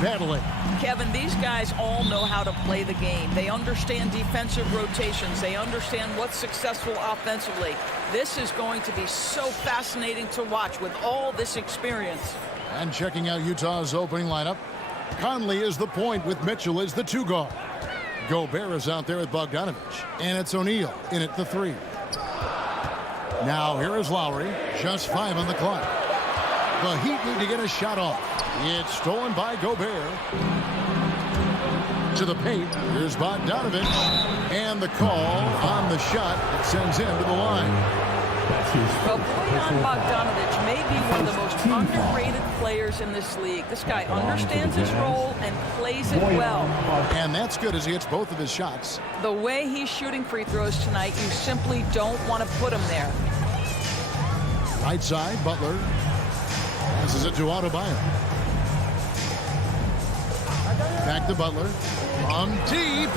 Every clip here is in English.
battling. Kevin, these guys all know how to play the game. They understand defensive rotations. They understand what's successful offensively. This is going to be so fascinating to watch with all this experience. And checking out Utah's opening lineup, Conley is the point with Mitchell as the 2 guard. Gobert is out there with Bogdanovich, and it's O'Neal in at the 3. Now here is Lowry, just 5 on the clock. The Heat need to get a shot off. It's stolen by Gobert. To the paint, here's Bogdanovich, and the call on the shot that sends him to the line. Well, Bojan Bogdanovich may be one of the most underrated players in this league. This guy understands his role and plays it well. And that's good as he hits both of his shots. The way he's shooting free throws tonight, you simply don't want to put him there. Right side, Butler. Passes it to Adebayo. Back to Butler. From deep.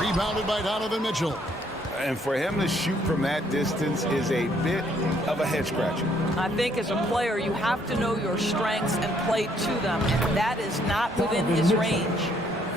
Rebounded by Donovan Mitchell. And for him to shoot from that distance is a bit of a head scratcher. I think as a player, you have to know your strengths and play to them, and that is not within his range.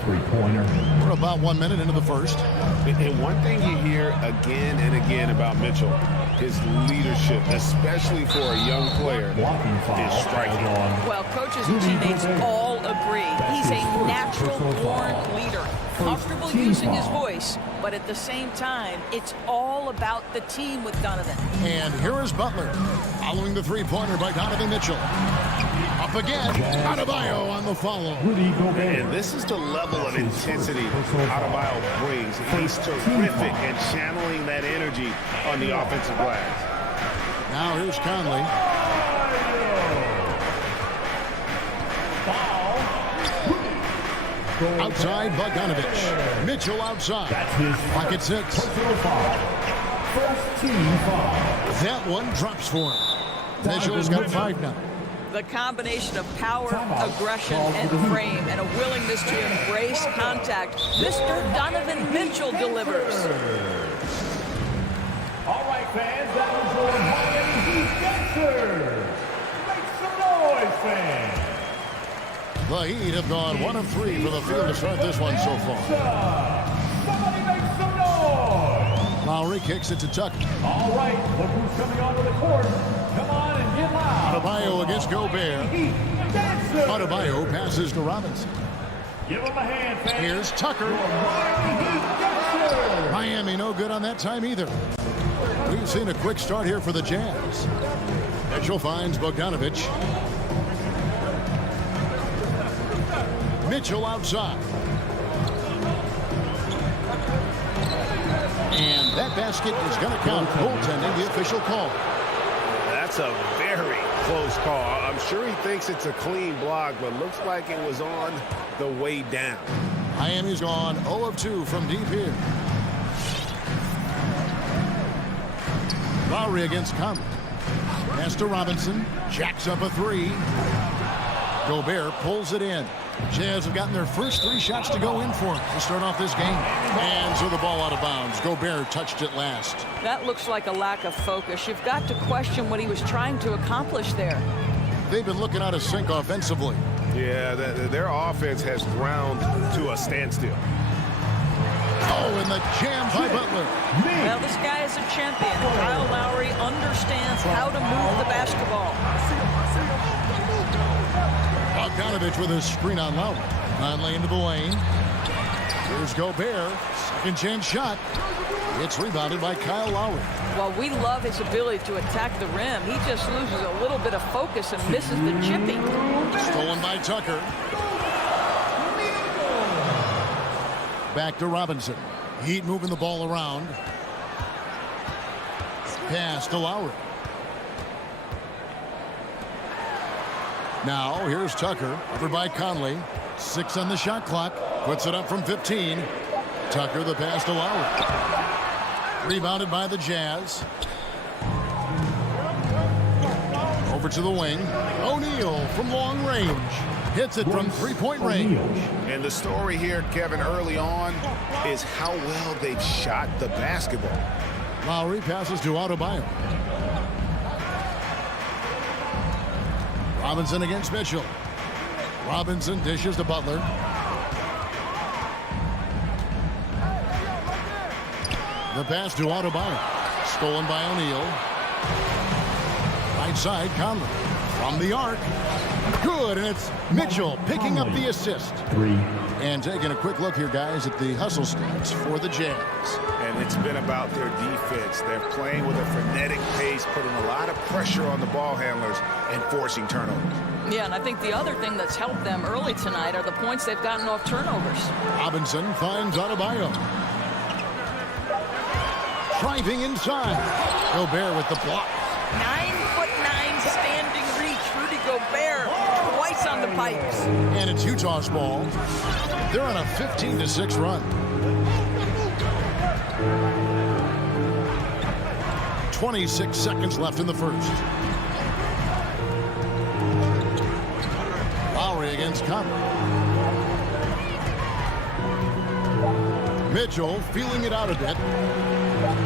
Three-pointer. We're about 1 minute into the first. And one thing you hear again and again about Mitchell, his leadership, especially for a young player, is striking. Well, coaches and teammates all agree. He's a natural-born leader, comfortable using his voice, but at the same time, it's all about the team with Donovan. And here is Butler, following the three-pointer by Donovan Mitchell. Up again, Adebayo on the follow. And this is the level of intensity Adebayo brings. He's terrific at channeling that energy on the offensive glass. Now here's Conley. Outside, Bogdanovich. Mitchell outside. Pocket 6. That one drops for him. Mitchell's got 5 now. The combination of power, aggression, and frame, and a willingness to embrace contact. Mr. Donovan Mitchell delivers. All right, fans, that was your Miami Heat Dancers. Make some noise, fans. The Heat have gone 1 of 3 for the field to start this one so far. Somebody make some noise. Lowry kicks it to Tucker. All right, look who's coming onto the court. Come on and get loud. Adebayo against Gobert. Adebayo passes to Robinson. Give him a hand, fans. Here's Tucker. Miami no good on that time either. We've seen a quick start here for the Jazz. Mitchell finds Bogdanovich. Mitchell outside. And that basket is going to count. Goaltending, the official call. That's a very close call. I'm sure he thinks it's a clean block, but looks like it was on the way down. Miami's gone 0 of 2 from deep here. Lowry against Conley. Pass to Robinson. Jacks up a 3. Gobert pulls it in. Jazz have gotten their first 3 shots to go in for him to start off this game. And so the ball out of bounds. Gobert touched it last. That looks like a lack of focus. You've got to question what he was trying to accomplish there. They've been looking out of sync offensively. Yeah, their offense has ground to a standstill. Oh, and the jam by Butler. Well, this guy is a champion. Kyle Lowry understands how to move the basketball. Bogdanovich with a screen on Lowry. Conley into the lane. Here's Gobert. Second chance shot. It's rebounded by Kyle Lowry. While we love his ability to attack the rim, he just loses a little bit of focus and misses the chipping. Stolen by Tucker. Back to Robinson. Heat moving the ball around. Pass to Lowry. Now here's Tucker. Over by Conley. 6 on the shot clock. Puts it up from 15. Tucker the pass to Lowry. Rebounded by the Jazz. Over to the wing. O'Neal from long range. Hits it from 3-point range. And the story here, Kevin, early on is how well they've shot the basketball. Lowry passes to Adebayo. Robinson against Mitchell. Robinson dishes to Butler. The pass to Adebayo. Stolen by O'Neal. Right side, Conley. From the arc. Good, and it's Mitchell picking up the assist. 3. And taking a quick look here, guys, at the hustle stats for the Jazz. And it's been about their defense. They're playing with a frenetic pace, putting a lot of pressure on the ball handlers and forcing turnovers. Yeah, and I think the other thing that's helped them early tonight are the points they've gotten off turnovers. Robinson finds Adebayo. Driving inside. Gobert with the block. 9'9" standing reach. Rudy Gobert twice on the pipes. And it's Utah's ball. They're on a 15-6 run. 26 seconds left in the first. Lowry against Conley. Mitchell feeling it out a bit.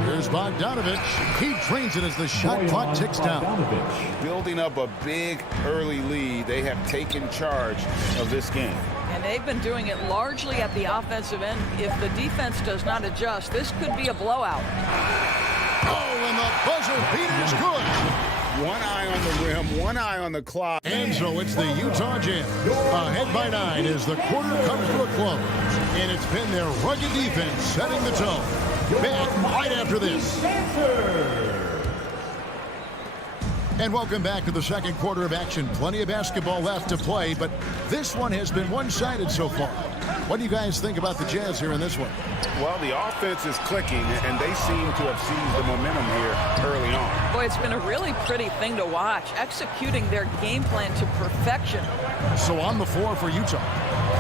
Here's Bogdanovich. He drains it as the shot clock ticks down. Building up a big early lead, they have taken charge of this game. And they've been doing it largely at the offensive end. If the defense does not adjust, this could be a blowout. Oh, and the buzzer beater is good. One eye on the rim, one eye on the clock. And so it's the Utah Jazz ahead by 9 as the quarter comes to a close. And it's been their rugged defense setting the tone. Back right after this. And welcome back to the second quarter of action. Plenty of basketball left to play, but this one has been one-sided so far. What do you guys think about the Jazz here in this one? Well, the offense is clicking, and they seem to have seized the momentum here early on. Boy, it's been a really pretty thing to watch, executing their game plan to perfection. So on the floor for Utah,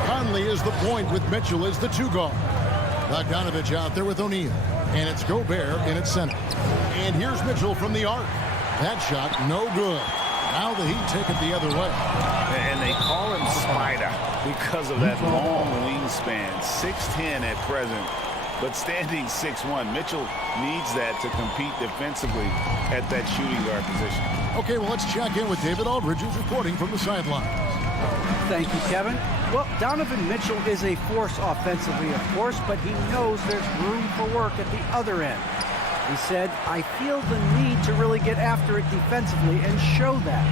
Conley is the point with Mitchell as the 2 guard. Bogdanovich out there with O'Neal, and it's Gobert in its center. And here's Mitchell from the arc. That shot, no good. Now the Heat take it the other way. And they call him Spider because of that long wingspan, 6'10" at present, but standing 6'1". Mitchell needs that to compete defensively at that shooting guard position. Okay, well, let's check in with David Aldridge, who's reporting from the sidelines. Thank you, Kevin. Well, Donovan Mitchell is a force offensively, of course, but he knows there's room for work at the other end. He said, I feel the need to really get after it defensively and show that.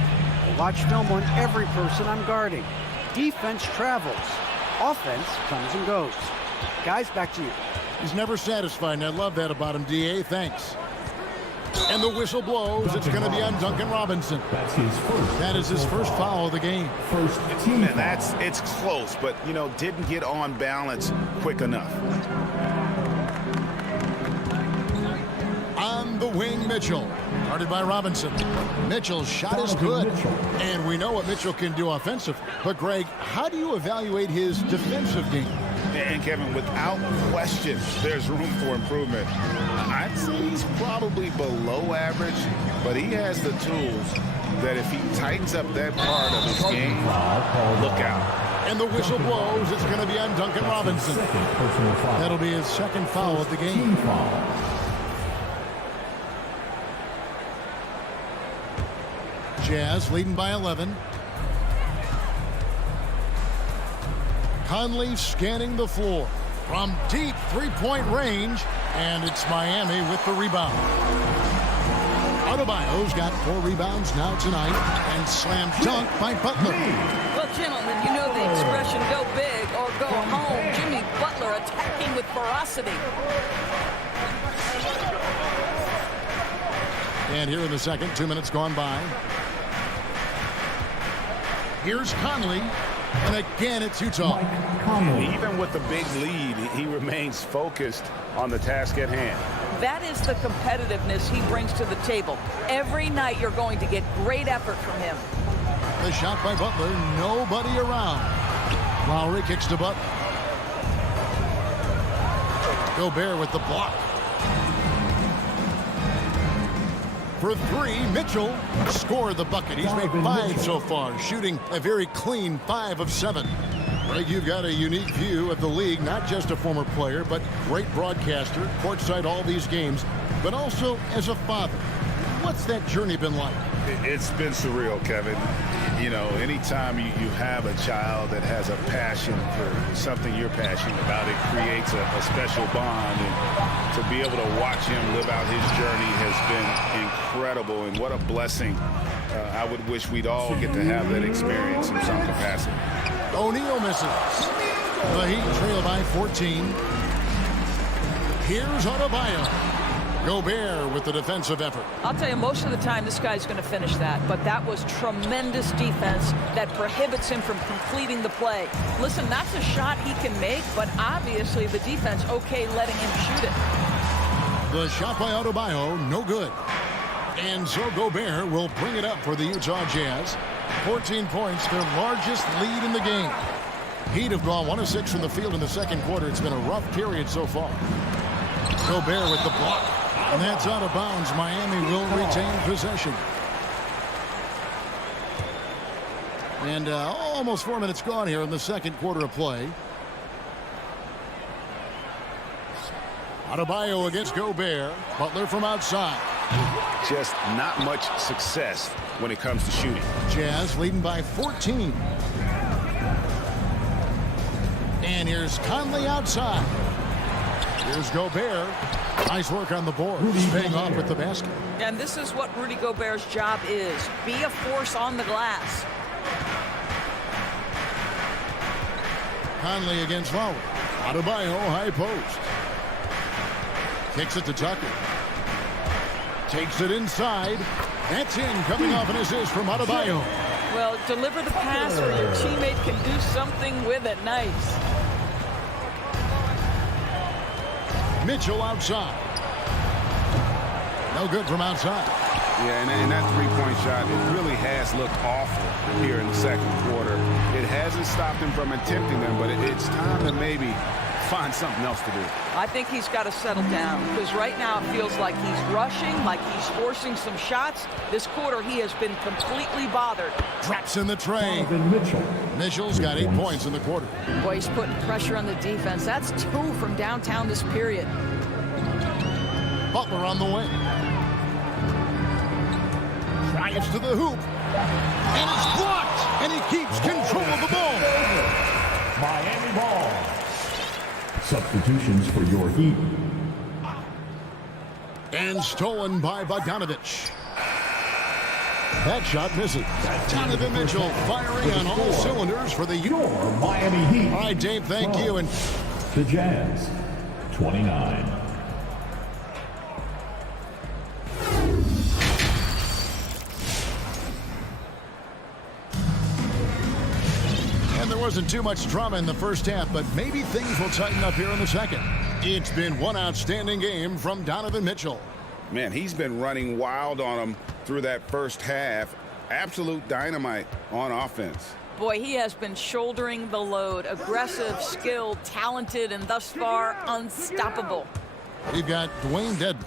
I watch film on every person I'm guarding. Defense travels. Offense comes and goes. Guys, back to you. He's never satisfied, and I love that about him, D.A. Thanks. And the whistle blows. It's going to be on Duncan Robinson. That's his first. That is his first foul of the game. First team And foul. it's close, but, didn't get on balance quick enough. On the wing, Mitchell. Guarded by Robinson. Mitchell's shot is good. And we know what Mitchell can do offensively. But, Greg, how do you evaluate his defensive game? And, Kevin, without question, there's room for improvement. I'd say he's probably below average, but he has the tools that if he tightens up that part of his game, look out. And the whistle blows. It's going to be on Duncan Robinson. That'll be his second foul of the game. Jazz leading by 11. Conley scanning the floor from deep three-point range, and it's Miami with the rebound. Adebayo's got 4 rebounds now tonight, and slam dunk by Butler. Well, gentlemen, you know the expression, go big or go home. Jimmy Butler attacking with ferocity. And here in the second, 2 minutes gone by. Here's Conley, and again it's Utah. Even with the big lead, he remains focused on the task at hand. That is the competitiveness he brings to the table. Every night you're going to get great effort from him. The shot by Butler, nobody around. Lowry kicks to Butler. Gobert with the block. For 3, Mitchell scored the bucket. He's made 5 so far, shooting a very clean 5 of 7. Greg, you've got a unique view of the league, not just a former player, but great broadcaster, courtside all these games, but also as a father. What's that journey been like? It's been surreal, Kevin. You know, anytime you have a child that has a passion for something you're passionate about, it creates a special bond. And to be able to watch him live out his journey has been incredible. And what a blessing. I would wish we'd all get to have that experience in some capacity. O'Neal misses. The Heat trail by 14. Here's Adebayo. Gobert with the defensive effort. I'll tell you, most of the time this guy's going to finish that, but that was tremendous defense that prohibits him from completing the play. Listen, that's a shot he can make, but obviously the defense okay letting him shoot it. The shot by Adebayo, no good. And so Gobert will bring it up for the Utah Jazz. 14 points, their largest lead in the game. Heat have gone 1 of 6 from the field in the second quarter. It's been a rough period so far. Gobert with the block. And that's out of bounds. Miami will retain possession. And almost 4 minutes gone here in the second quarter of play. Adebayo against Gobert. Butler from outside. Just not much success when it comes to shooting. Jazz leading by 14. And here's Conley outside. Here's Gobert. Nice work on the board. Paying off with the basket. And this is what Rudy Gobert's job is. Be a force on the glass. Conley against Lowry. Adebayo high post. Kicks it to Tucker. Takes it inside. That's in. Coming off an assist from Adebayo. Well, deliver the pass where your teammate can do something with it. Nice. Mitchell outside. No good from outside. Yeah, and that three-point shot, it really has looked awful here in the second quarter. It hasn't stopped him from attempting them, but it's time to maybe find something else to do. I think he's got to settle down because right now it feels like he's rushing, like he's forcing some shots. This quarter he has been completely bothered. Drops in the tray. Mitchell's got 8 points in the quarter. Boy, he's putting pressure on the defense. That's 2 from downtown this period. Butler on the wing. Drives to the hoop. And it's blocked. And he keeps control of the ball. Miami ball. Substitutions for your Heat. And stolen by Bogdanovich. That shot misses. Donovan Mitchell firing on all cylinders for the Your Miami Heat. All right, Dave, thank you. And the Jazz, 29. And there wasn't too much drama in the first half, but maybe things will tighten up here in the second. It's been one outstanding game from Donovan Mitchell. Man, he's been running wild on them through that first half. Absolute dynamite on offense. Boy, he has been shouldering the load. Aggressive, skilled, talented, and thus far unstoppable. We've got Dwayne Dedmon.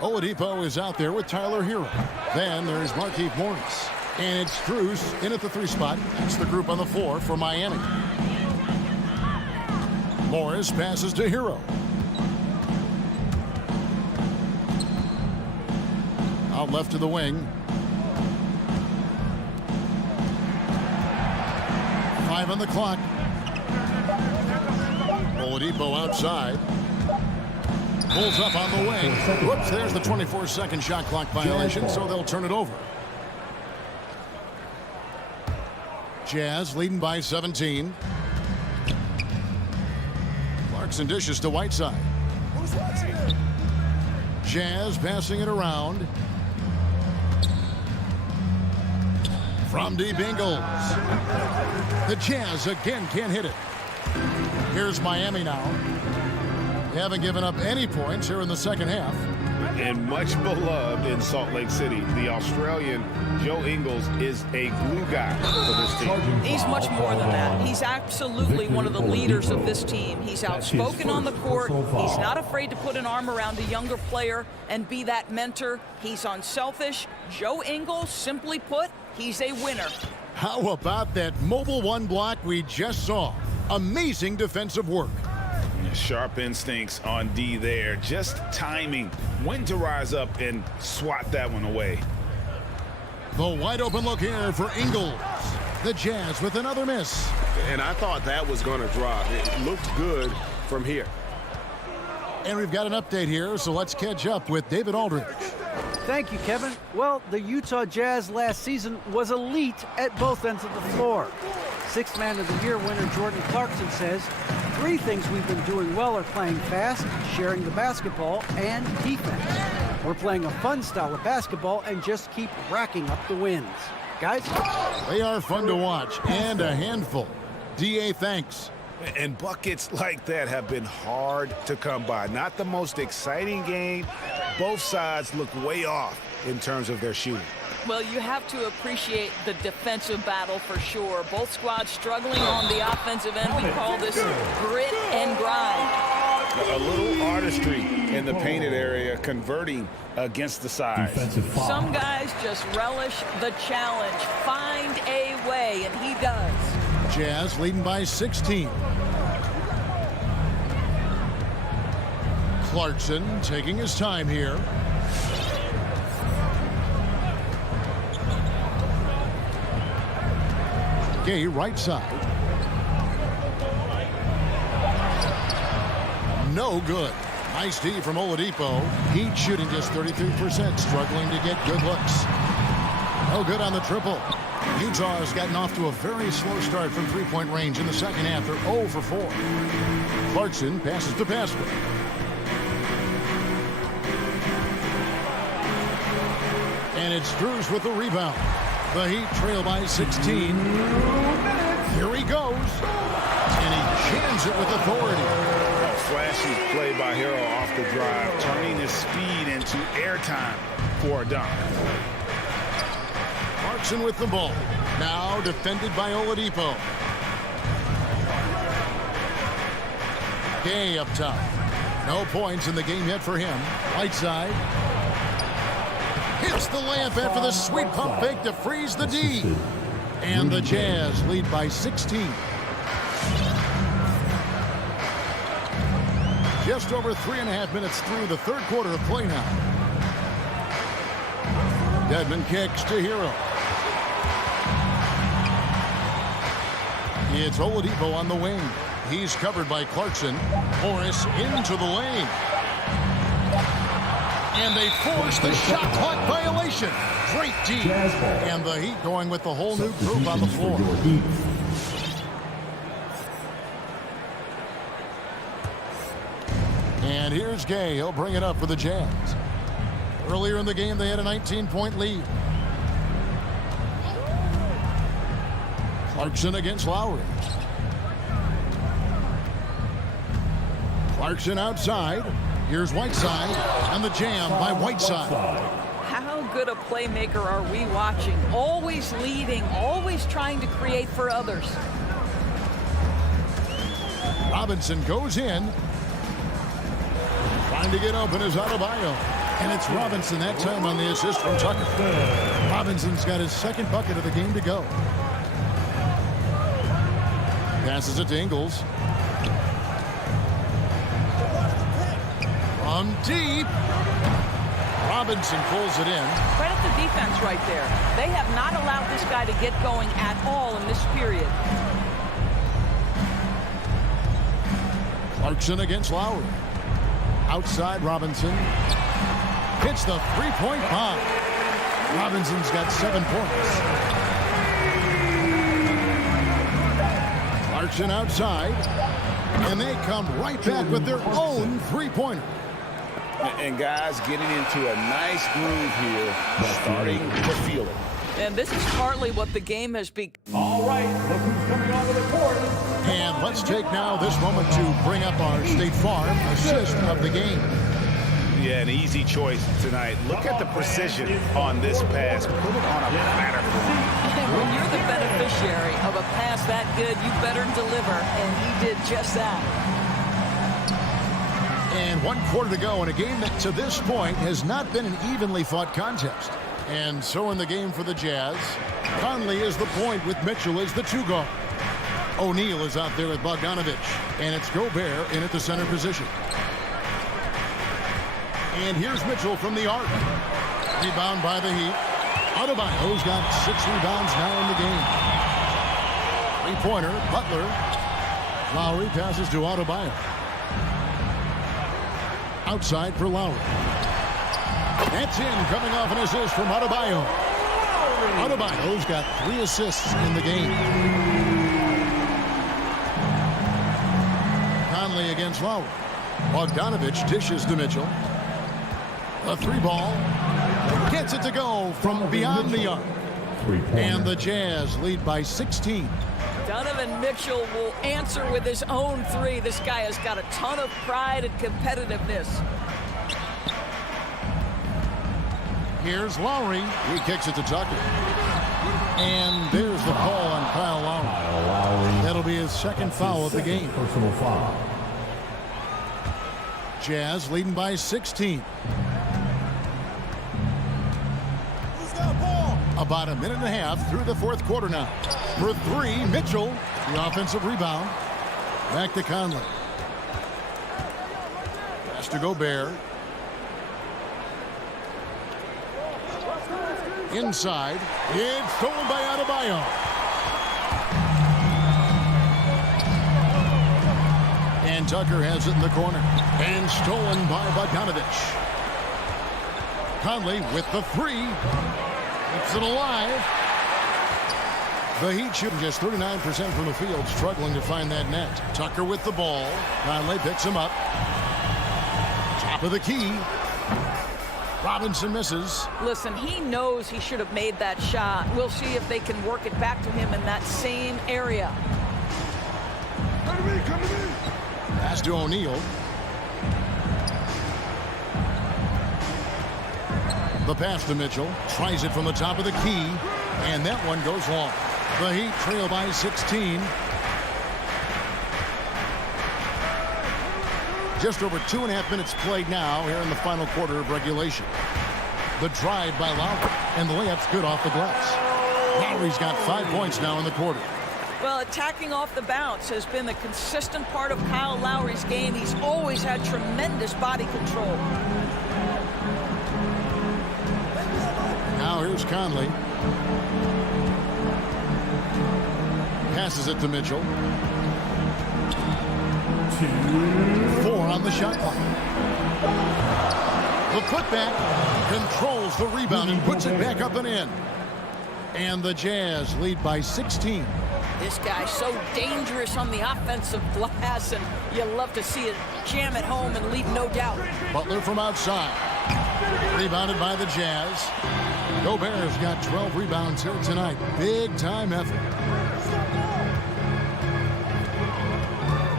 Oladipo is out there with Tyler Hero. Then there's Markieff Morris. And it's Strus in at the 3 spot. That's the group on the 4 for Miami. Morris passes to Hero. Out left to the wing. 5 on the clock. Oladipo outside. Pulls up on the wing. Whoops, there's the 24-second shot clock violation, so they'll turn it over. Jazz leading by 17. Clarkson dishes to Whiteside. Jazz passing it around. From deep Ingles. The Jazz again can't hit it. Here's Miami now. They haven't given up any points here in the second half. And much beloved in Salt Lake City, the Australian Joe Ingles is a glue guy for this team. He's much more than that. He's absolutely one of the leaders of this team. He's outspoken on the court. He's not afraid to put an arm around a younger player and be that mentor. He's unselfish. Joe Ingles, simply put, he's a winner. How about that mobile 1 block we just saw? Amazing defensive work. Sharp instincts on D there. Just timing when to rise up and swat that one away. The wide open look here for Ingles. The Jazz with another miss. And I thought that was going to drop. It looked good from here. And we've got an update here, so let's catch up with David Aldridge. Thank you, Kevin. Well, the Utah Jazz last season was elite at both ends of the floor. Sixth Man of the Year winner Jordan Clarkson says, 3 things we've been doing well are playing fast, sharing the basketball, and defense. We're playing a fun style of basketball and just keep racking up the wins. Guys? They are fun to watch and a handful. DA, thanks. And buckets like that have been hard to come by. Not the most exciting game. Both sides look way off in terms of their shooting. Well, you have to appreciate the defensive battle for sure. Both squads struggling on the offensive end. We call this grit and grind. A little artistry in the painted area, converting against the size. Some guys just relish the challenge. Find a way, and he does. Jazz leading by 16. Clarkson taking his time here. Gay right side. No good. Nice D from Oladipo. Heat shooting just 33%, struggling to get good looks. No good on the triple. Utah has gotten off to a very slow start from three-point range in the second half. They're 0 for 4. Clarkson passes to Pascal. And it's Drews with the rebound. The Heat trail by 16. Here he goes. And he jams it with authority. A flashy play by Hero off the drive, turning his speed into airtime for a dunk. Clarkson with the ball. Now defended by Oladipo. Gay up top. No points in the game yet for him. Right side. Hits the layup after the sweet pump fake to freeze the D. And the Jazz lead by 16. Just over 3.5 minutes through the third quarter of play now. Dedmon kicks to Hero. It's Oladipo on the wing. He's covered by Clarkson. Morris into the lane. And they force the shot clock violation. Great D. And the Heat going with the whole new group on the floor. And here's Gay. He'll bring it up for the Jazz. Earlier in the game, they had a 19-point lead. Clarkson against Lowry. Clarkson outside. Here's Whiteside, and the jam by Whiteside. How good a playmaker are we watching? Always leading, always trying to create for others. Robinson goes in. Trying to get open is Adebayo. And it's Robinson that time on the assist from Tucker. Robinson's got his second bucket of the game to go. Passes it to Ingles. From deep. Robinson pulls it in. Credit the defense right there. They have not allowed this guy to get going at all in this period. Clarkson against Lowry. Outside Robinson. Hits the three-point bomb. Robinson's got 7 points. Clarkson outside. And they come right back with their own three-pointer. And guys getting into a nice groove here, starting to feel it. And this is partly what the game has become. All right, look who's coming onto the court. And let's take now this moment to bring up our State Farm assist of the game. Yeah, an easy choice tonight. Look at the precision on this pass. Put it on a platter. When you're the beneficiary of a pass that good, you better deliver, and he did just that. And 1 quarter to go in a game that to this point has not been an evenly fought contest. And so in the game for the Jazz, Conley is the point with Mitchell as the 2 guard. O'Neal is out there with Bogdanovich. And it's Gobert in at the center position. And here's Mitchell from the arc. Rebound by the Heat. Adebayo's got 6 rebounds now in the game. Three-pointer, Butler. Lowry passes to Adebayo. Outside for Lowry. That's in, coming off an assist from Adebayo. Adebayo's got 3 assists in the game. Conley against Lowry. Bogdanovich dishes to Mitchell. A 3-ball. Gets it to go from beyond the arc. And the Jazz lead by 16. Donovan Mitchell will answer with his own 3. This guy has got a ton of pride and competitiveness. Here's Lowry. He kicks it to Tucker. And there's the call on Kyle Lowry. That'll be his second foul of the game. Personal foul. Jazz leading by 16. About a minute and a half through the fourth quarter now. For 3, Mitchell, the offensive rebound. Back to Conley. Pass to Gobert. Inside. It's stolen by Adebayo. And Tucker has it in the corner. And stolen by Bogdanovich. Conley with the 3. Keeps it alive. The Heat shooting just 39% from the field, struggling to find that net. Tucker with the ball. Conley picks him up. Top of the key. Robinson misses. Listen, he knows he should have made that shot. We'll see if they can work it back to him in that same area. Come to me, come to me. Pass to O'Neal. The pass to Mitchell. Tries it from the top of the key. And that one goes long. The Heat trail by 16. Just over 2.5 minutes played now here in the final quarter of regulation. The drive by Lowry. And the layup's good off the glass. Lowry's got 5 points now in the quarter. Well, attacking off the bounce has been a consistent part of Kyle Lowry's game. He's always had tremendous body control. Now here's Conley. Passes it to Mitchell. 4 on the shot clock. The putback controls the rebound and puts it back up and in. And the Jazz lead by 16. This guy's so dangerous on the offensive glass, and you love to see it jam it home and leave no doubt. Butler from outside. Rebounded by the Jazz. Gobert's got 12 rebounds here tonight. Big time effort.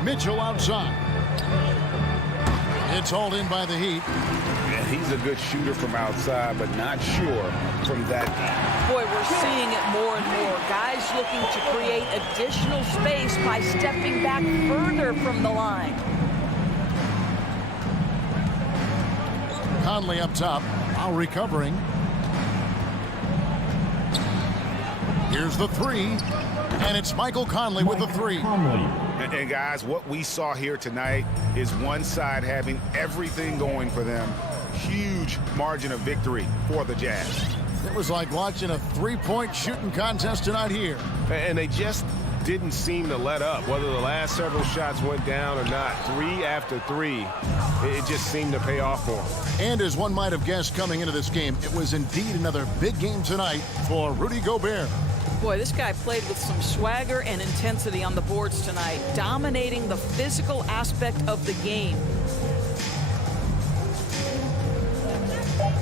Mitchell outside. It's hauled in by the Heat. Yeah, he's a good shooter from outside, but not sure from that deep. Boy, we're seeing it more and more. Guys looking to create additional space by stepping back further from the line. Conley up top. Now recovering. Here's the 3. And it's Michael Conley with the 3. And guys, what we saw here tonight is one side having everything going for them. Huge margin of victory for the Jazz. It was like watching a 3-point shooting contest tonight here. And they just didn't seem to let up. Whether the last several shots went down or not, 3 after 3, it just seemed to pay off for them. And as one might have guessed coming into this game, it was indeed another big game tonight for Rudy Gobert. Boy, this guy played with some swagger and intensity on the boards tonight, dominating the physical aspect of the game.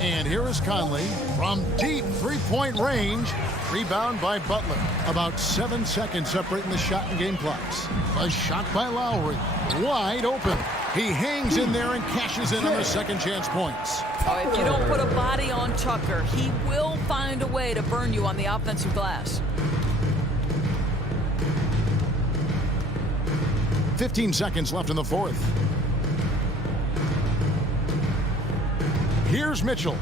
And here is Conley from deep 3-point range. Rebound by Butler. About 7 seconds separating the shot and game clocks. A shot by Lowry. Wide open. He hangs in there and cashes in on the second chance points. Oh, if you don't put a body on Tucker, he will find a way to burn you on the offensive glass. 15 seconds left in the fourth. Here's Mitchell.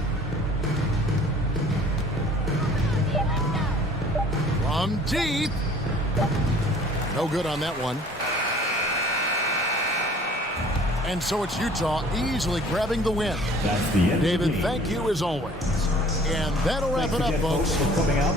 From deep. No good on that one. And so it's Utah easily grabbing the win. That's the end. David, thank you as always. And that'll wrap it up, folks. For coming out.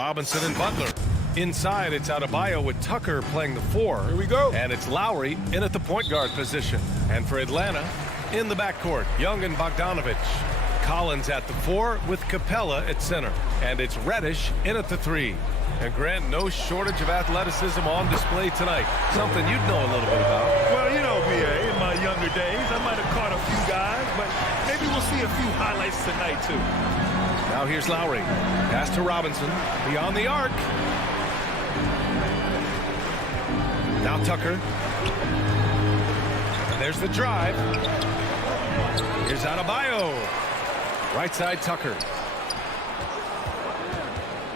Robinson and Butler. Inside, it's Adebayo with Tucker playing the 4. Here we go. And it's Lowry in at the point guard position. And for Atlanta, in the backcourt, Young and Bogdanovich. Collins at the 4 with Capella at center. And it's Reddish in at the 3. And Grant, no shortage of athleticism on display tonight. Something you'd know a little bit about. Well, you know, BA, in my younger days, I might have caught a few guys, but maybe we'll see a few highlights tonight, too. Now here's Lowry. Pass to Robinson. Beyond the arc. Now Tucker. And there's the drive. Here's Adebayo. Right side Tucker.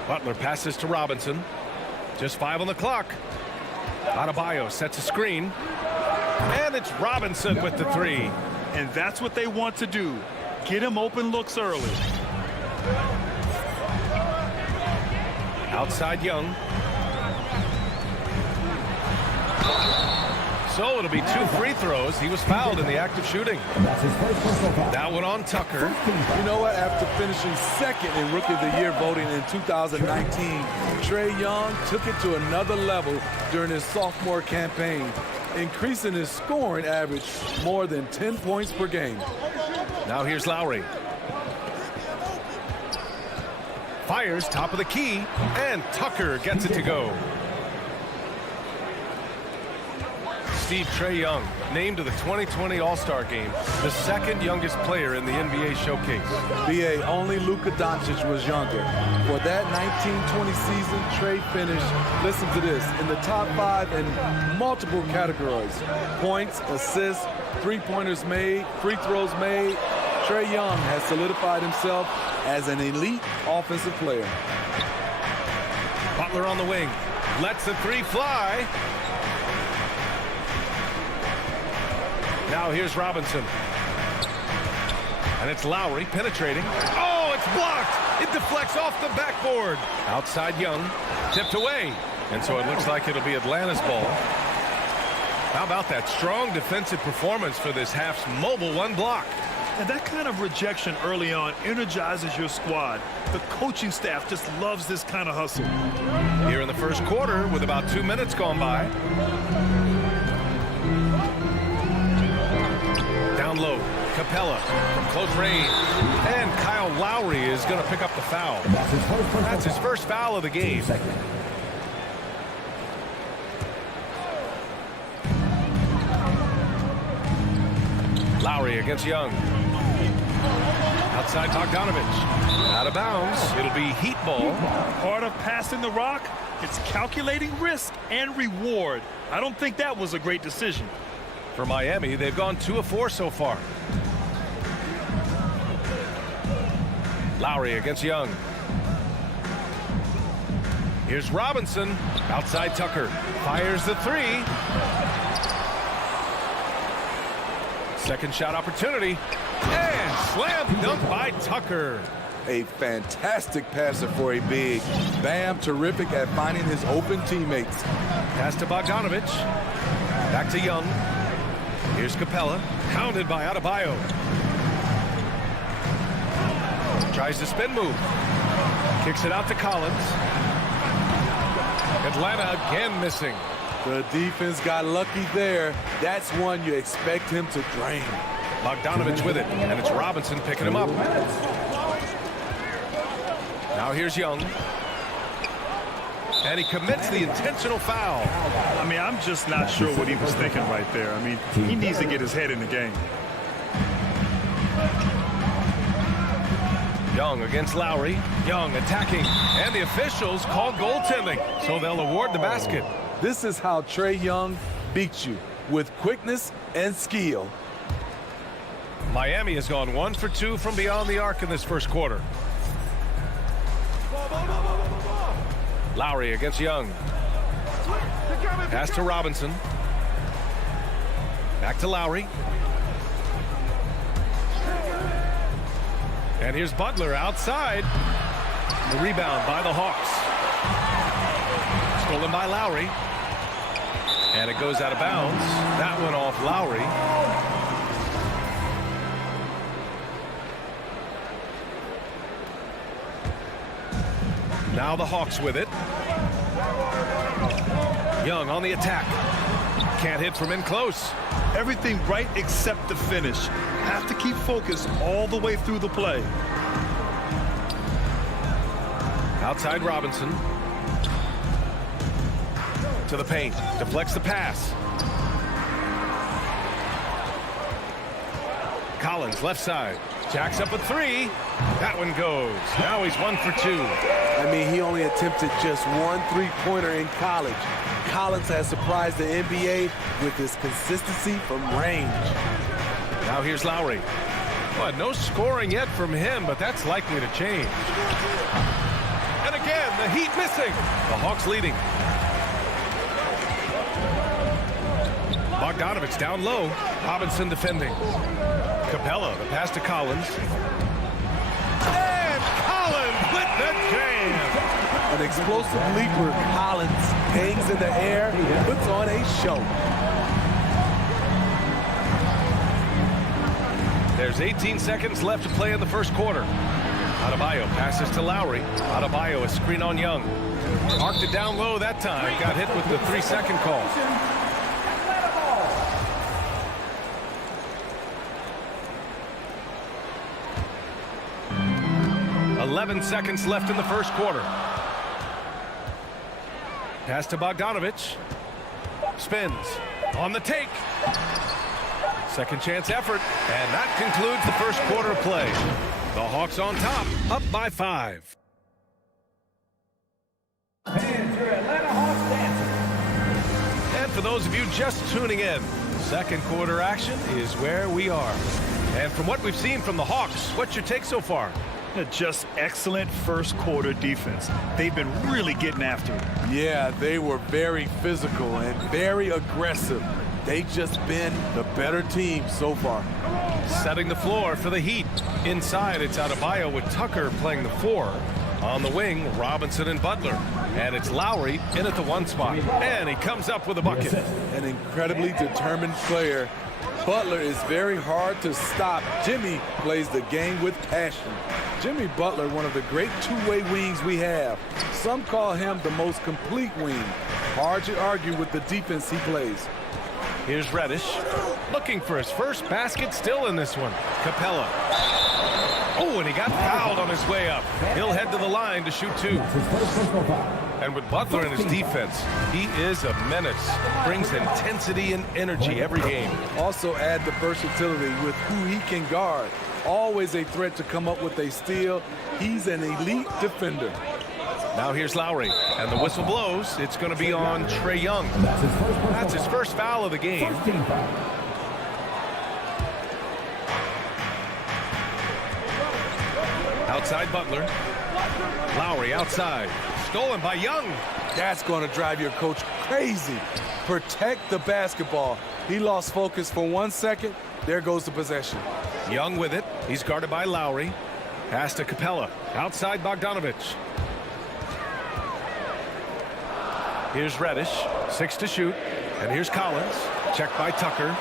Butler passes to Robinson. Just 5 on the clock. Adebayo sets a screen. And it's Robinson with the 3. And that's what they want to do. Get him open looks early. Outside Young. So it'll be 2 free throws. He was fouled in the act of shooting. That one on Tucker. You know what? After finishing second in Rookie of the Year voting in 2019, Trae Young took it to another level during his sophomore campaign, increasing his scoring average more than 10 points per game. Now here's Lowry. Fires top of the key, and Tucker gets it to go. Steve, Trae Young named to the 2020 All-Star Game, the 2nd youngest player in the NBA showcase. BA, only Luka Doncic was younger. For that 1920 season, Trae finished, listen to this, in the top 5 in multiple categories. Points, assists, three-pointers made, free throws made. Trae Young has solidified himself as an elite offensive player. Butler on the wing. Lets the 3 fly. Now here's Robinson. And it's Lowry penetrating. Oh, it's blocked. It deflects off the backboard. Outside Young. Tipped away. And so it looks like it'll be Atlanta's ball. How about that strong defensive performance for this half's mobile 1 block? And that kind of rejection early on energizes your squad. The coaching staff just loves this kind of hustle. Here in the first quarter with about 2 minutes gone by. Down low, Capella from close range. And Kyle Lowry is going to pick up the foul. That's his first foul of the game. Lowry against Young. Outside Bogdanovich. Out of bounds. It'll be heat ball. Part of passing the rock, it's calculating risk and reward. I don't think that was a great decision. For Miami, they've gone 2 of 4 so far. Lowry against Young. Here's Robinson. Outside Tucker. Fires the 3. Second shot opportunity. And slam dunk by Tucker. A fantastic passer for a big. Bam, terrific at finding his open teammates. Pass to Bogdanovich. Back to Young. Here's Capella. Pounded by Adebayo. Tries the spin move. Kicks it out to Collins. Atlanta again missing. The defense got lucky there. That's one you expect him to drain. Bogdanovich with it, and it's Robinson picking him up. Now here's Young. And he commits the intentional foul. I mean, I'm just not sure what he was thinking right there. I mean, he needs to get his head in the game. Young against Lowry. Young attacking. And the officials call goaltending, so they'll award the basket. This is how Trae Young beats you, with quickness and skill. Miami has gone 1 for 2 from beyond the arc in this first quarter. Lowry against Young. Pass to Robinson. Back to Lowry. And here's Butler outside. The rebound by the Hawks. Stolen by Lowry. And it goes out of bounds. That one off Lowry. Now the Hawks with it. Young on the attack. Can't hit from in close. Everything right except the finish. Have to keep focused all the way through the play. Outside Robinson. To the paint. Deflects the pass. Collins left side. Jacks up a three. That one goes. Now he's 1 for 2. I mean, he only attempted just one three-pointer in college. Collins has surprised the NBA with his consistency from range. Now here's Lowry. Well, no scoring yet from him, but that's likely to change. And again, the Heat missing. The Hawks leading. Bogdanovich down low. Robinson defending. Capella, the pass to Collins. And Collins with the jam. An explosive leaper, Collins hangs in the air, puts on a show. There's 18 seconds left to play in the first quarter. Adebayo passes to Lowry. Adebayo, a screen on Young. Marked it down low that time. Got hit with the 3-second call. 11 seconds left in the first quarter. Pass to Bogdanovich. Spins. On the take. Second chance effort. And that concludes the first quarter of play. The Hawks on top, up by 5. And your Atlanta Hawks dancers. And for those of you just tuning in, second quarter action is where we are. And from what we've seen from the Hawks, what's your take so far? Just excellent first quarter defense. They've been really getting after it. Yeah, they were very physical and very aggressive. They've just been the better team so far. Setting the floor for the Heat. Inside, it's Adebayo with Tucker playing the 4. On the wing, Robinson and Butler. And it's Lowry in at the 1 spot. And he comes up with a bucket. An incredibly determined player. Butler is very hard to stop. Jimmy plays the game with passion. Jimmy Butler, one of the great two-way wings we have. Some call him the most complete wing. Hard to argue with the defense he plays. Here's Reddish, looking for his first basket, still in this one. Capella. Oh, and he got fouled on his way up. He'll head to the line to shoot 2. And with Butler in his defense, he is a menace. Brings intensity and energy every game. Also add the versatility with who he can guard. Always a threat to come up with a steal. He's an elite defender. Now here's Lowry, and the whistle blows. It's going to be on Trae Young. That's his first foul of the game. Outside Butler. Lowry outside. Stolen by Young. That's going to drive your coach crazy. Protect the basketball. He lost focus for 1 second. There goes the possession. Young with it. He's guarded by Lowry. Pass to Capella. Outside Bogdanovich. Here's Reddish. 6 to shoot. And here's Collins. Checked by Tucker.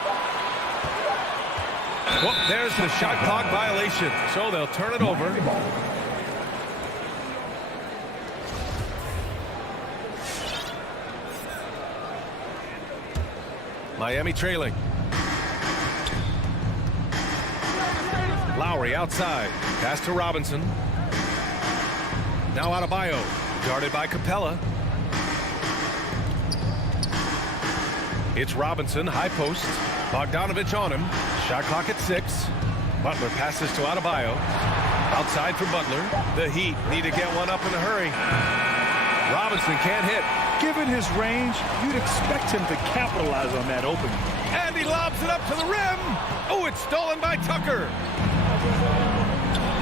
Well, there's the shot clock violation. So they'll turn it over. Miami trailing. Lowry outside. Pass to Robinson. Now Adebayo. Guarded by Capella. It's Robinson, high post. Bogdanovich on him. Shot clock at 6. Butler passes to Adebayo. Outside for Butler. The Heat need to get one up in a hurry. Robinson can't hit. Given his range, you'd expect him to capitalize on that opening. And he lobs it up to the rim. Oh, it's stolen by Tucker.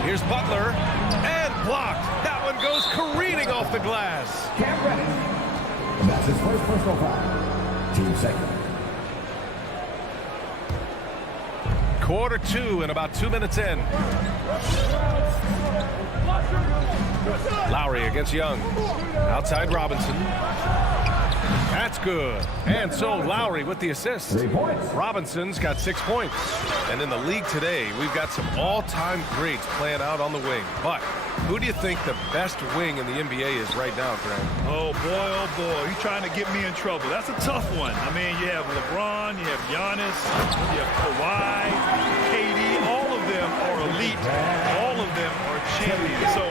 Here's Butler. And blocked. That one goes careening off the glass. Cam Reddish. And that's his first personal foul. Team second. Quarter 2 and about 2 minutes in. Lowry against Young. Outside Robinson. That's good. And so Lowry with the assist. 3 points. Robinson's got 6 points. And in the league today, we've got some all-time greats playing out on the wing. But Who do you think the best wing in the NBA is right now, Grant? Oh, boy, you're trying to get me in trouble. That's a tough one. I mean, you have LeBron, you have Giannis, you have Kawhi, KD. All of them are elite. All of them are champions. So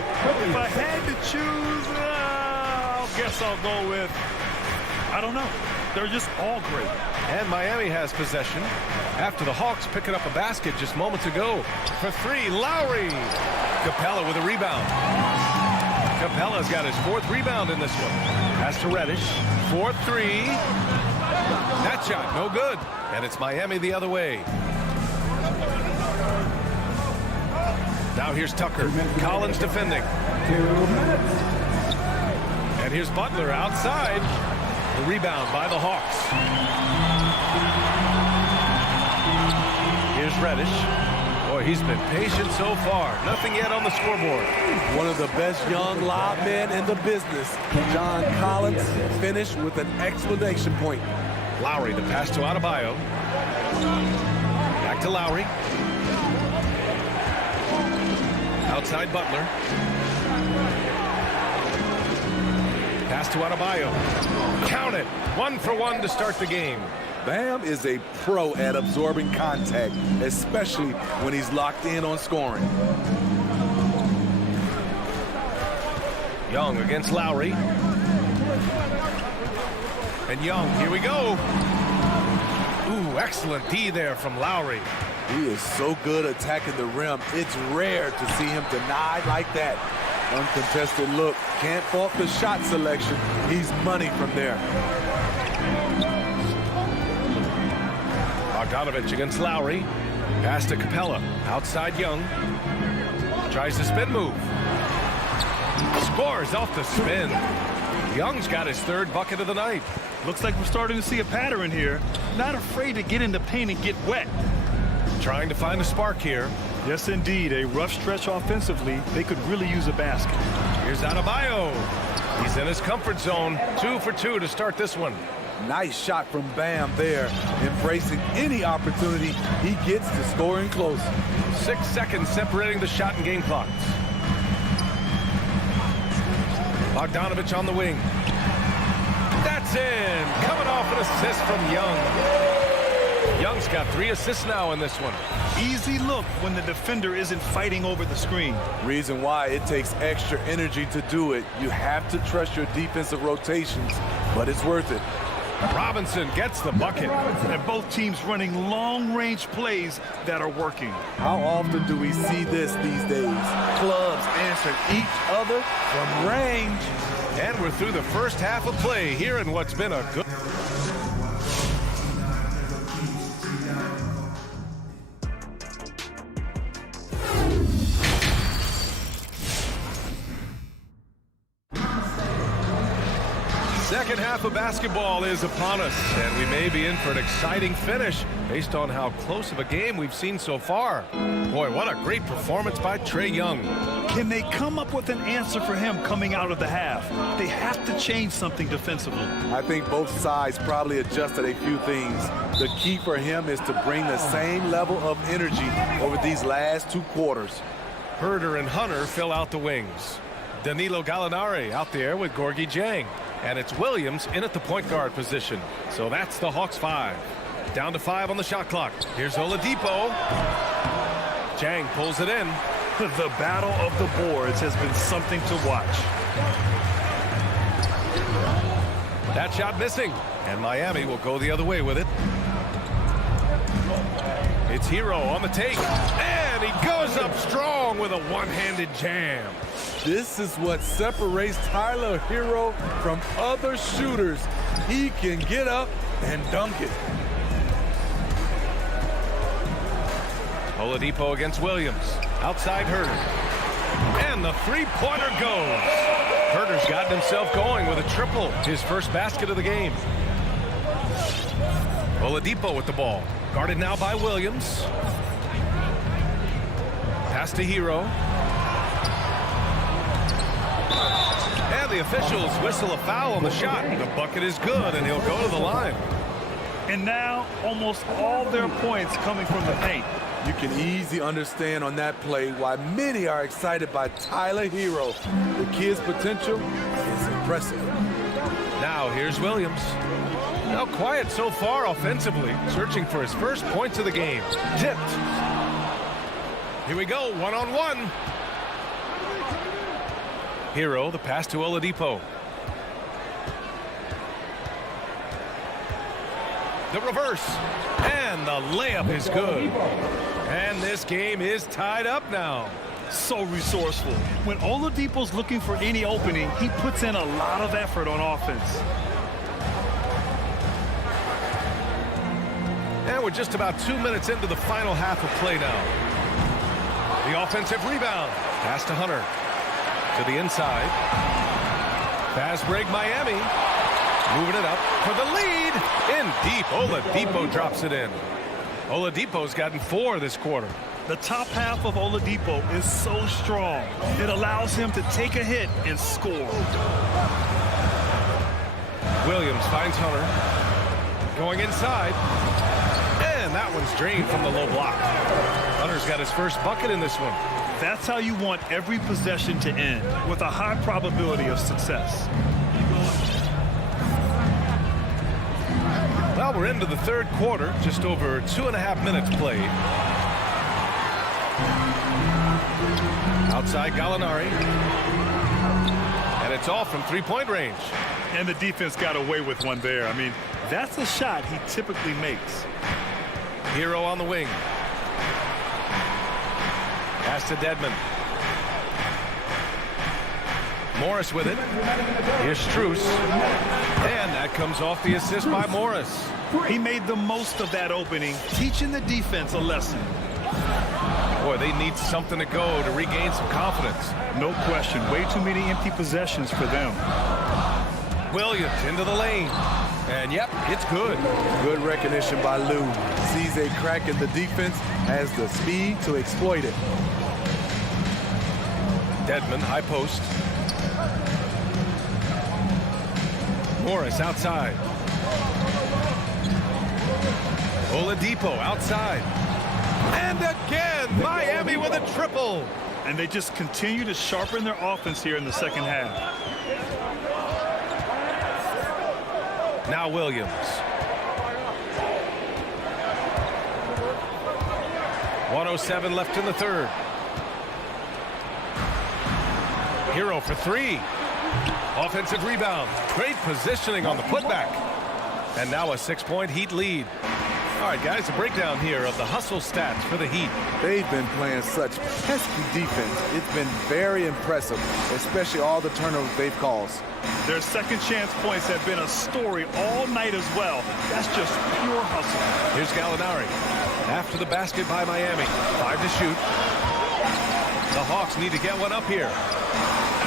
if I had to choose, I guess I'll go with, I don't know. They're just all great. And Miami has possession after the Hawks picking up a basket just moments ago. For three, Lowry. Capella with a rebound. Capella's got his 4th rebound in this one. Pass to Reddish. 4-3. That shot, no good. And it's Miami the other way. Now here's Tucker. Collins defending. And here's Butler outside. The rebound by the Hawks. Here's Reddish. Boy, he's been patient so far. Nothing yet on the scoreboard. One of the best young lob men in the business. John Collins finished with an exclamation point. Lowry, the pass to Adebayo. Back to Lowry. Outside Butler. Pass to Adebayo. Count it. 1 for 1 to start the game. Bam is a pro at absorbing contact, especially when he's locked in on scoring. Young against Lowry. And Young, here we go. Ooh, excellent D there from Lowry. He is so good attacking the rim. It's rare to see him denied like that. Uncontested look. Can't fault the shot selection. He's money from there. Bogdanovich against Lowry. Pass to Capella. Outside Young. Tries the spin move. Scores off the spin. Young's got his 3rd bucket of the night. Looks like we're starting to see a pattern here. Not afraid to get in the paint and get wet. Trying to find a spark here. Yes, indeed. A rough stretch offensively. They could really use a basket. Here's Adebayo. He's in his comfort zone. 2 for 2 to start this one. Nice shot from Bam there. Embracing any opportunity he gets to scoring close. 6 seconds separating the shot and game clocks. Bogdanovich on the wing. That's in. Coming off an assist from Young. Young's got 3 assists now in this one. Easy look when the defender isn't fighting over the screen. Reason why it takes extra energy to do it. You have to trust your defensive rotations, but it's worth it. Robinson gets the bucket. And both teams running long-range plays that are working. How often do we see this these days? Clubs answering each other from range. And we're through the first half of play here in what's been a good... Second half of basketball is upon us, and we may be in for an exciting finish based on how close of a game we've seen so far. Boy, what a great performance by Trae Young. Can they come up with an answer for him coming out of the half? They have to change something defensively. I think both sides probably adjusted a few things. The key for him is to bring the same level of energy over these last 2 quarters. Herder and Hunter fill out the wings. Danilo Gallinari out there with Gorgui Dieng. And it's Williams in at the point guard position. So that's the Hawks 5. Down to 5 on the shot clock. Here's Oladipo. Dieng pulls it in. The battle of the boards has been something to watch. That shot missing. And Miami will go the other way with it. It's Hero on the take. And he goes up strong with a one-handed jam. This is what separates Tyler Hero from other shooters. He can get up and dunk it. Oladipo against Williams. Outside Herder. And the three-pointer goes. Herder's gotten himself going with a triple. His first basket of the game. Oladipo with the ball. Guarded now by Williams. Pass to Hero. And the officials whistle a foul on the shot. The bucket is good, and he'll go to the line. And now, almost all their points coming from the paint. You can easily understand on that play why many are excited by Tyler Hero. The kid's potential is impressive. Now here's Williams. Now quiet so far offensively, searching for his first points of the game. Tipped. Here we go, one-on-one. Hero, the pass to Oladipo. The reverse, and the layup is good. And this game is tied up now. So resourceful. When Oladipo's looking for any opening, he puts in a lot of effort on offense. And we're just about 2 minutes into the final half of play now. The offensive rebound. Pass to Hunter. To the inside. Fast break Miami. Moving it up for the lead. In deep. Oladipo drops it in. Oladipo's gotten 4 this quarter. The top half of Oladipo is so strong. It allows him to take a hit and score. Williams finds Hunter. Going inside. And that one's drained from the low block. Hunter's got his first bucket in this one. That's how you want every possession to end, with a high probability of success. Well, we're into the third quarter, just over 2.5 minutes played. Outside Gallinari. And it's off from three-point range. And the defense got away with one there. I mean, that's a shot he typically makes. Hero on the wing. Pass to Dedmon. Morris with it. Here's Strus. And that comes off the assist by Morris. He made the most of that opening, teaching the defense a lesson. Boy, they need something to go to regain some confidence. No question. Way too many empty possessions for them. Williams into the lane. And yep, it's good. Good recognition by Lou. Sees a crack in the defense, has the speed to exploit it. Dedmon, high post. Morris outside. Oladipo outside. And again, Miami with a triple. And they just continue to sharpen their offense here in the second half. Now Williams. .107 left in the third. Hero for 3. Offensive rebound. Great positioning on the putback. And now a 6-point Heat lead. All right, guys, a breakdown here of the hustle stats for the Heat. They've been playing such pesky defense. It's been very impressive, especially all the turnovers they've caused. Their second chance points have been a story all night as well. That's just pure hustle. Here's Gallinari. After the basket by Miami. 5 to shoot. The Hawks need to get one up here.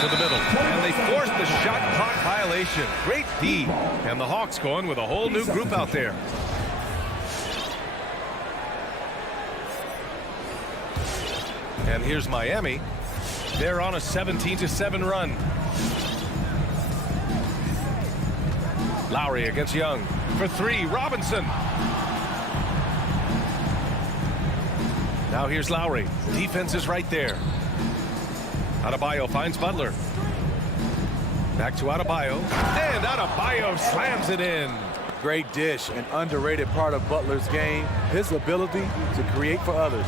To the middle. And they forced the shot clock violation. Great D. And the Hawks going with a whole new group out there. And here's Miami. They're on a 17-7 run. Lowry against Young. For 3, Robinson. Now here's Lowry. Defense is right there. Adebayo finds Butler. Back to Adebayo. And Adebayo slams it in. Great dish, an underrated part of Butler's game, his ability to create for others.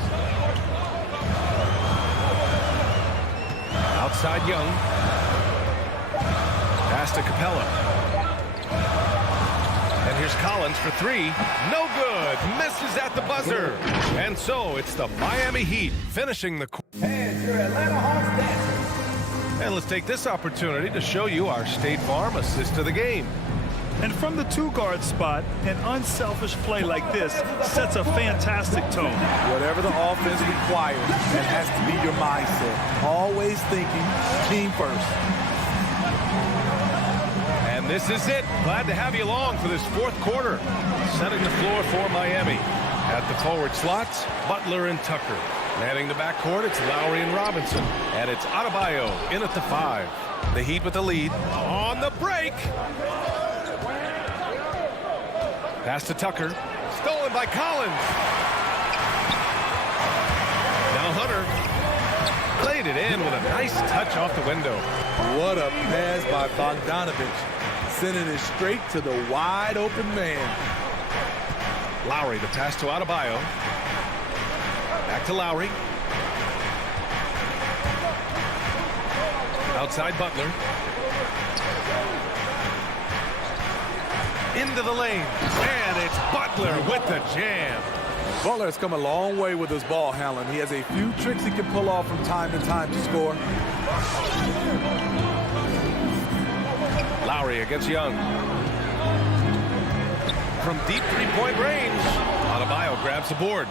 Outside Young. Pass to Capella. And here's Collins for 3. No good. Misses at the buzzer. And so it's the Miami Heat finishing the quarter. And let's take this opportunity to show you our State Farm assist of the game. And from the 2-guard spot, an unselfish play like this sets a fantastic tone. Whatever the offense requires, that has to be your mindset. Always thinking team first. And this is it. Glad to have you along for this fourth quarter. Setting the floor for Miami. At the forward slots, Butler and Tucker. Manning the backcourt, it's Lowry and Robinson. And it's Adebayo in at the 5. The Heat with the lead. On the break. Pass to Tucker. Stolen by Collins. in with a nice touch off the window. What a pass by Bogdanovich, sending it straight to the wide open man. Lowry, the pass to Adebayo. Back to Lowry. Outside Butler. Into the lane. And it's Butler with the jam. Butler has come a long way with his ball handling. He has a few tricks he can pull off from time to time to score. Lowry against Young. From deep three-point range, Adebayo grabs the board.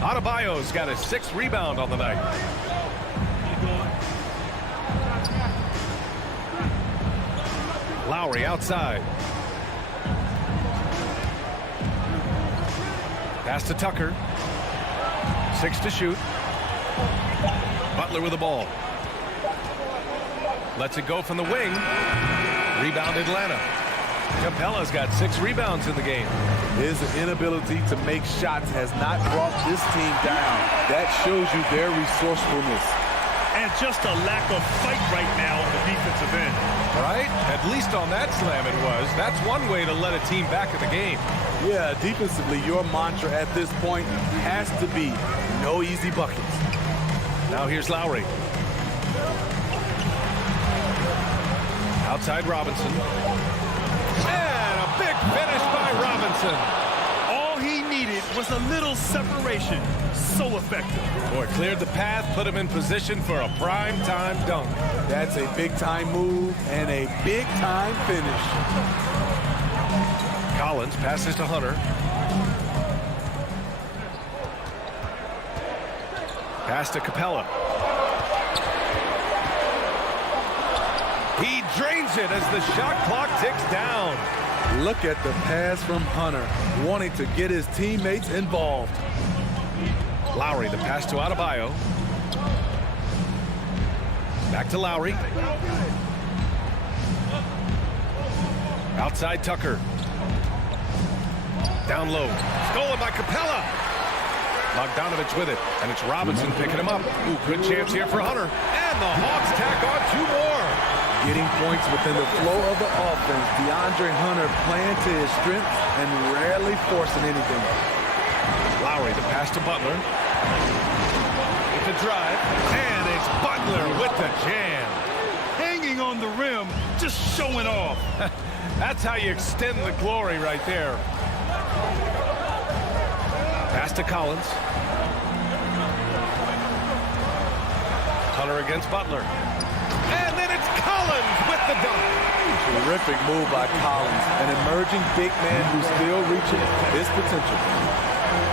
Adebayo's got his 6th rebound on the night. Lowry outside. Pass to Tucker. 6 to shoot. Butler with the ball. Lets it go from the wing. Rebound Atlanta. Capella's got 6 rebounds in the game. His inability to make shots has not brought this team down. That shows you their resourcefulness. And just a lack of fight right now on the defensive end. Right? At least on that slam it was. That's one way to let a team back in the game. Yeah, defensively, your mantra at this point has to be no easy buckets. Now here's Lowry. Outside Robinson. And a big finish by Robinson. All he needed was a little separation. So effective. Boy, cleared the path, put him in position for a prime-time dunk. That's a big-time move and a big-time finish. Collins passes to Hunter. Pass to Capella. He drains it as the shot clock ticks down. Look at the pass from Hunter, wanting to get his teammates involved. Lowry, the pass to Adebayo. Back to Lowry. Outside Tucker. Down low. Stolen by Capella. Bogdanovich with it, and it's Robinson picking him up. Ooh, good chance here for Hunter. And the Hawks tack on 2 more. Getting points within the flow of the offense. DeAndre Hunter playing to his strength and rarely forcing anything. Lowry, the pass to Butler. With the drive, and it's Butler with the jam. Hanging on the rim, just showing off. That's how you extend the glory right there. Pass to Collins. Hunter against Butler. And then it's Collins with the dunk. Terrific move by Collins, an emerging big man who's still reaching his potential.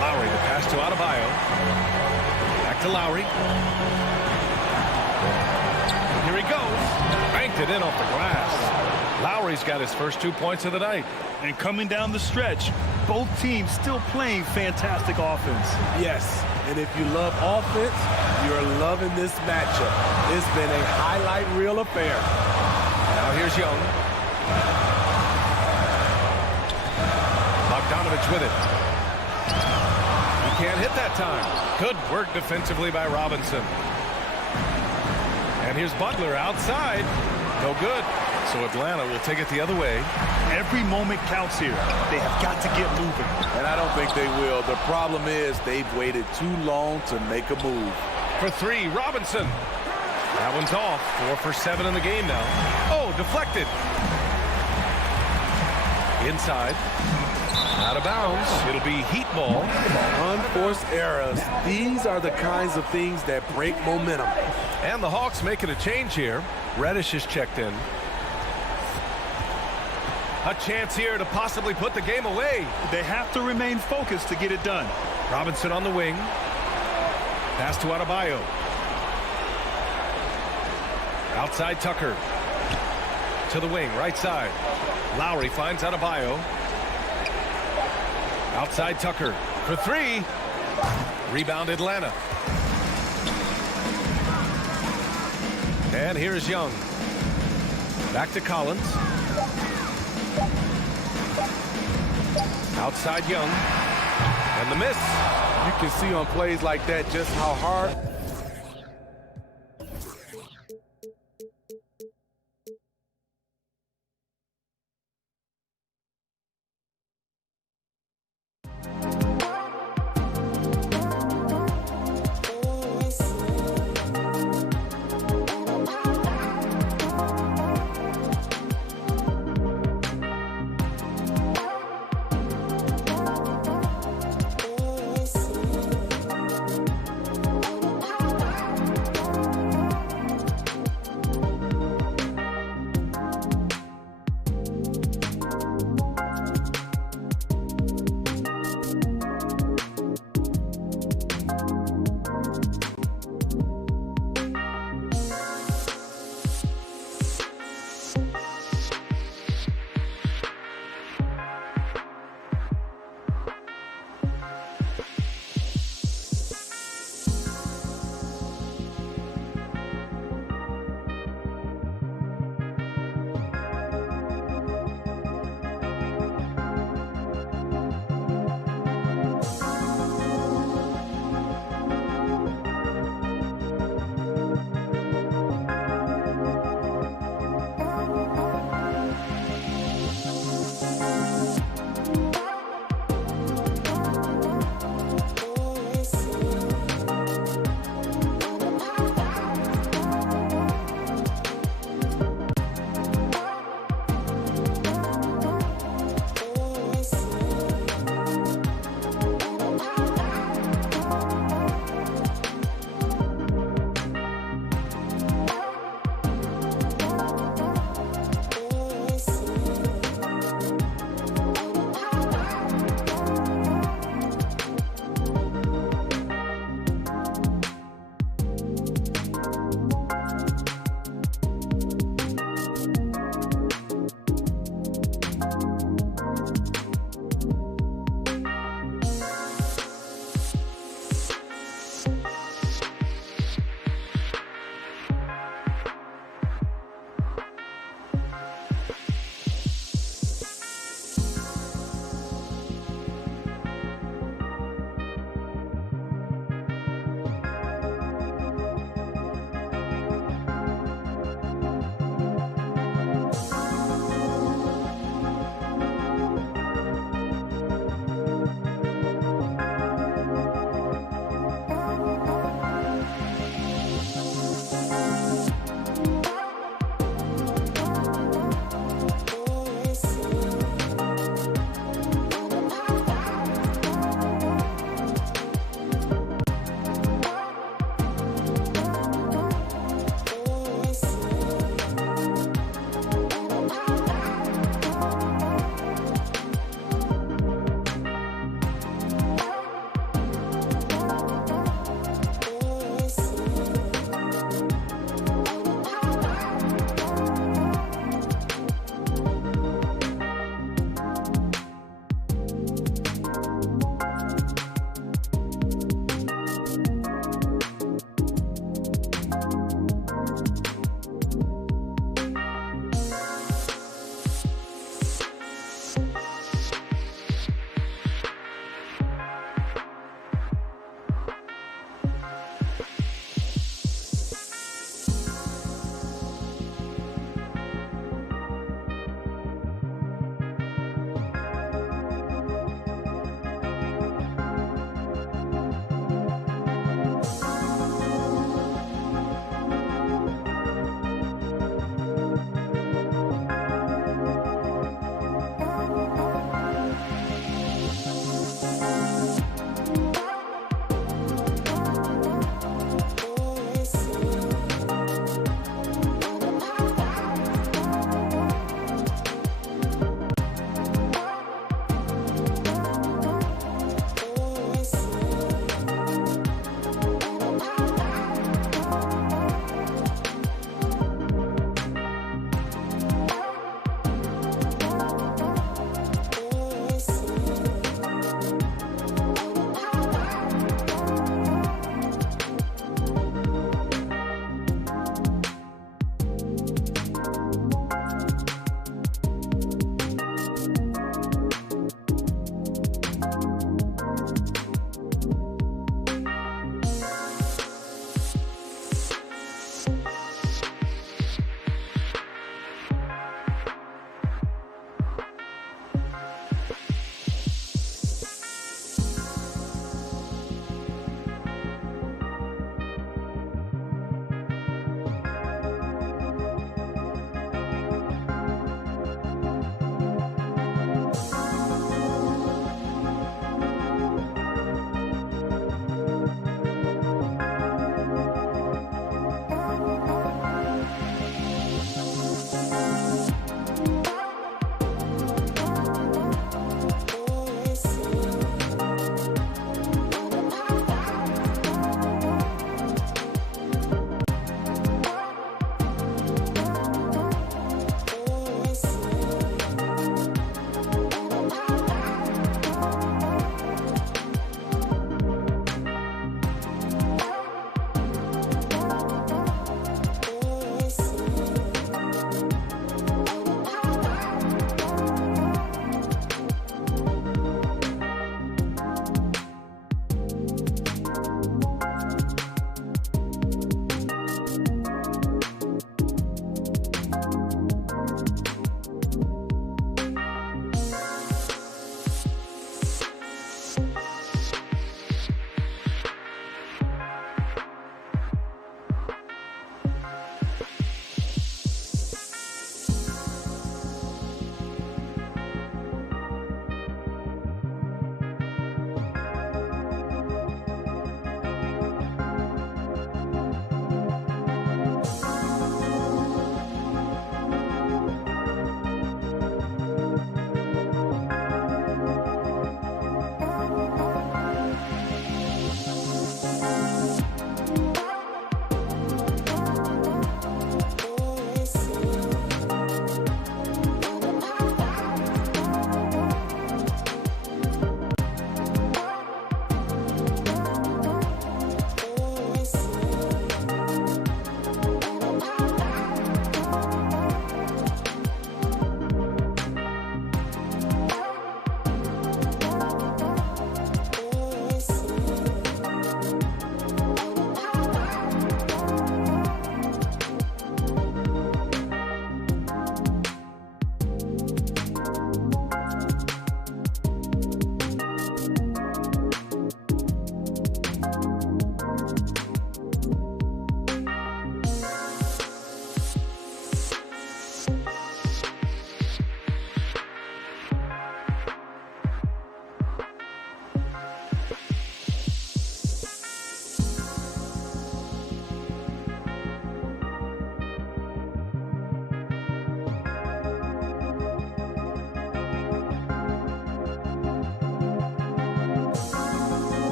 Lowry, the pass to Adebayo. Back to Lowry. Here he goes. Banked it in off the glass. Lowry's got his first 2 points of the night. And coming down the stretch, both teams still playing fantastic offense. Yes, and if you love offense, you're loving this matchup. It's been a highlight reel affair. Now here's Young. Bogdanovich with it. He can't hit that time. Good work defensively by Robinson. And here's Butler outside. No good. So Atlanta will take it the other way. Every moment counts here. They have got to get moving. And I don't think they will. The problem is they've waited too long to make a move. For 3, Robinson. That one's off. 4 for 7 in the game now. Oh, deflected. Inside. Out of bounds. It'll be heat ball. Unforced errors. These are the kinds of things that break momentum. And the Hawks making a change here. Reddish is checked in. A chance here to possibly put the game away. They have to remain focused to get it done. Robinson on the wing. Pass to Adebayo. Outside Tucker. To the wing, right side. Lowry finds Adebayo. Outside Tucker for 3. Rebound Atlanta. And here's Young. Back to Collins. Outside Young. And the miss. You can see on plays like that just how hard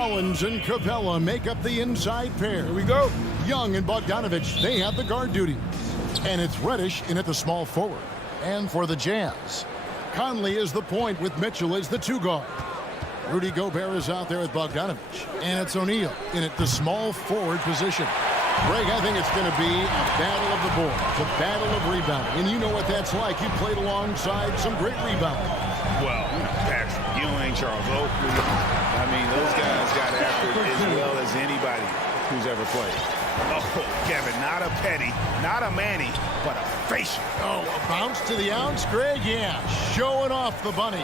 Collins and Capella make up the inside pair. Here we go. Young and Bogdanovich, they have the guard duties. And it's Reddish in at the small forward. And for the Jazz, Conley is the point with Mitchell as the 2 guard. Rudy Gobert is out there with Bogdanovich. And it's O'Neal in at the small forward position. Greg, I think it's going to be a battle of the boards, a battle of rebounding. And you know what that's like. You played alongside some great rebounders. Well, Patrick Ewing, Charles Oakley. I mean, those guys got after it as well as anybody who's ever played. Oh, Kevin, not a Petty, not a Manny, but a facial. Oh, a bounce to the outs, Greg? Yeah, showing off the bunnies.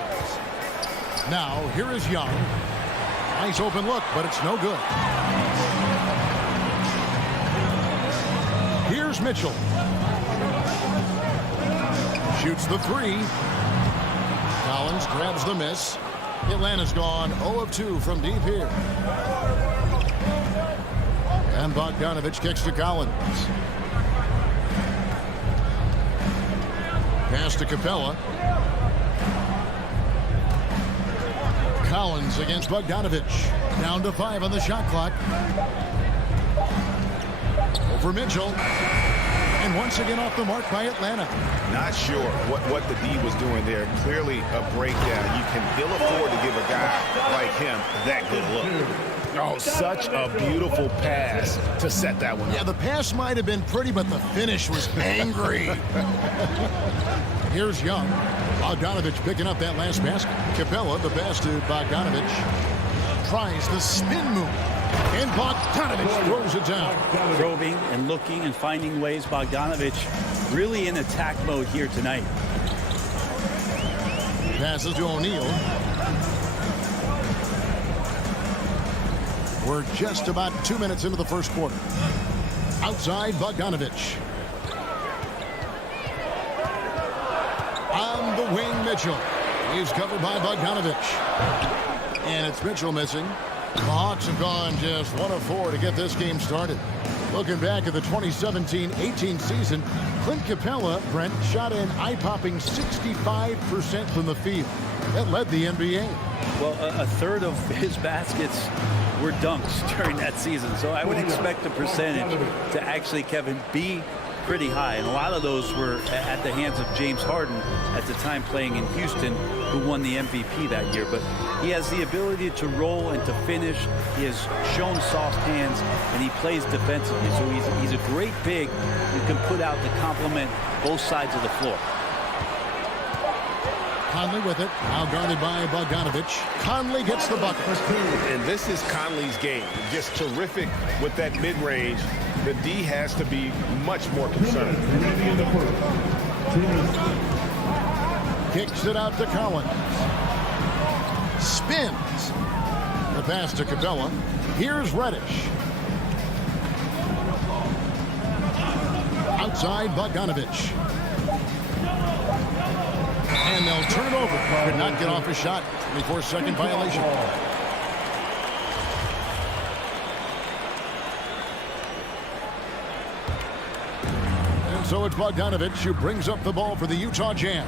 Now, here is Young. Nice open look, but it's no good. Here's Mitchell. Shoots the 3. Collins grabs the miss. Atlanta's gone 0 of 2 from deep here. And Bogdanovich kicks to Collins. Pass to Capella. Collins against Bogdanovich. Down to 5 on the shot clock. Over Mitchell. And once again off the mark by Atlanta. Not sure what the D was doing there. Clearly a breakdown. You can ill afford to give a guy like him that good look. Oh, such a beautiful pass to set that one up. Yeah, the pass might have been pretty, but the finish was angry. Here's Young. Bogdanovich picking up that last basket. Capella, the pass to Bogdanovich. Tries the spin move. And Bogdanovich throws it down. Probing and looking and finding ways. Bogdanovich really in attack mode here tonight. Passes to O'Neal. We're just about 2 minutes into the first quarter. Outside, Bogdanovich. On the wing, Mitchell. He's covered by Bogdanovich. And it's Mitchell missing. The Hawks have gone just 1 of 4 to get this game started. Looking back at the 2017-18 season, Clint Capella, Brent, shot an eye-popping 65% from the field. That led the NBA. Well, a third of his baskets were dunks during that season. So I would expect the percentage to actually, Kevin, be pretty high. And a lot of those were at the hands of James Harden at the time playing in Houston, who won the MVP that year. But he has the ability to roll and to finish. He has shown soft hands, and he plays defensively. So he's a great big who can put out to complement both sides of the floor. Conley with it. Now guarded by Bogdanovich. Conley gets the bucket. And this is Conley's game. Just terrific with that mid-range. The D has to be much more concerned. Kicks it out to Collins. Spins. The pass to Capella. Here's Reddish. Outside, Bogdanovich. And they'll turn it over. Could not get off a shot. 24-second violation. And so it's Bogdanovich who brings up the ball for the Utah Jazz.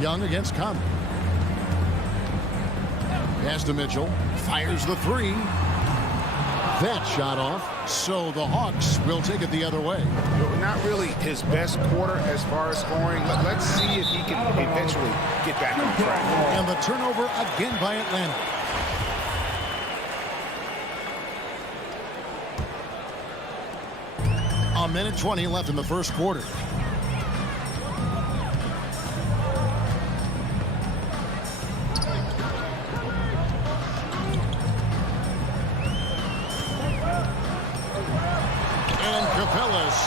Young against Conley. Pass to Mitchell. Fires the 3. That shot off, so the Hawks will take it the other way. Not really his best quarter as far as scoring. Let's see if he can eventually get back on track. And the turnover again by Atlanta. A minute 20 left in the first quarter.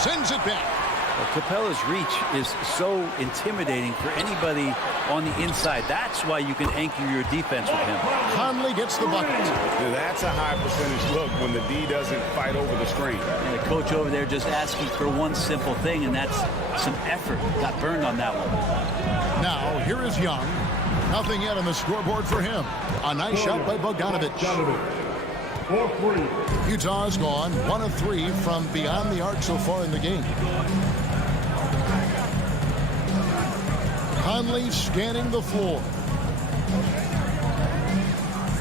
Sends it back. Well, Capella's reach is so intimidating for anybody on the inside. That's why you can anchor your defense with him. Conley gets the bucket. That's a high percentage look when the D doesn't fight over the screen. And the coach over there just asking for one simple thing, and that's some effort. Got burned on that one. Now, here is Young. Nothing yet on the scoreboard for him. A nice shot by Bogdanovich. Utah's gone 1 of 3 from beyond the arc so far in the game. Conley scanning the floor.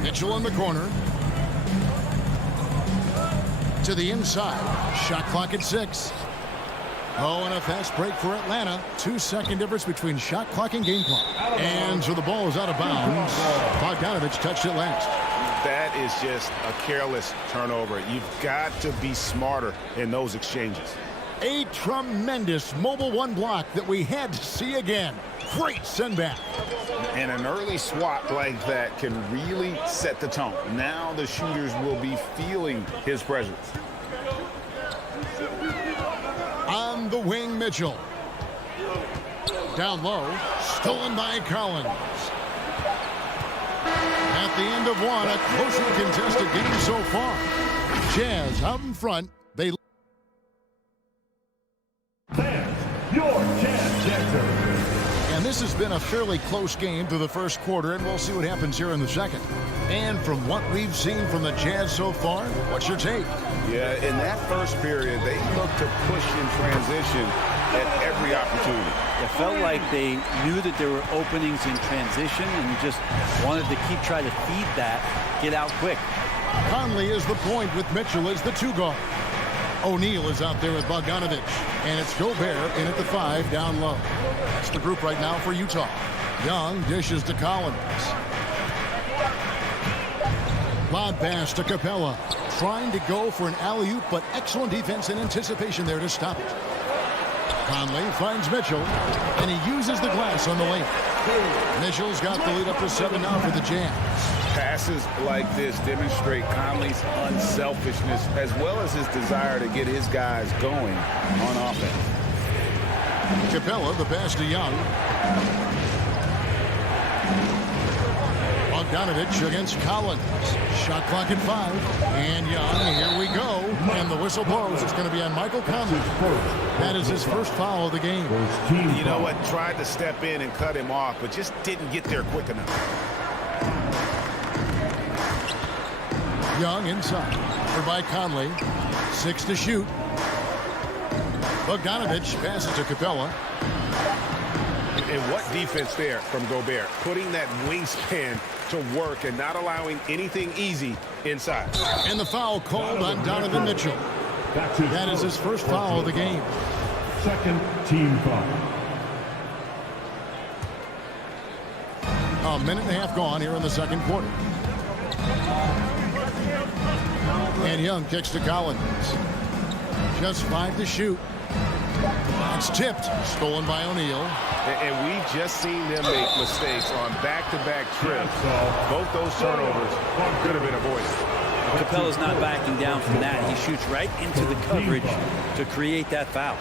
Mitchell in the corner. To the inside. Shot clock at 6. Oh, and a fast break for Atlanta. 2-second difference between shot clock and game clock. And so the ball is out of bounds. Bogdanovich touched it last. That is just a careless turnover. You've got to be smarter in those exchanges. A tremendous mobile one block that we had to see again. Great send back. And an early swat like that can really set the tone. Now the shooters will be feeling his presence. On the wing, Mitchell. Down low, stolen by Collins. At the end of one, a closely contested game so far. Jazz out in front. They Fans, your Jazz Jackson. And this has been a fairly close game through the first quarter, and we'll see what happens here in the second. And from what we've seen from the Jazz so far, what's your take? Yeah, in that first period, they looked to push in transition at every opportunity. It felt like they knew that there were openings in transition and just wanted to keep trying to feed that, get out quick. Conley is the point with Mitchell as the 2 guard. O'Neal is out there with Bogdanovich. And it's Gobert in at the 5 down low. That's the group right now for Utah. Young dishes to Collins. Lob pass to Capella. Trying to go for an alley-oop, but excellent defense and anticipation there to stop it. Conley finds Mitchell, and he uses the glass on the lane. Mitchell's got the lead up to 7 now for the Jazz. Passes like this demonstrate Conley's unselfishness as well as his desire to get his guys going on offense. Capella, the pass to Young. Bogdanovich against Collins. Shot clock at 5. And Young, here we go. And the whistle blows. It's going to be on Michael Conley. That is his first foul of the game. You know what? Tried to step in and cut him off, but just didn't get there quick enough. Young inside. Over by Conley. 6 to shoot. Bogdanovich passes to Capella. And what defense there from Gobert. Putting that wingspan to work and not allowing anything easy inside. And the foul called on Donovan Mitchell. That is his first foul of the game. Second team foul. A minute and a half gone here in the second quarter. And Young kicks to Collins. Just 5 to shoot. It's tipped. Stolen by O'Neal. And we've just seen them make mistakes on back-to-back trips. Both those turnovers could have been avoided. Capella's not backing down from that. He shoots right into the coverage to create that foul.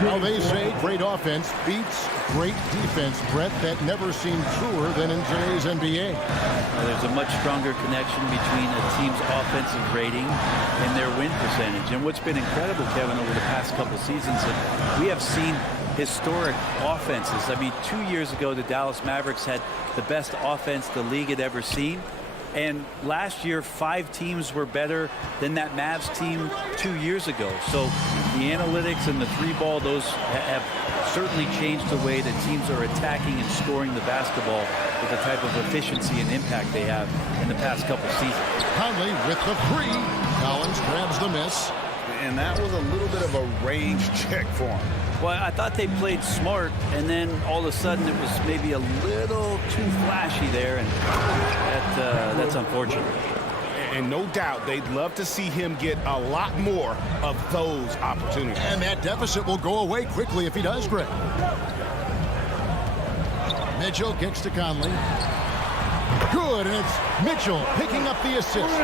Well, they say great offense beats great defense, Brett. That never seemed truer than in today's NBA. Well, there's a much stronger connection between a team's offensive rating and their win percentage. And what's been incredible, Kevin, over the past couple seasons, that we have seen historic offenses. I mean, 2 years ago, the Dallas Mavericks had the best offense the league had ever seen. And last year, 5 teams were better than that Mavs team 2 years ago. So the analytics and the 3-ball, those have certainly changed the way that teams are attacking and scoring the basketball with the type of efficiency and impact they have in the past couple seasons. Conley with the 3. Collins grabs the miss. And that was a little bit of a range check for him. Well, I thought they played smart, and then all of a sudden it was maybe a little too flashy there, and that's unfortunate. And no doubt they'd love to see him get a lot more of those opportunities. And that deficit will go away quickly if he does, Greg. Mitchell kicks to Conley. Good, and it's Mitchell picking up the assist.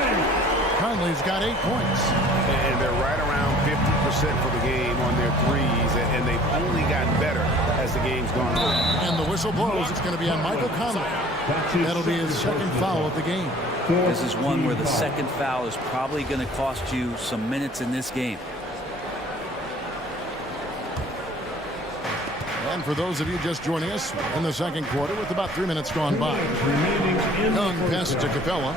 Conley's got 8 points. And they're right around 50% for the game on their threes, and they've only gotten better as the game's gone on. And the whistle blows. It's going to be on Michael Conley. That'll be his second foul of the game. This is one where the second foul is probably going to cost you some minutes in this game. And for those of you just joining us in the second quarter with about 3 minutes gone by. Young passes to Capella.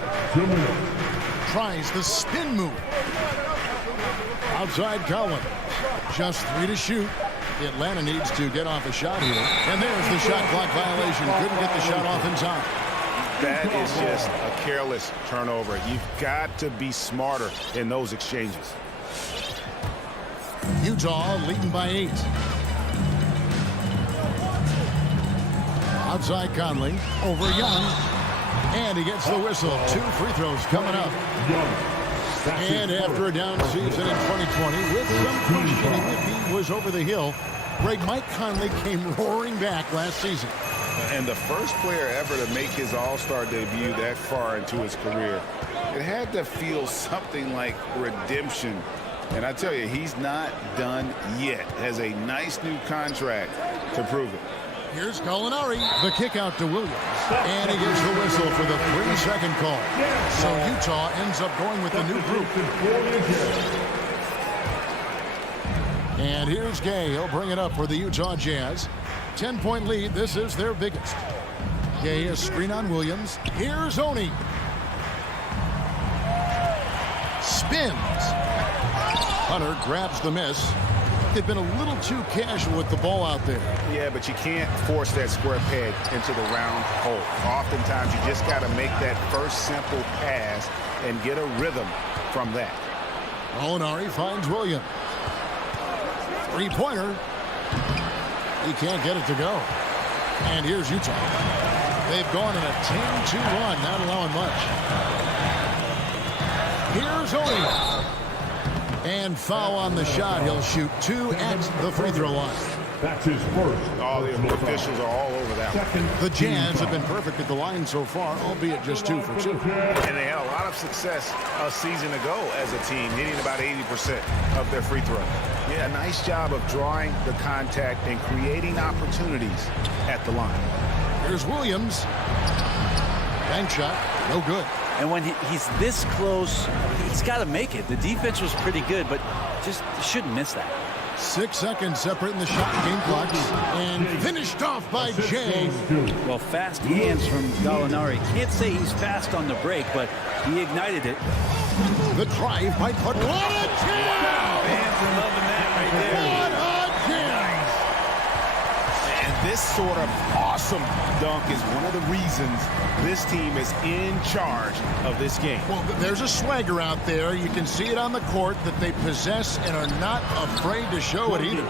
Tries the spin move. Outside Collins. Just 3 to shoot. Atlanta needs to get off a shot here. And there's the shot clock violation. Couldn't get the shot off in time. That is just a careless turnover. You've got to be smarter in those exchanges. Utah leading by 8. Outside Conley, over Young, and he gets the whistle. 2 free throws coming up. And after a down season in 2020, with some questioning if he was over the hill, Greg, Mike Conley came roaring back last season. And the first player ever to make his All-Star debut that far into his career, it had to feel something like redemption. And I tell you, he's not done yet. Has a nice new contract to prove it. Here's Gallinari. The kick out to Williams. And he gets the whistle for the 3-second call. So Utah ends up going with the new group. And here's Gay. He'll bring it up for the Utah Jazz. 10-point lead. This is their biggest. Gay, a screen on Williams. Here's Oni. Spins. Hunter grabs the miss. They've been a little too casual with the ball out there. Yeah, but you can't force that square peg into the round hole. Oftentimes, you just got to make that first simple pass and get a rhythm from that. Gallinari finds Williams. 3-pointer. He can't get it to go. And here's Utah. They've gone in a 10-2-1, not allowing much. Here's Oni. And foul on the shot. He'll shoot 2 at the free throw line. That's his first. All the officials are all over that one. The Jazz have been perfect at the line so far, albeit just 2 for 2. And they had a lot of success a season ago as a team, hitting about 80% of their free throw. Yeah, nice job of drawing the contact and creating opportunities at the line. Here's Williams. Bank shot, no good. And when he's this close, he's got to make it. The defense was pretty good, but just shouldn't miss that. 6 seconds separating the shot game clock, and finished off by Jay. Well, fast hands from Gallinari. Can't say he's fast on the break, but he ignited it. The drive by Putnam. What a jam! Fans are loving that right there. What a jam! And this sort of awesome dunk is one of the reasons this team is in charge of this game. Well, there's a swagger out there. You can see it on the court that they possess and are not afraid to show it either.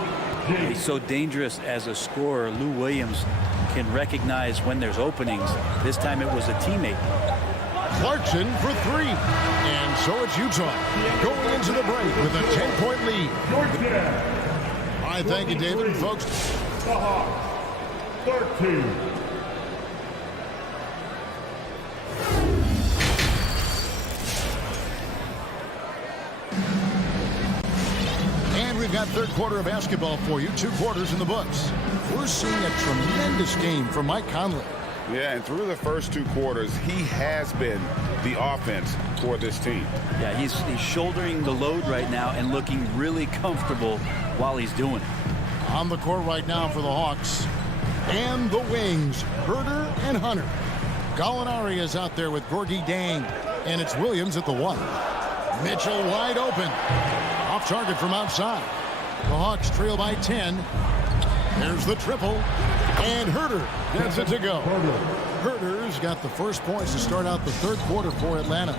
He's so dangerous as a scorer. Lou Williams can recognize when there's openings. This time it was a teammate. Clarkson for 3. And so it's Utah going into the break with a 10-point lead. All right, thank you, David. Folks, The Hawks, 13. and we've got third quarter of basketball for you. 2 quarters in the books. We're seeing a tremendous game from Mike Conley. Yeah, and through the first 2 quarters, he has been the offense for this team. Yeah, he's shouldering the load right now and looking really comfortable while he's doing it. On the court right now for the Hawks. And the wings, Herder and Hunter. Gallinari is out there with Gorgie Dang. And it's Williams at the 1. Mitchell wide open. Off target from outside. The Hawks trail by 10. There's the triple. And Herder gets it to go. Herder's got the first points to start out the third quarter for Atlanta.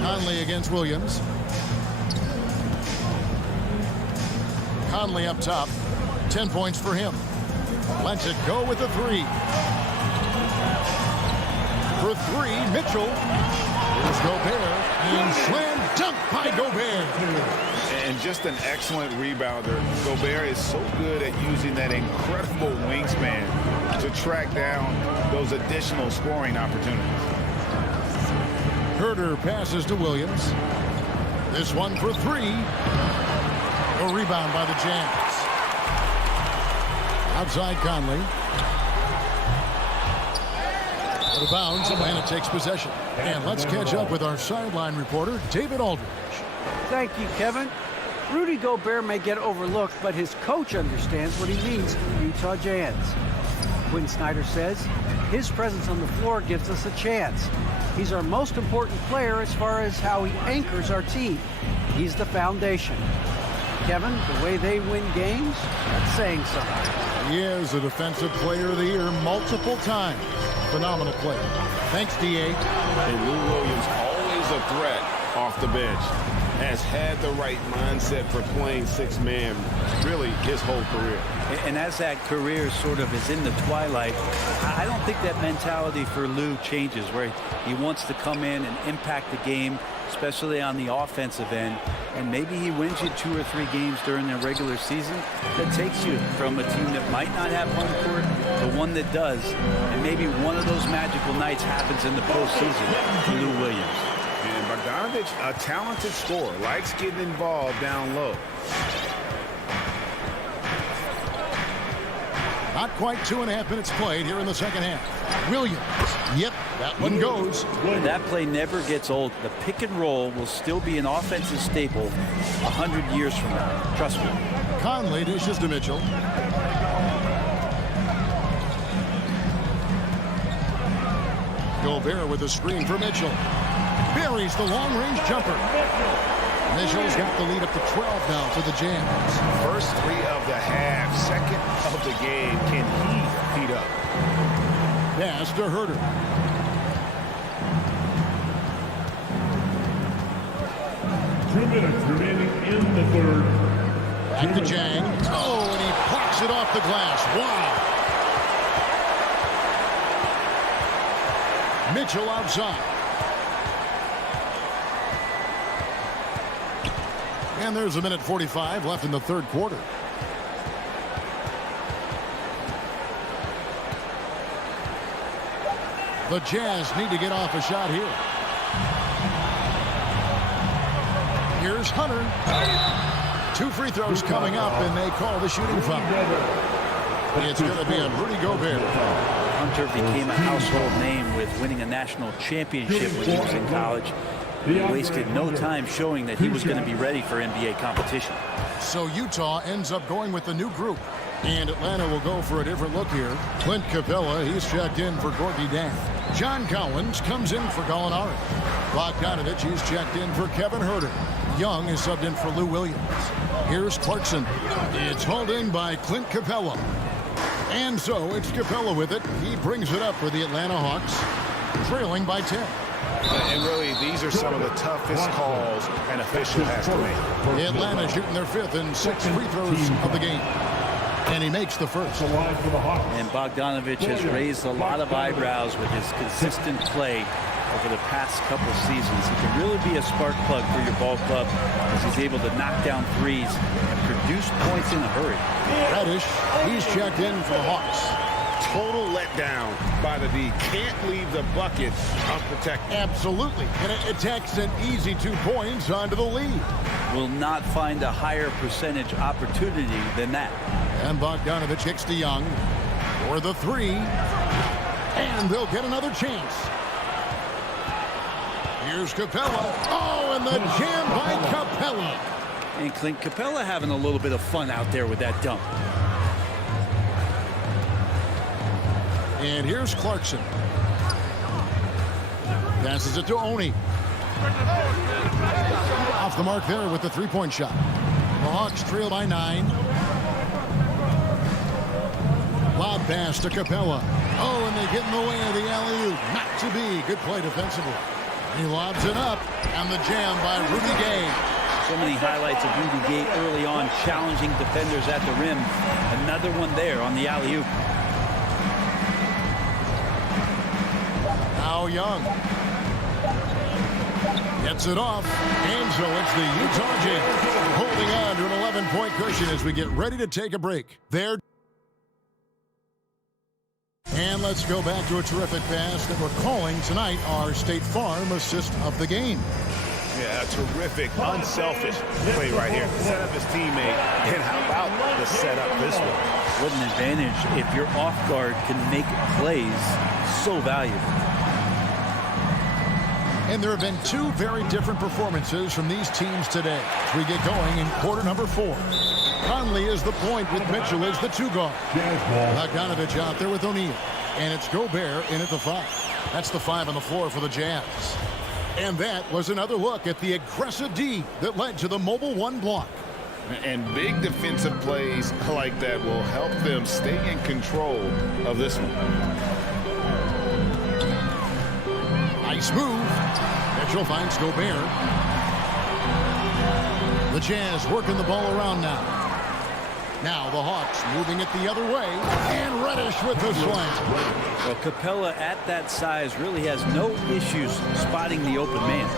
Conley against Williams. Conley up top. 10 points for him. Lets it go with the 3. For 3, Mitchell. Here's Gobert. And slam dunk by Gobert. And just an excellent rebounder. Gobert is so good at using that incredible wingspan to track down those additional scoring opportunities. Herder passes to Williams. This one for 3. A rebound by the Jazz. Outside Conley. Out of bounds, Atlanta takes possession. And let's catch up with our sideline reporter, David Aldridge. Thank you, Kevin. Rudy Gobert may get overlooked, but his coach understands what he means to the Utah Jazz. Quinn Snyder says, his presence on the floor gives us a chance. He's our most important player as far as how he anchors our team. He's the foundation. Kevin, the way they win games, that's saying something. He is a Defensive Player of the Year multiple times. Phenomenal play. Thanks, D.A. And Lou Williams, always a threat off the bench. Has had the right mindset for playing six-man really his whole career. And as that career sort of is in the twilight, I don't think that mentality for Lou changes, where he wants to come in and impact the game, especially on the offensive end. And maybe he wins you 2 or 3 games during the regular season that takes you from a team that might not have home court to one that does. And maybe one of those magical nights happens in the postseason for Lou Williams. And Bogdanovich, a talented scorer, likes getting involved down low. Not quite 2.5 minutes played here in the second half. Williams. Yep, that one goes. That play never gets old. The pick and roll will still be an offensive staple 100 years from now. Trust me. Conley dishes to Mitchell. Gobert with a screen for Mitchell. Buries the long-range jumper. Mitchell's got the lead up to 12 now for the Jazz. First 3 of the half, second of the game. Can he heat up? Pass to Herter. Two minutes remaining in the third. Back to Jang. Oh, and he plucks it off the glass. Wow. Mitchell outside. And there's 1:45 left in the third quarter. The Jazz need to get off a shot here. Here's Hunter. 2 free throws coming up, and they call the shooting foul. It's going to be on Rudy Gobert. Hunter became a household name with winning a national championship when he was in college. He wasted no time showing that he was going to be ready for NBA competition. So Utah ends up going with the new group. And Atlanta will go for a different look here. Clint Capella, he's checked in for Gorgie Dan. John Collins comes in for Gallinari. Bogdanovich, he's checked in for Kevin Herter. Young is subbed in for Lou Williams. Here's Clarkson. It's hauled in by Clint Capella. And so it's Capella with it. He brings it up for the Atlanta Hawks, trailing by 10. And really, these are some of the toughest calls an official has to make. Atlanta shooting their 5th and 6th free throws of the game. And he makes the first. And Bogdanovich has raised a lot of eyebrows with his consistent play over the past couple seasons. He can really be a spark plug for your ball club as he's able to knock down threes and produce points in a hurry. Reddish, he's checked in for the Hawks. Total letdown by the D. Can't leave the bucket unprotected. Absolutely. And it takes an easy 2 points onto the lead. Will not find a higher percentage opportunity than that. And Bogdanovich kicks to Young for the 3. And they'll get another chance. Here's Capella. Oh, and the jam by Capella. And Clint Capella having a little bit of fun out there with that dunk. And here's Clarkson. Passes it to Oni. Off the mark there with the 3-point shot. The Hawks trail by 9. Lob pass to Capella. Oh, and they get in the way of the alley-oop. Not to be. Good play defensively. He lobs it up. And the jam by Rudy Gay. So many highlights of Rudy Gay early on, challenging defenders at the rim. Another one there on the alley-oop. Now Young gets it off, and so it's the Utah Jazz holding on to an 11-point cushion as we get ready to take a break. There. And let's go back to a terrific pass that we're calling tonight our State Farm assist of the game. Yeah, a terrific, unselfish play right here. Set up his teammate, and how about the setup this one? What an advantage if your off guard can make plays so valuable. And there have been 2 very different performances from these teams today as we get going in quarter number 4. Conley is the point with Mitchell as the 2 guard. Bogdanovich out there with O'Neal. And it's Gobert in at the 5. That's the 5 on the floor for the Jazz. And that was another look at the aggressive D that led to the Mobile 1 block. And big defensive plays like that will help them stay in control of this one. Nice move. Mitchell finds Gobert. The Jazz working the ball around now. Now the Hawks moving it the other way. And Reddish with the slam. Well, Capella at that size really has no issues spotting the open man.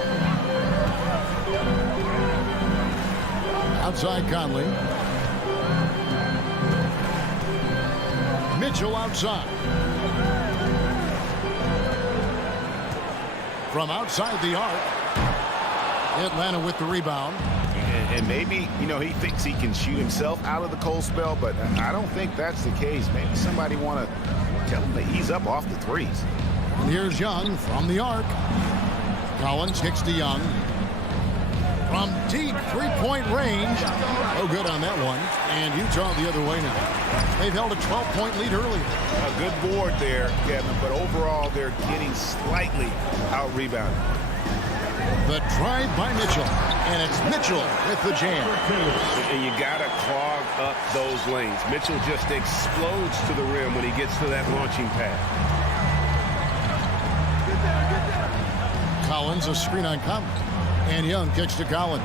Outside Conley. Mitchell outside. From outside the arc. Atlanta with the rebound. And maybe, you know, he thinks he can shoot himself out of the cold spell, but I don't think that's the case. Maybe somebody want to tell him to ease up off the threes. And here's Young from the arc. Collins kicks to Young. From deep three-point range. No good on that one. And Utah the other way now. They've held a 12-point lead earlier. A good board there, Kevin, but overall they're getting slightly out-rebounded. The drive by Mitchell. And it's Mitchell with the jam. And you got to clog up those lanes. Mitchell just explodes to the rim when he gets to that launching pad. Collins, a screen on Conley. And Young kicks to Collins.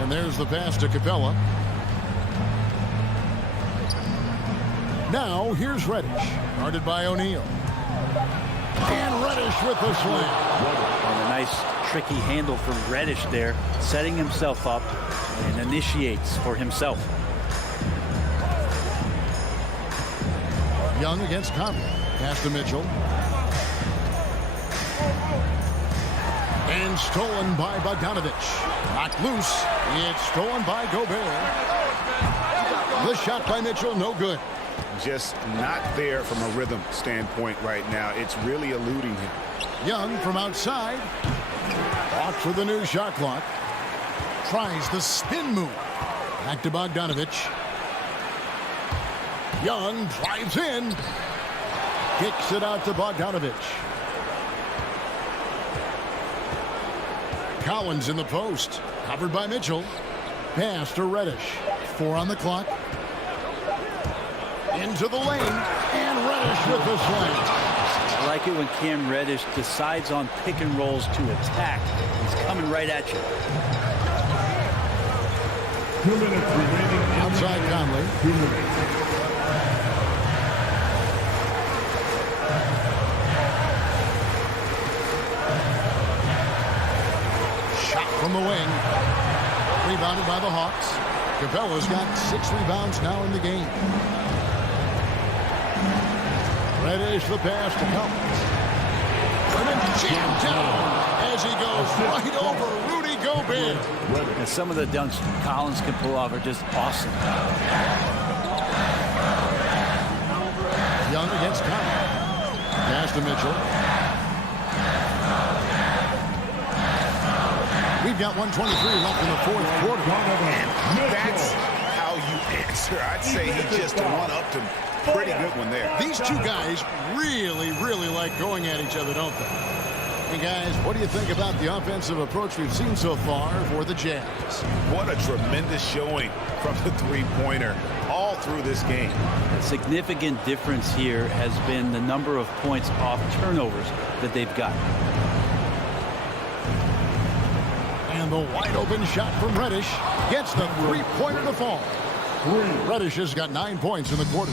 And there's the pass to Capella. Now here's Reddish. Guarded by O'Neal. And Reddish with the slam. And a nice tricky handle from Reddish there, setting himself up and initiates for himself. Young against Conley. Pass to Mitchell. And stolen by Bogdanovich. Knocked loose. It's stolen by Gobert. The shot by Mitchell, no good. Just not there from a rhythm standpoint right now. It's really eluding him. Young from outside. Walks for the new shot clock. Tries the spin move. Back to Bogdanovich. Young drives in. Kicks it out to Bogdanovich. Collins in the post. Covered by Mitchell. Pass to Reddish. 4 on the clock. Into the lane. And Reddish with the slam. I like it when Cam Reddish decides on pick and rolls to attack. He's coming right at you. 2 minutes remaining. Outside Conley. 2 minutes. Shot from the wing. Rebounded by the Hawks. Capella's got 6 rebounds now in the game. Reddish the pass to Collins. And then jammed down as he goes right over Rudy Gobert. And some of the dunks Collins can pull off are just awesome. Young against Collins. Pass to Mitchell. We've got 1:23 left in the fourth quarter. And that's how you answer. I'd say he just one-upped him. Pretty good one there. These two guys really like going at each other, don't they? And guys, what do you think about the offensive approach we've seen so far for the Jazz? What a tremendous showing from the three-pointer all through this game. A significant difference here has been the number of points off turnovers that they've got. And the wide open shot from Reddish gets the three-pointer to fall. Reddish has got 9 points in the quarter.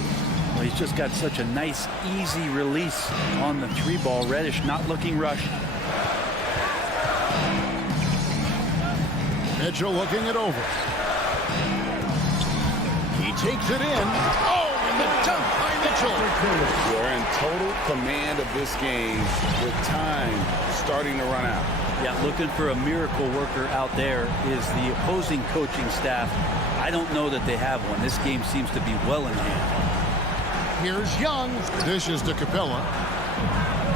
Well, he's just got such a nice, easy release on the 3-ball. Reddish not looking rushed. Mitchell looking it over. He takes it in. Oh, and the dunk by Mitchell. We're in total command of this game with time starting to run out. Yeah, looking for a miracle worker out there is the opposing coaching staff. I don't know that they have one. This game seems to be well in hand. Here's Young. Dishes to Capella.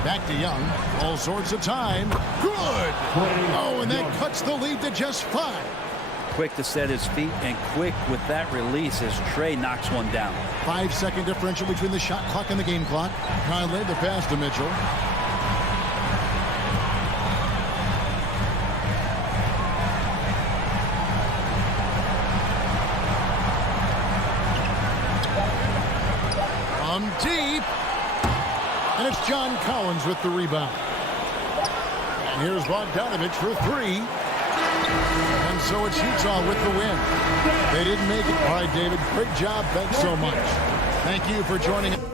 Back to Young. All sorts of time. Good. Oh, and that cuts the lead to just 5. Quick to set his feet and quick with that release as Trey knocks one down. 5-second differential between the shot clock and the game clock. Conley the pass to Mitchell. from deep. And it's John Collins with the rebound. And here's Bogdanovich for three. And so it's Utah with the win. They didn't make it. All right, David, great job. Thanks so much. Thank you for joining us.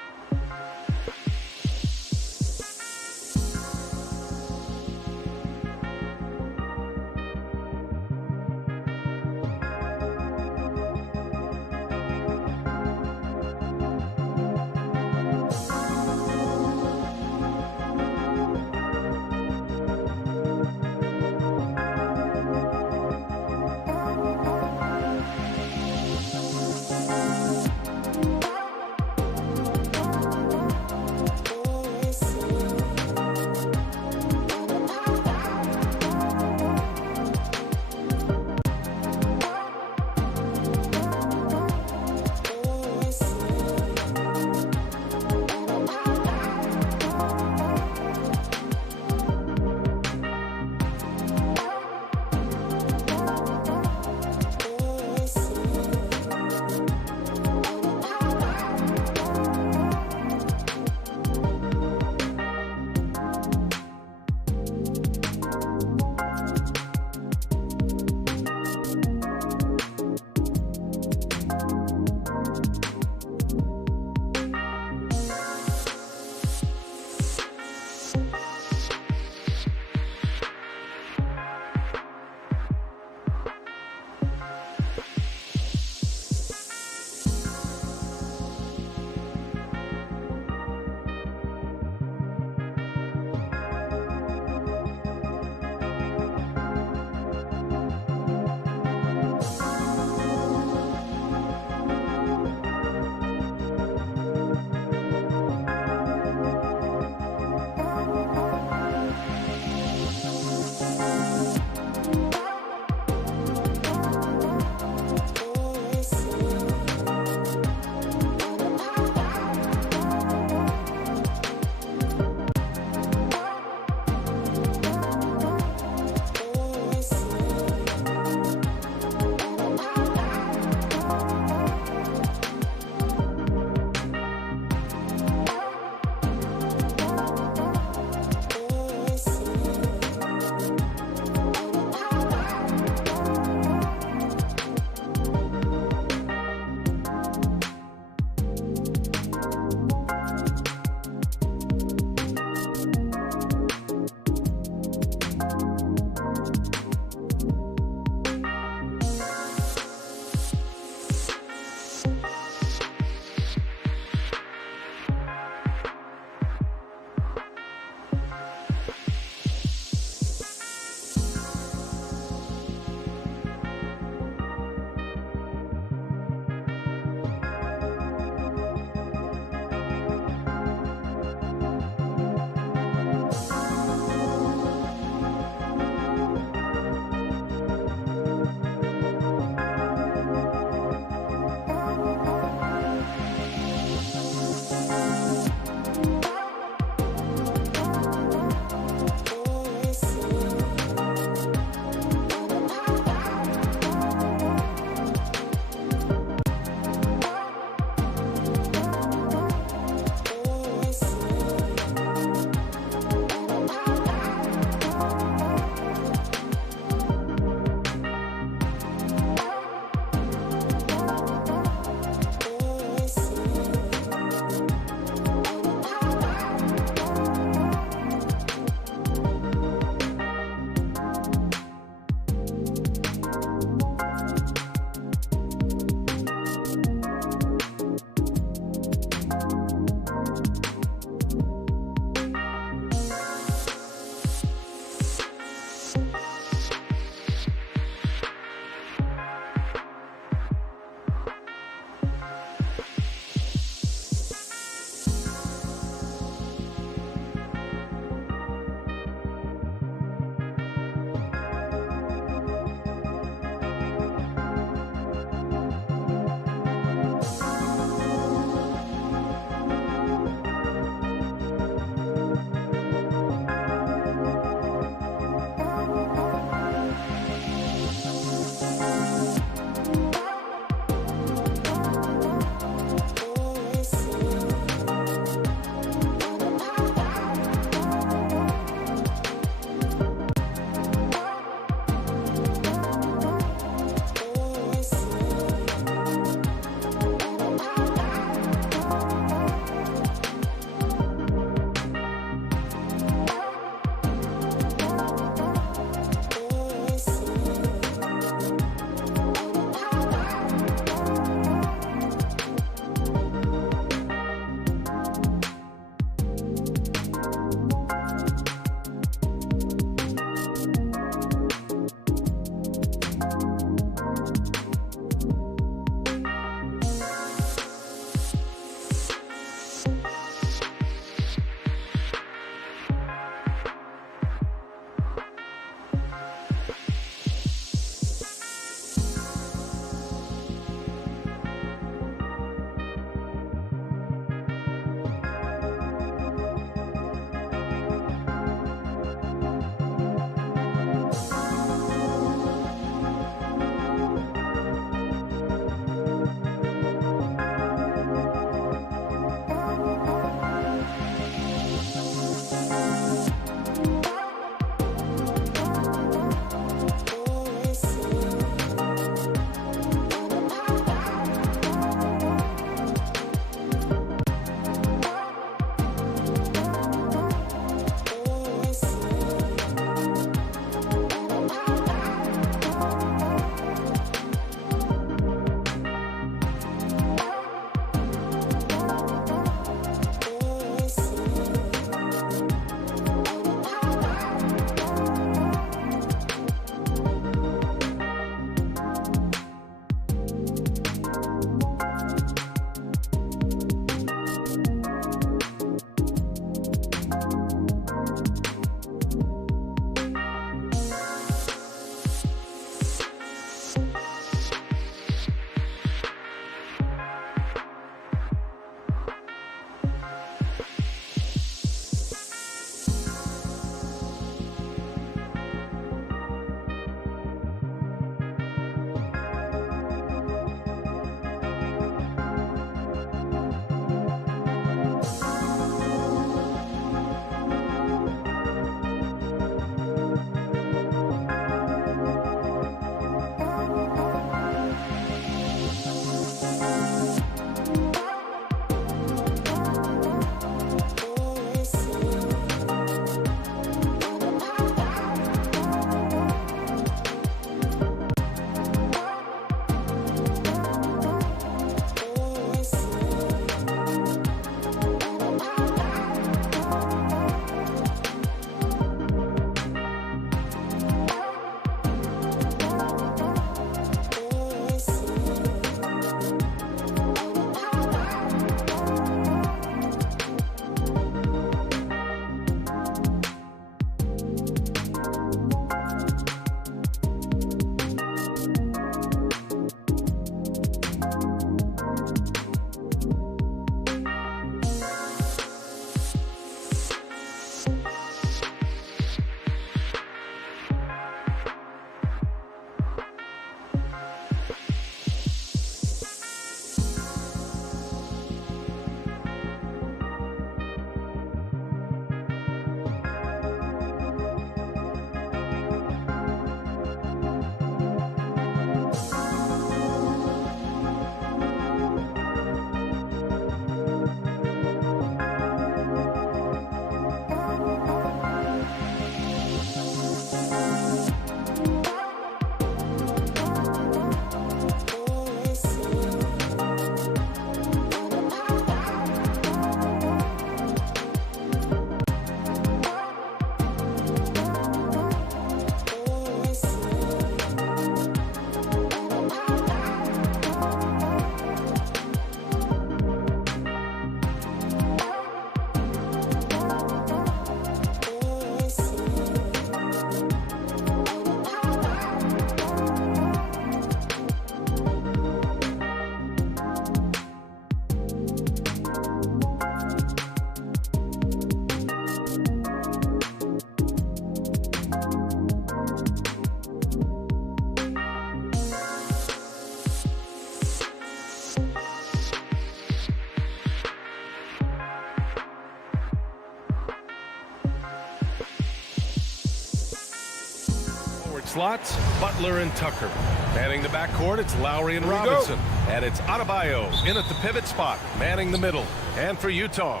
slots, Butler and Tucker. Manning the backcourt, it's Lowry and Robinson. And it's Adebayo in at the pivot spot, manning the middle. And for Utah,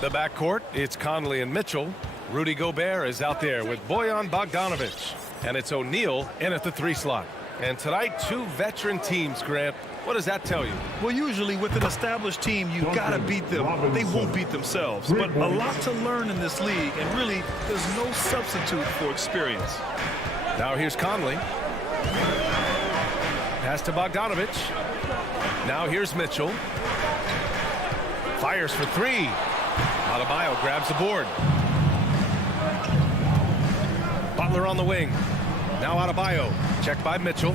the backcourt, it's Conley and Mitchell. Rudy Gobert is out there with Bojan Bogdanovic. And it's O'Neal in at the 3 slot. And tonight, 2 veteran teams, Grant. What does that tell you? Well, usually with an established team, you got to beat them. They won't beat themselves. But a lot to learn in this league, and really, there's no substitute for experience. Now here's Conley. Pass to Bogdanovic. Now here's Mitchell. Fires for 3. Adebayo grabs the board. Butler on the wing. Now Adebayo. Checked by Mitchell.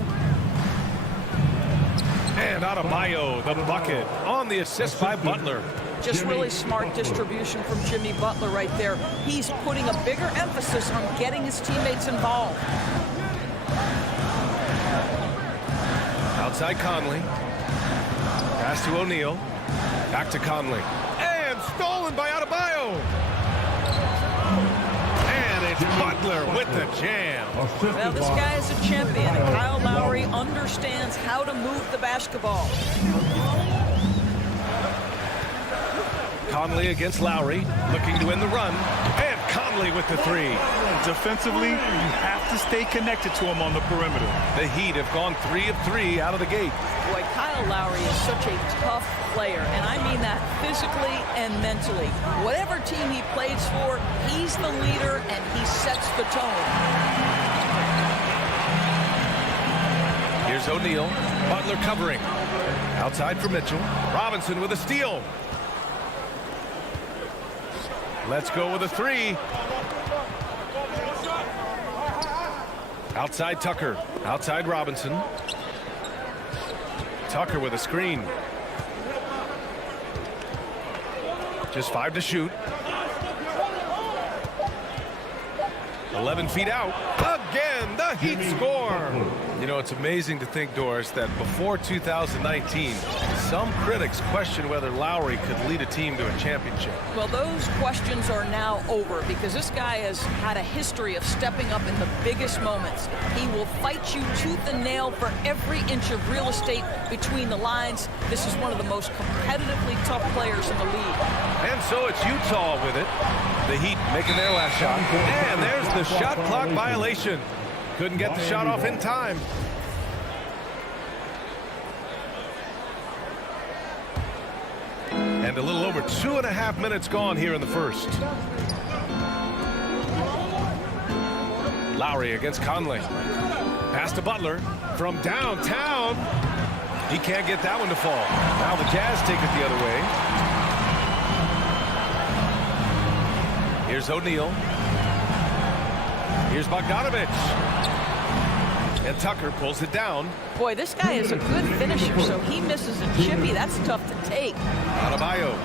And Adebayo, the bucket, on the assist by Butler. Just really smart distribution from Jimmy Butler right there. He's putting a bigger emphasis on getting his teammates involved. Outside Conley. Pass to O'Neal. Back to Conley. And stolen by Adebayo. And it's Butler with the jam. Well, this guy is a champion, and Kyle Lowry understands how to move the basketball. Conley against Lowry, looking to win the run. And Conley with the 3. Defensively, you have to stay connected to him on the perimeter. The Heat have gone 3 of 3 out of the gate. Boy, Kyle Lowry is such a tough player, and I mean that physically and mentally. Whatever team he plays for, he's the leader, and he sets the tone. Here's O'Neal. Butler covering. Outside for Mitchell. Robinson with a steal. Let's go with a 3. Outside Tucker. Outside Robinson. Tucker with a screen. Just 5 to shoot. 11 feet out. Again, the Heat score. You know, it's amazing to think, Doris, that before 2019, some critics questioned whether Lowry could lead a team to a championship. Well, those questions are now over because this guy has had a history of stepping up in the biggest moments. He will fight you tooth and nail for every inch of real estate between the lines. This is one of the most competitively tough players in the league. And so it's Utah with it. The Heat making their last shot. And there's the shot clock violation. Couldn't get the shot off in time. And a little over 2.5 minutes gone here in the first. Lowry against Conley. Pass to Butler from downtown. He can't get that one to fall. Now the Jazz take it the other way. Here's O'Neal. Here's Bogdanovic. And Tucker pulls it down. Boy, this guy is a good finisher, so he misses a chippy. That's tough to take. Adebayo.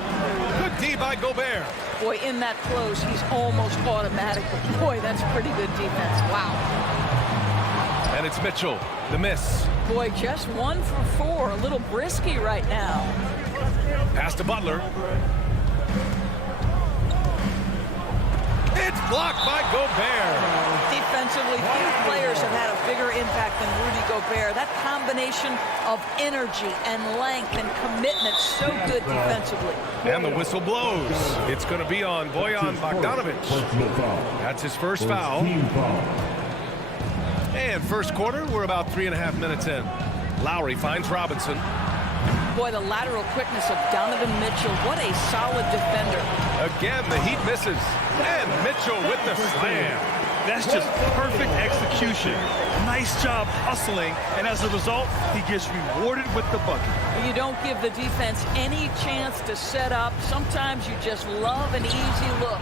Good D by Gobert. Boy, in that close, he's almost automatic. But boy, that's pretty good defense. Wow. And it's Mitchell. The miss. Boy, just 1 for 4. A little brisky right now. Pass to Butler. It's blocked by Gobert. Defensively, few players have had a bigger impact than Rudy Gobert. That combination of energy and length and commitment, so good defensively. And the whistle blows. It's going to be on Bojan Bogdanovic. That's his first foul. And first quarter, we're about 3.5 minutes in. Lowry finds Robinson. Boy, the lateral quickness of Donovan Mitchell. What a solid defender. Again, the Heat misses. And Mitchell with the slam. That's just perfect execution. Nice job hustling, and as a result, he gets rewarded with the bucket. You don't give the defense any chance to set up. Sometimes you just love an easy look.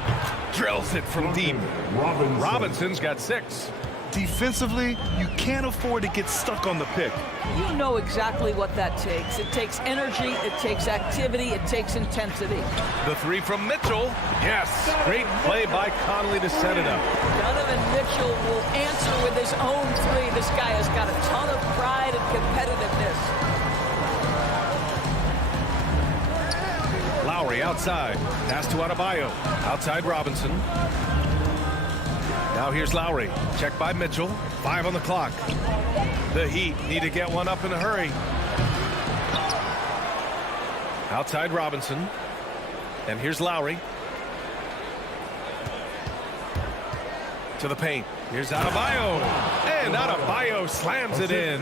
Drills it from deep. Robinson's got 6. Defensively, you can't afford to get stuck on the pick. You know exactly what that takes. It takes energy, it takes activity, it takes intensity. The 3 from Mitchell. Yes, great play by Conley to set it up. Donovan Mitchell will answer with his own 3. This guy has got a ton of pride and competitiveness. Lowry outside. Pass to Adebayo. Outside Robinson. Now here's Lowry. Checked by Mitchell. 5 on the clock. The Heat need to get one up in a hurry. Outside Robinson. And here's Lowry. To the paint. Here's Adebayo. And Adebayo slams it in.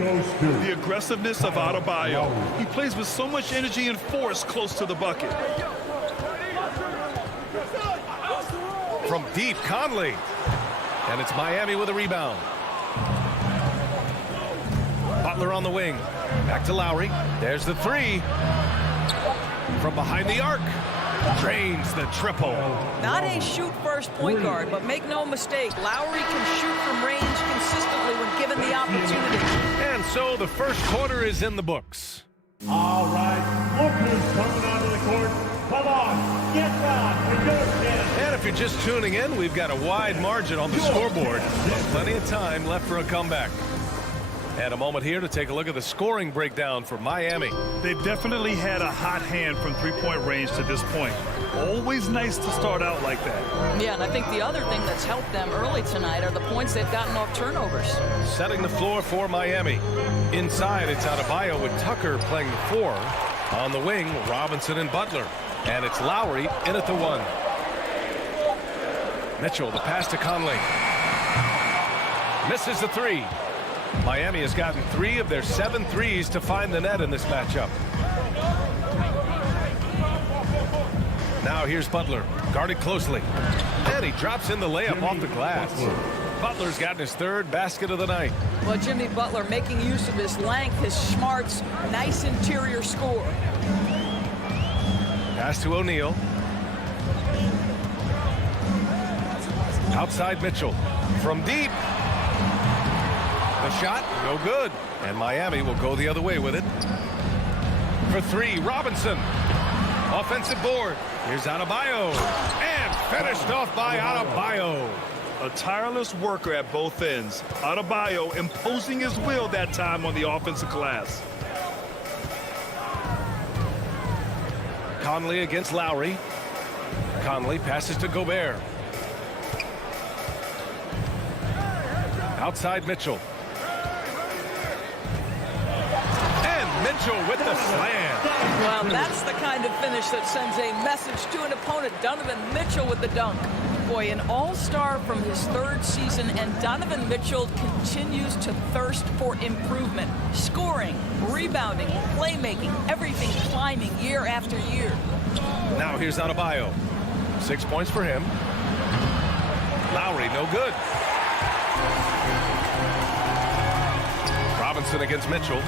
The aggressiveness of Adebayo. He plays with so much energy and force close to the bucket. From deep, Conley. And it's Miami with a rebound. Butler on the wing. Back to Lowry. There's the three. From behind the arc. Drains the triple. Not a shoot-first point guard, but make no mistake, Lowry can shoot from range consistently when given the opportunity. And so the first quarter is in the books. All right, look who's coming onto the court. Come on, get down for your chance. And if you're just tuning in, we've got a wide margin on the scoreboard. Plenty of time left for a comeback. And a moment here to take a look at the scoring breakdown for Miami. They've definitely had a hot hand from three-point range to this point. Always nice to start out like that. Yeah, and I think the other thing that's helped them early tonight are the points they've gotten off turnovers. Setting the floor for Miami. Inside, it's Adebayo with Tucker playing the 4. On the wing, Robinson and Butler. And it's Lowry in at the 1. Mitchell, the pass to Conley. Misses the 3. Miami has gotten 3 of their 7 threes to find the net in this matchup. Now here's Butler, guarded closely. And he drops in the layup off the glass. Butler's gotten his 3rd basket of the night. Well, Jimmy Butler making use of his length, his smarts, nice interior score. Pass to O'Neal. Outside Mitchell. From deep. The shot, no good. And Miami will go the other way with it. For 3, Robinson. Offensive board. Here's Adebayo. And finished off by Adebayo. A tireless worker at both ends. Adebayo imposing his will that time on the offensive glass. Conley against Lowry. Conley passes to Gobert. Outside Mitchell. Mitchell with the slam. Well, that's the kind of finish that sends a message to an opponent. Donovan Mitchell with the dunk. Boy, an all-star from his 3rd season, and Donovan Mitchell continues to thirst for improvement. Scoring, rebounding, playmaking, everything climbing year after year. Now here's Adebayo. 6 points for him. Lowry, no good. Robinson against Mitchell.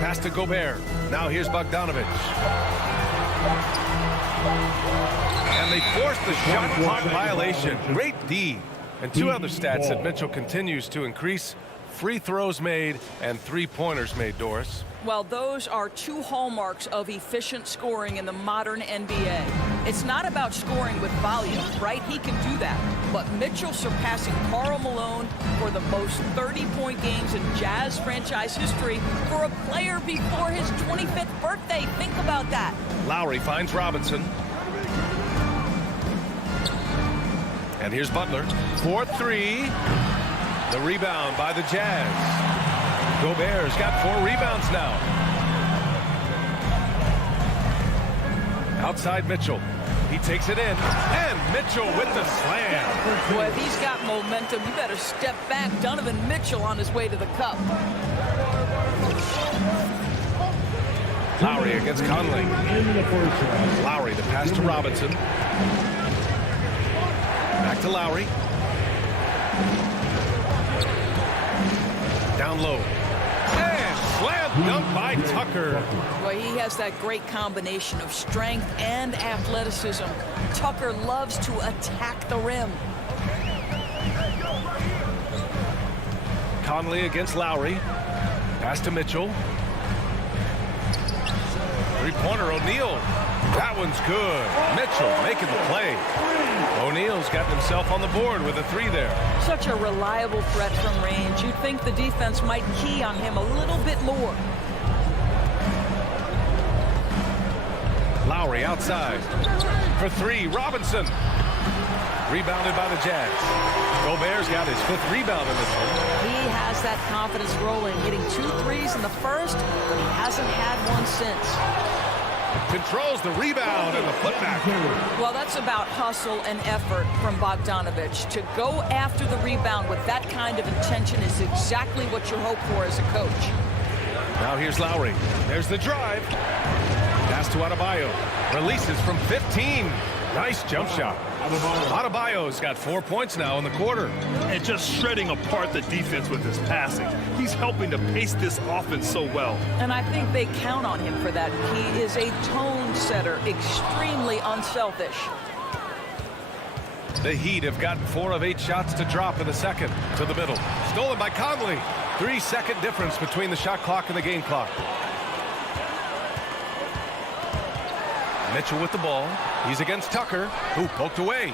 Pass to Gobert. Now here's Bogdanovich. And they force the shot clock violation. Great D. And 2 other stats that Mitchell continues to increase: free throws made and 3-pointers made, Doris. Well, those are 2 hallmarks of efficient scoring in the modern NBA. It's not about scoring with volume, right? He can do that. But Mitchell surpassing Karl Malone for the most 30-point games in Jazz franchise history for a player before his 25th birthday. Think about that. Lowry finds Robinson. And here's Butler. 4-3. The rebound by the Jazz. Gobert's got 4 rebounds now. Outside Mitchell. He takes it in. And Mitchell with the slam. Boy, if he's got momentum, you better step back. Donovan Mitchell on his way to the cup. Lowry against Conley. Lowry, the pass to Robinson. Back to Lowry. Down low. And slam dunk by Tucker. Boy, he has that great combination of strength and athleticism. Tucker loves to attack the rim. Conley against Lowry. Pass to Mitchell. 3-pointer O'Neal. That one's good. Mitchell making the play. O'Neal's got himself on the board with a 3 there. Such a reliable threat from range. You'd think the defense might key on him a little bit more. Lowry outside. For 3, Robinson. Rebounded by the Jazz. Gobert's got his 5th rebound in this one. He has that confidence rolling, hitting 2 threes in the first, but he hasn't had one since. Controls the rebound and the putback. Well, that's about hustle and effort from Bogdanovic. To go after the rebound with that kind of intention is exactly what you hope for as a coach. Now here's Lowry. There's the drive. Pass to Adebayo. Releases from 15. Nice jump shot. Adebayo's got 4 points now in the quarter. And just shredding apart the defense with his passing. He's helping to pace this offense so well. And I think they count on him for that. He is a tone setter, extremely unselfish. The Heat have gotten 4 of 8 shots to drop in the second. To the middle. Stolen by Conley. 3-second difference between the shot clock and the game clock. Mitchell with the ball. He's against Tucker, who poked away.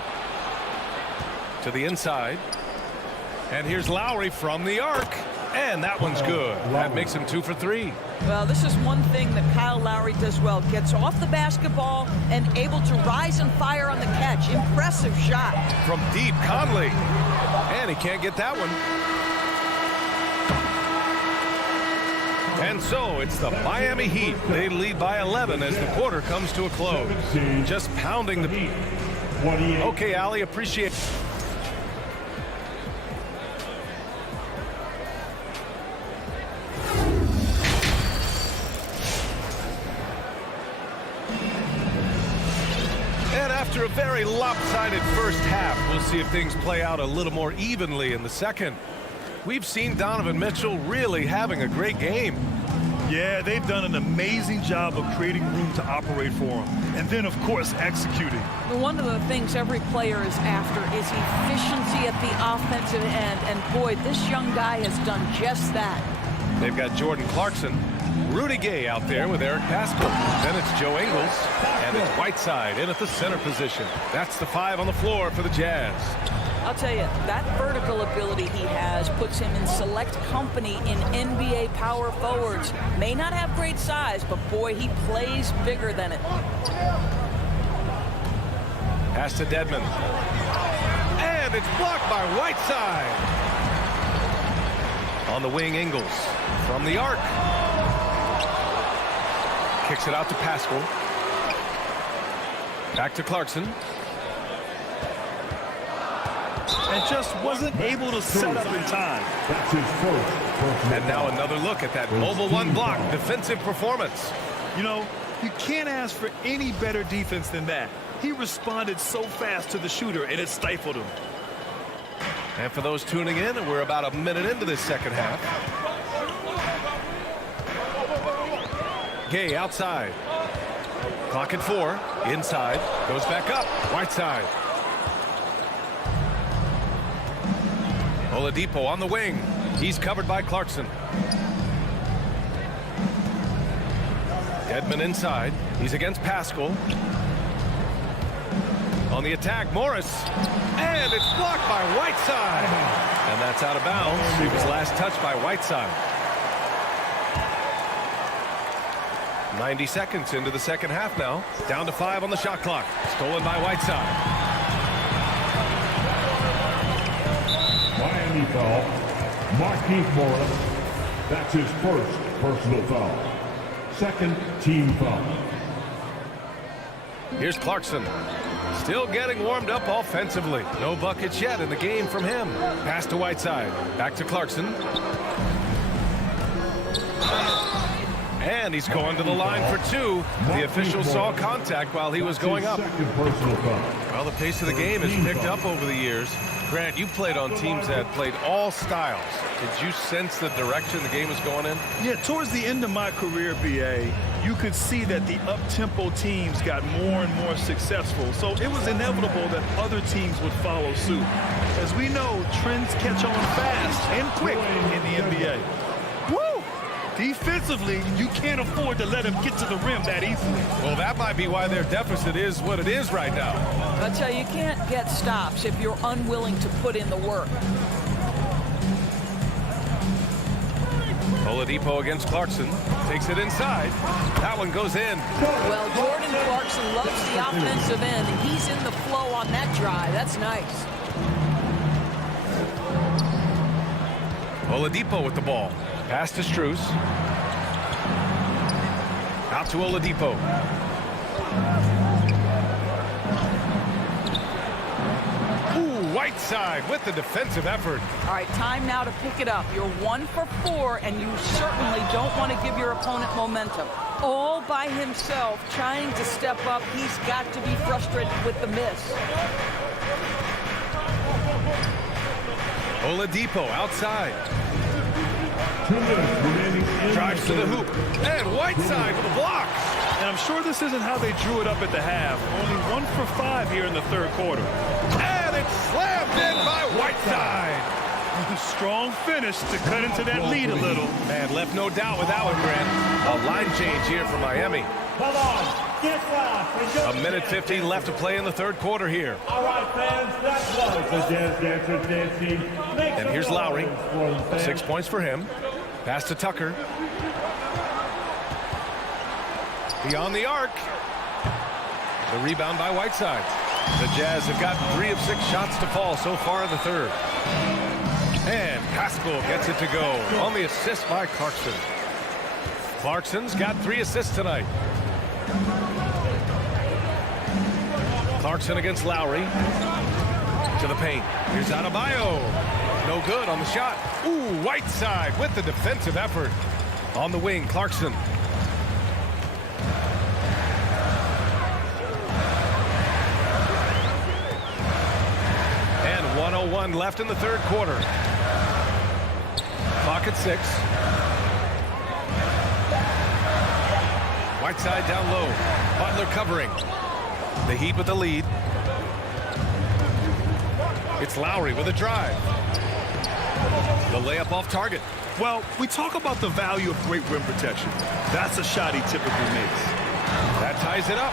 To the inside. And here's Lowry from the arc. And that one's good. That makes him 2 for 3. Well, this is one thing that Kyle Lowry does well. Gets off the basketball and able to rise and fire on the catch. Impressive shot. From deep, Conley. And he can't get that one. And so it's the Miami Heat. They lead by 11 as the quarter comes to a close. Just pounding the beat. Okay, Ali, appreciate it. And after a very lopsided first half, we'll see if things play out a little more evenly in the second. We've seen Donovan Mitchell really having a great game. Yeah, they've done an amazing job of creating room to operate for him. And then, of course, executing. One of the things every player is after is efficiency at the offensive end. And, boy, this young guy has done just that. They've got Jordan Clarkson, Rudy Gay out there with Eric Pascal. Then it's Joe Ingles, and it's Whiteside in at the center position. That's the 5 on the floor for the Jazz. I'll tell you, that vertical ability he has puts him in select company in NBA power forwards. May not have great size, but boy, he plays bigger than it. Pass to Dedmon. And it's blocked by Whiteside. On the wing, Ingles from the arc. Kicks it out to Pascal. Back to Clarkson. And just wasn't able to set up in time. That's his first. And now another look at that mobile 1 block defensive performance. You know, you can't ask for any better defense than that. He responded so fast to the shooter, and it stifled him. And for those tuning in, we're about a minute into this second half. Gay outside. Clock at 4. Inside. Goes back up. Whiteside. Oladipo on the wing. He's covered by Clarkson. Dedmon inside. He's against Pascal. On the attack, Morris. And it's blocked by Whiteside. And that's out of bounds. He was last touched by Whiteside. 90 seconds into the second half now. Down to 5 on the shot clock. Stolen by Whiteside. Miami foul. Markieff Morris. That's his first personal foul. Second team foul. Here's Clarkson. Still getting warmed up offensively. No buckets yet in the game from him. Pass to Whiteside. Back to Clarkson. And he's going to the line for 2. The official saw contact while he was going up. Well, the pace of the game has picked up over the years. Grant, you played on teams that played all styles. Did you sense the direction the game was going in? Yeah, towards the end of my career, BA, you could see that the up-tempo teams got more and more successful. So it was inevitable that other teams would follow suit. As we know, trends catch on fast and quick in the NBA. Woo! Defensively, you can't afford to let him get to the rim that easily. Well, that might be why their deficit is what it is right now. I tell you can't get stops if you're unwilling to put in the work. Oladipo against Clarkson. Takes it inside. That one goes in. Well, Jordan Clarkson loves the offensive end. He's in the flow on that drive. That's nice. Oladipo with the ball. Pass to Strus. Out to Oladipo. Ooh, Whiteside with the defensive effort. All right, time now to pick it up. You're 1 for 4, and you certainly don't want to give your opponent momentum. All by himself, trying to step up. He's got to be frustrated with the miss. Oladipo outside. Drives to the hoop. And Whiteside with a block. And I'm sure this isn't how they drew it up at the half. Only 1 for 5 here in the third quarter. And it's slammed in by Whiteside. Strong finish to cut into that lead a little. And left no doubt with that one, Grant. A line change here for Miami. Come on, get loud. A minute 15 left to play in the third quarter here. All right, fans, that was the Jazz Dancers dancing. And here's Lowry. 6 points for him. Pass to Tucker. Beyond the arc. The rebound by Whiteside. The Jazz have gotten 3 of 6 shots to fall so far in the third. And Pascal gets it to go on the assist by Clarkson. Clarkson's got 3 assists tonight. Clarkson against Lowry. To the paint. Here's Adebayo. No good on the shot. Ooh, Whiteside with the defensive effort. On the wing, Clarkson. And 1:01 left in the third quarter. Clock at 6. Whiteside down low. Butler covering. The Heat with the lead. It's Lowry with a drive. The layup off target. Well, we talk about the value of great rim protection. That's a shot he typically makes. That ties it up.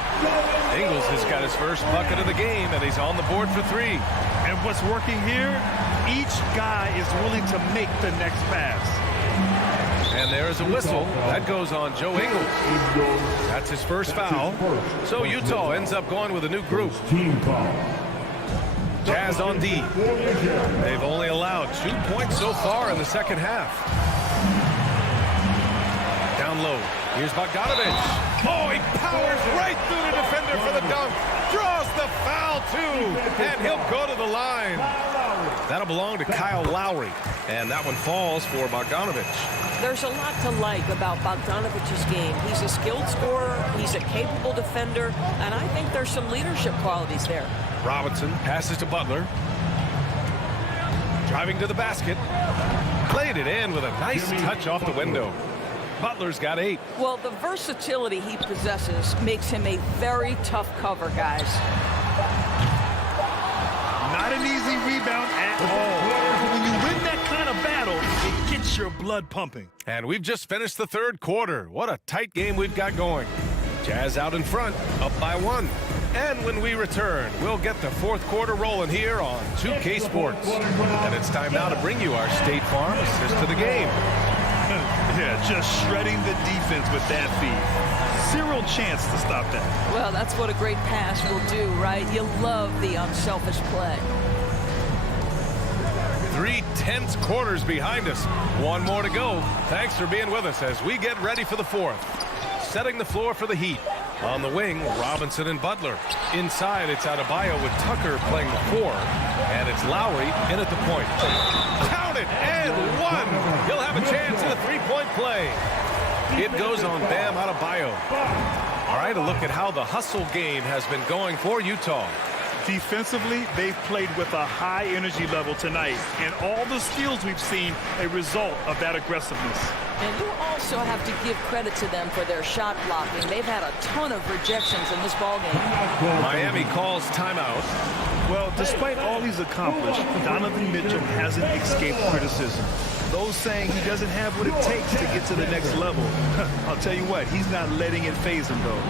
Ingles has got his first bucket of the game, and he's on the board for 3. And what's working here, each guy is willing to make the next pass. And there's a whistle. That goes on Joe Ingles. That's his first foul. So Utah ends up going with a new group. Jazz on D. They've only allowed 2 points so far in the second half. Down low. Here's Bogdanovich. Oh, he powers right through the defender for the dunk. Draws the foul, too. And he'll go to the line. That'll belong to Kyle Lowry. And that one falls for Bogdanovich. There's a lot to like about Bogdanovich's game. He's a skilled scorer, he's a capable defender, and I think there's some leadership qualities there. Robinson passes to Butler. Driving to the basket. Played it in with a nice touch off the window. Butler's got 8. Well, the versatility he possesses makes him a very tough cover, guys. Not an easy rebound at all. When you win that kind of battle, it gets your blood pumping. And we've just finished the third quarter. What a tight game we've got going. Jazz out in front, up by 1. And when we return, we'll get the fourth quarter rolling here on 2K Sports. And it's time now to bring you our State Farm assist to the game. Yeah, just shredding the defense with that feed. Zero chance to stop that. Well, that's what a great pass will do, right? You love the unselfish play. 3 tense quarters behind us. 1 more to go. Thanks for being with us as we get ready for the fourth. Setting the floor for the Heat. On the wing, Robinson and Butler. Inside, it's Adebayo with Tucker playing the 4. And it's Lowry in at the point. Count it, and 1. He'll have a chance at a 3-point play. It goes on Bam Adebayo. All right, a look at how the hustle game has been going for Utah. Defensively, they've played with a high energy level tonight, and all the steals we've seen a result of that aggressiveness. And you also have to give credit to them for their shot blocking. They've had a ton of rejections in this ballgame. Miami calls timeout. Well, despite all he's accomplished, Donovan Mitchell hasn't escaped criticism. Those saying he doesn't have what it takes to get to the next level. I'll tell you what, he's not letting it phase him, though.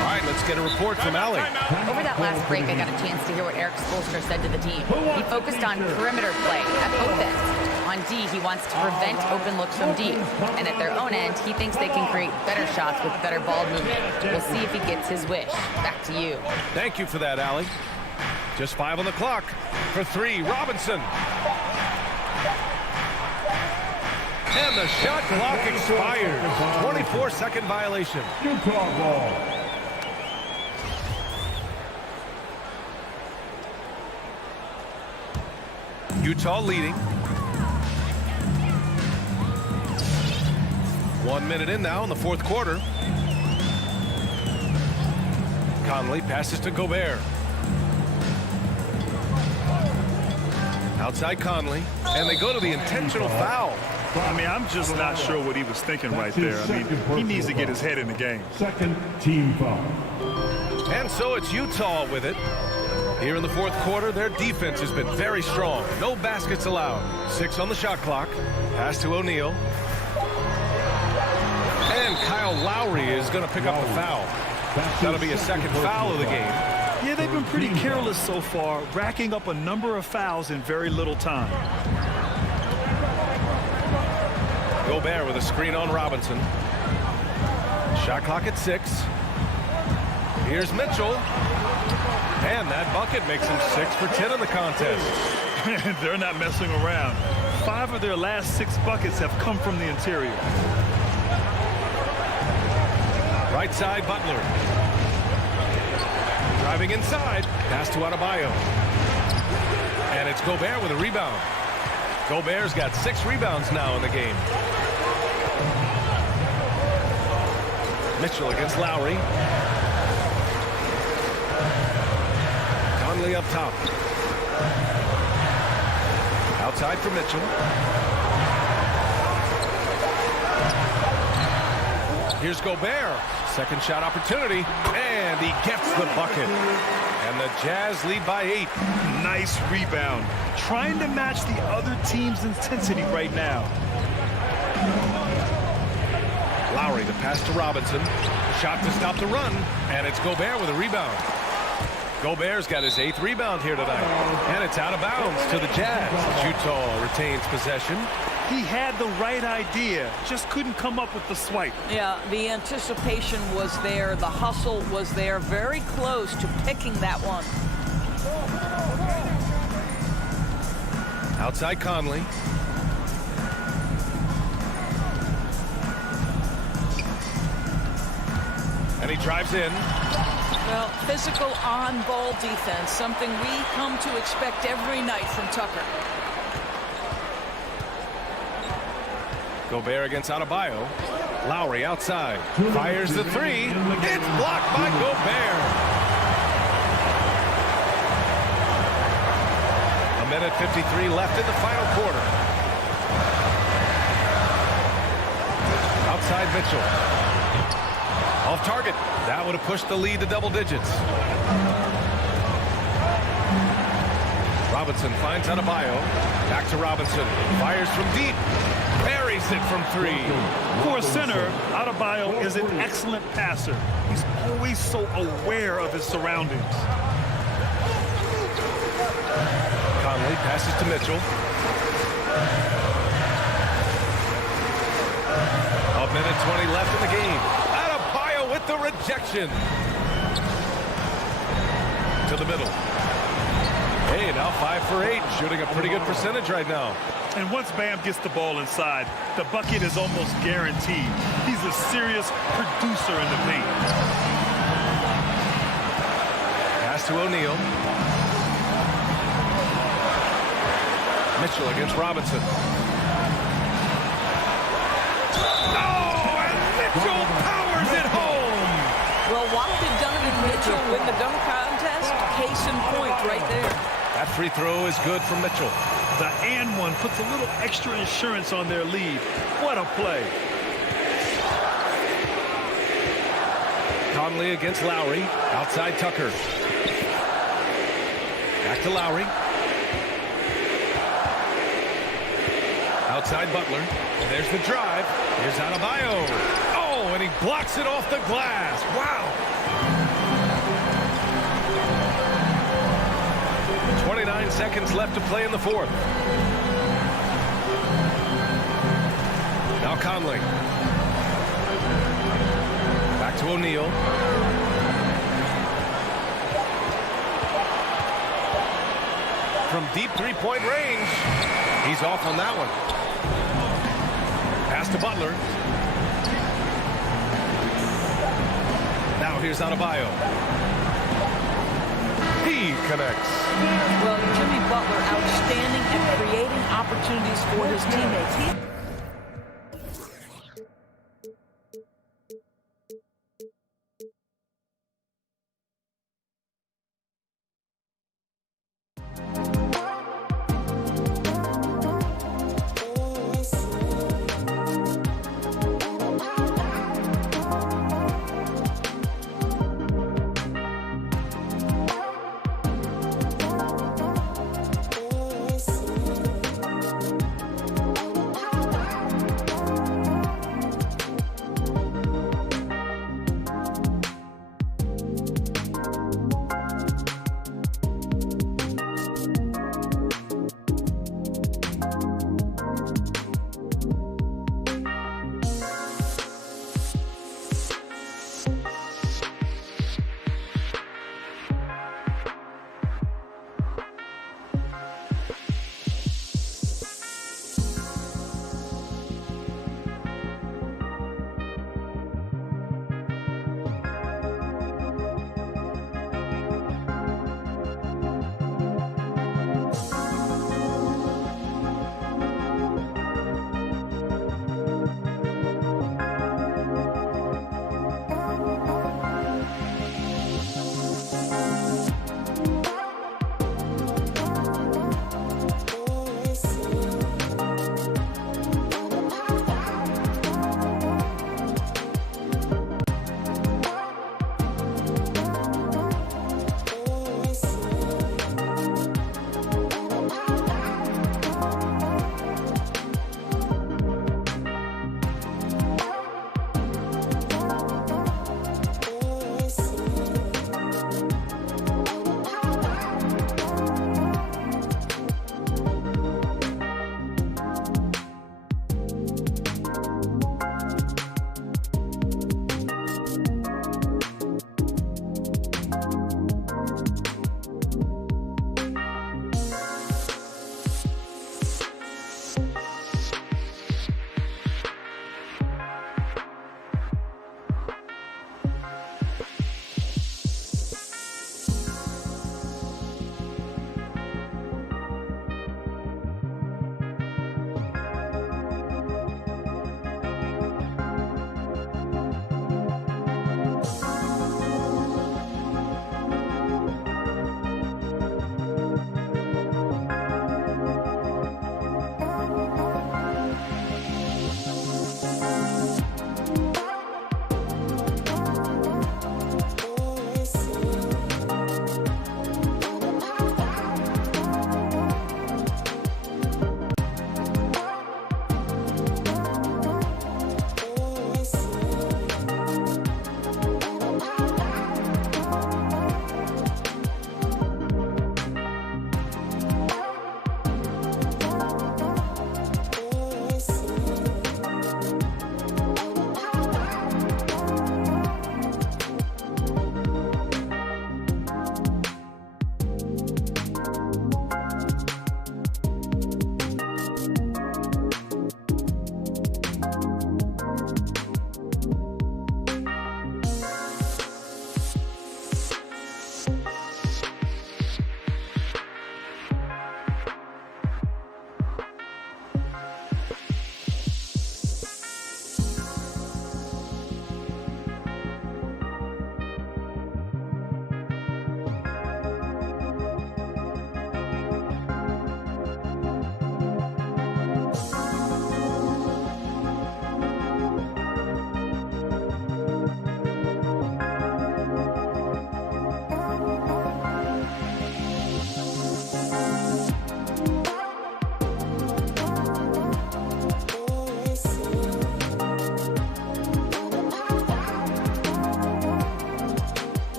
All right, let's get a report from Allie. Over that last break, I got a chance to hear what Eric Spoelstra said to the team. He focused on perimeter play at both ends. On D, he wants to prevent open looks from deep. And at their own end, he thinks they can create better shots with better ball movement. We'll see if he gets his wish. Back to you. Thank you for that, Allie. Just 5 on the clock. For 3, Robinson. And the shot clock expires. 24-second violation. Utah ball. Utah leading. 1 minute in now in the fourth quarter. Conley passes to Gobert. Outside Conley, and they go to the intentional foul. I mean, I'm just not sure what he was thinking right there. I mean, he needs to get his head in the game. Second team foul. And so it's Utah with it. Here in the fourth quarter, their defense has been very strong. No baskets allowed. 6 on the shot clock. Pass to O'Neal. And Kyle Lowry is going to pick up the foul. That'll be a second foul of the game. Yeah, they've been pretty careless so far, racking up a number of fouls in very little time. Gobert with a screen on Robinson. Shot clock at 6. Here's Mitchell. And that bucket makes him 6 for 10 in the contest. They're not messing around. 5 of their last 6 buckets have come from the interior. Right side, Butler. Driving inside. Pass to Adebayo. And it's Gobert with a rebound. Gobert's got 6 rebounds now in the game. Mitchell against Lowry. Conley up top. Outside for Mitchell. Here's Gobert. Second shot opportunity. And he gets the bucket. And the Jazz lead by 8. Nice rebound. Trying to match the other team's intensity right now. Lowry, the pass to Robinson. Shot to stop the run. And it's Gobert with a rebound. Gobert's got his 8th rebound here tonight. And it's out of bounds to the Jazz. Utah retains possession. He had the right idea, just couldn't come up with the swipe. Yeah, the anticipation was there. The hustle was there. Very close to picking that one. Outside Conley. And he drives in. Well, physical on-ball defense, something we come to expect every night from Tucker. Gobert against Adebayo. Lowry outside. Fires the 3. It's blocked by Gobert. A minute 53 left in the final quarter. Outside Mitchell. Off target. That would have pushed the lead to double digits. Robinson finds Adebayo. Back to Robinson. Fires from deep. Buries it from 3. For a center, Adebayo is an excellent passer. He's always so aware of his surroundings. Conley passes to Mitchell. A minute 20 left in the game. Adebayo with the rejection. To the middle. Hey, now 5 for 8. Shooting a pretty good percentage right now. And once Bam gets the ball inside, the bucket is almost guaranteed. He's a serious producer in the paint. Pass to O'Neal. Mitchell against Robinson. Oh, and Mitchell powers it home. Well, why did Donovan Mitchell win the dunk contest? Case in point right there. That free throw is good from Mitchell. The and one puts a little extra insurance on their lead. What a play. Conley against Lowry. Outside Tucker. Back to Lowry. outside Butler. And there's the drive. Here's Adebayo. Oh, and he blocks it off the glass. Wow. 29 seconds left to play in the fourth. Now Conley. Back to O'Neal. From deep three-point range. He's off on that one. Pass to Butler. Now here's Adebayo. He connects. Well, Jimmy Butler outstanding at creating opportunities for his teammates.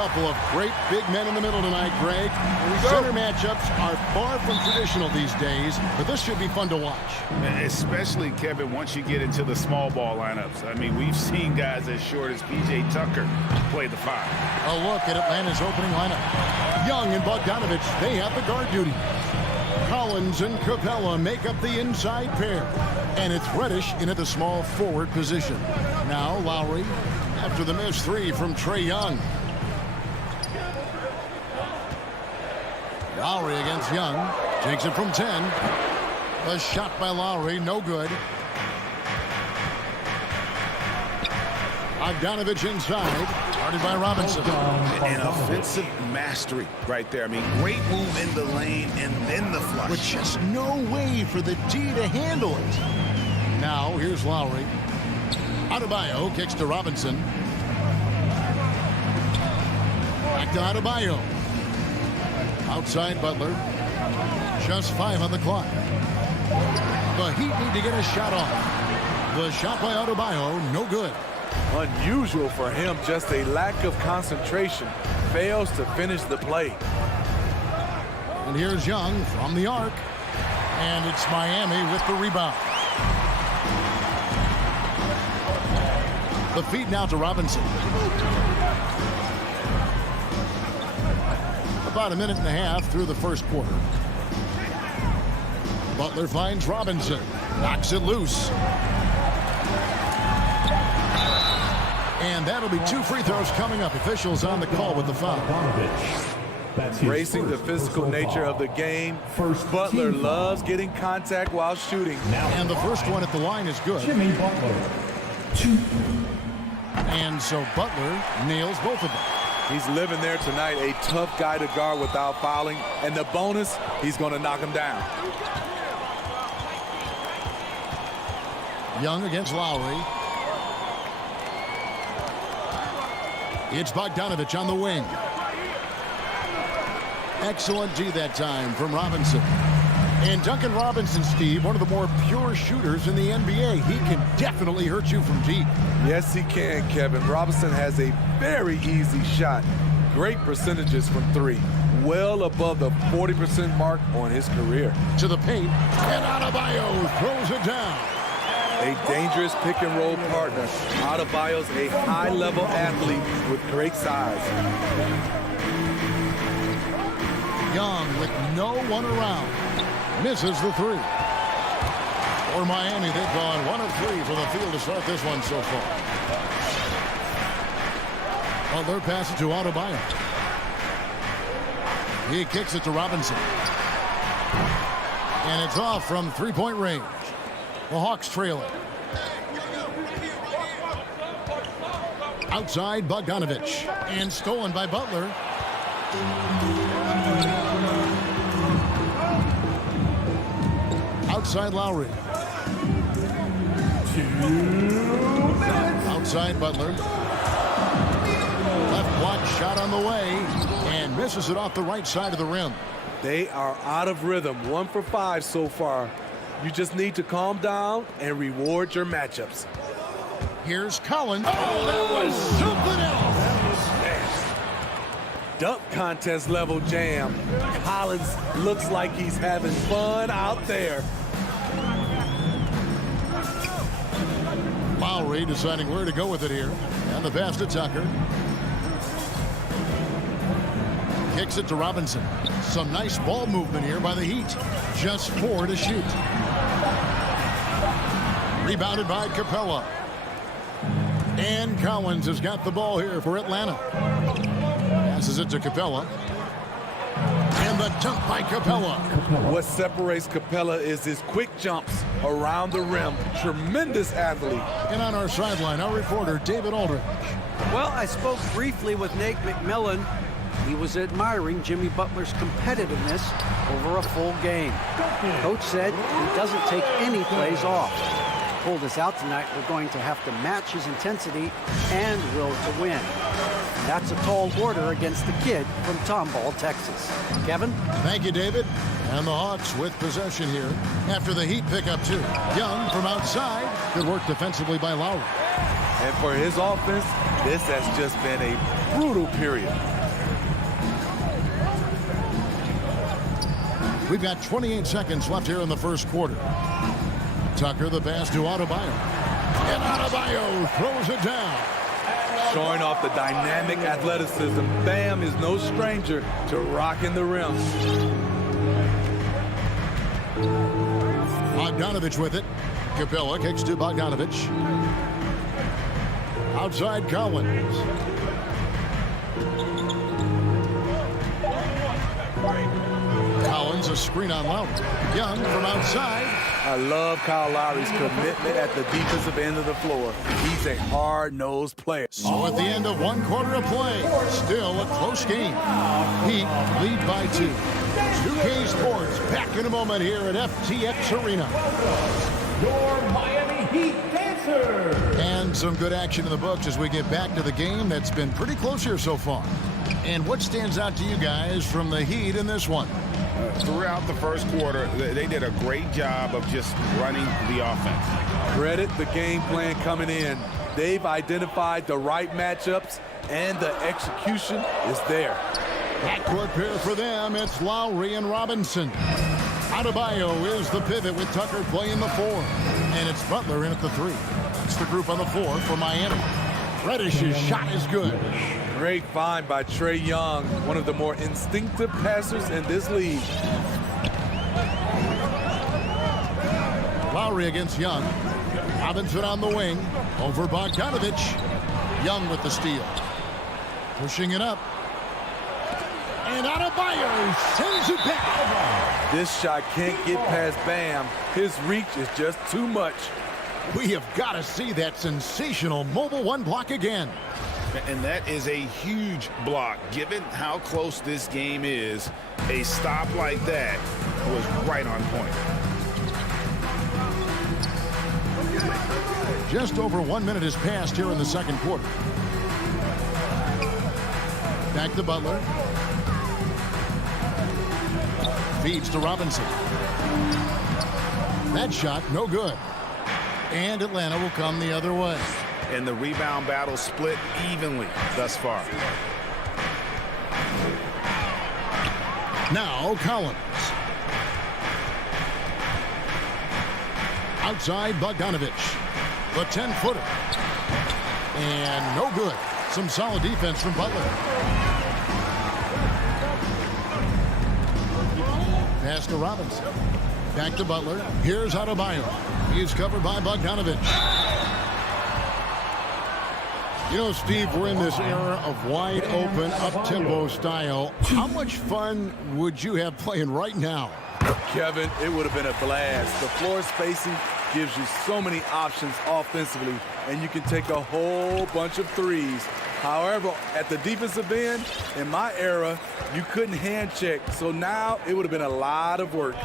couple of great big men in the middle tonight, Greg. Center matchups are far from traditional these days, but this should be fun to watch. Especially, Kevin, once you get into the small ball lineups. I mean, we've seen guys as short as P.J. Tucker play the 5. A look at Atlanta's opening lineup. Young and Bogdanovich, they have the guard duty. Collins and Capella make up the inside pair. And it's Reddish in at the small forward position. Now Lowry after the missed 3 from Trae Young. Lowry against Young. Takes it from 10. A shot by Lowry, no good. Bogdanovich inside, guarded by Robinson. An offensive mastery right there. I mean, great move in the lane and then the flush. With just no way for the D to handle it. Now, here's Lowry. Adebayo kicks to Robinson. Back to Adebayo. Outside Butler. Just 5 on the clock. The Heat need to get a shot off. The shot by Adebayo, no good. Unusual for him, just a lack of concentration. Fails to finish the play. And here's Young from the arc. And it's Miami with the rebound. The feed now to Robinson. About a minute and a half through the first quarter. Butler finds Robinson. Knocks it loose. And that'll be 2 free throws coming up. Officials on the call with the foul. Embracing the physical nature of the game. Butler loves getting contact while shooting. And the first one at the line is good. Jimmy Butler. 2. And so Butler nails both of them. He's living there tonight, a tough guy to guard without fouling. And the bonus, he's going to knock him down. Young against Lowry. It's Bogdanovich on the wing. Excellent D that time from Robinson. And Duncan Robinson, Steve, one of the more pure shooters in the NBA. He can definitely hurt you from deep. Yes, he can, Kevin. Robinson has a very easy shot. Great percentages from 3. Well above the 40% mark on his career. To the paint, and Adebayo throws it down. A dangerous pick-and-roll partner. Adebayo's a high-level athlete with great size. Young with no one around. Misses the 3. For Miami, they've gone 1 of 3 from the field to start this one so far. Butler passes to Adebayo. He kicks it to Robinson. And it's off from 3-point range. The Hawks trail it. Outside Bogdanovich. And stolen by Butler. Outside Lowry. 2 minutes. Outside Butler. Left block shot on the way. And misses it off the right side of the rim. They are out of rhythm. 1 for 5 so far. You just need to calm down and reward your matchups. Here's Collins. Oh, that was something else. Dunk contest level jam. Collins looks like he's having fun out there. Lowry deciding where to go with it here. And the pass to Tucker. Kicks it to Robinson. Some nice ball movement here by the Heat. Just 4 to shoot. Rebounded by Capella. And Collins has got the ball here for Atlanta. Passes it to Capella. And the dunk by Capella. What separates Capella is his quick jumps around the rim. Tremendous athlete. And on our sideline, our reporter, David Aldridge. Well, I spoke briefly with Nate McMillan. He was admiring Jimmy Butler's competitiveness over a full game. Coach said he doesn't take any plays off. Pulled us out tonight, we're going to have to match his intensity and will to win. And that's a tall order against the kid from Tomball, Texas. Kevin? Thank you, David. And the Hawks with possession here after the Heat pick up 2. Young from outside. Good work defensively by Lowry. And for his offense, this has just been a brutal period. We've got 28 seconds left here in the first quarter. Tucker, the pass to Adebayo. And Adebayo throws it down. Showing off the dynamic athleticism. Bam is no stranger to rocking the rim. Bogdanovich with it. Capella kicks to Bogdanovich. Outside Collins. Collins, a screen on Lowry. Young from outside. I love Kyle Lowry's commitment at the defensive end of the floor. He's a hard-nosed player. So at the end of one quarter of play, still a close game. Heat lead by 2. 2K Sports back in a moment here at FTX Arena. Your Miami Heat dancers. And some good action in the books as we get back to the game that's been pretty close here so far. And what stands out to you guys from the Heat in this one? Throughout the first quarter, they did a great job of just running the offense. Credit the game plan coming in. They've identified the right matchups, and the execution is there. Backcourt pair for them, it's Lowry and Robinson. Adebayo is the pivot with Tucker playing the 4. And it's Butler in at the 3. That's the group on the 4 for Miami. Reddish's shot is good. Great find by Trae Young, one of the more instinctive passers in this league. Lowry against Young. Robinson on the wing. Over Bogdanovich. Young with the steal. Pushing it up. And Adebayo sends it back. This shot can't get past Bam. His reach is just too much. We have got to see that sensational mobile 1 block again. And that is a huge block. Given how close this game is, a stop like that was right on point. Just over 1 minute has passed here in the second quarter. Back to Butler. Feeds to Robinson. That shot, no good. And Atlanta will come the other way. And the rebound battle split evenly thus far. Now Collins. Outside Bogdanovich. The 10-footer. And no good. Some solid defense from Butler. Pass to Robinson. Back to Butler. Here's Adebayo. He's covered by Bogdanovich. You know, Steve, we're in this era of wide open, up-tempo style. How much fun would you have playing right now? Kevin, it would have been a blast. The floor spacing gives you so many options offensively, and you can take a whole bunch of threes. However, at the defensive end, in my era, you couldn't hand check. So now it would have been a lot of work.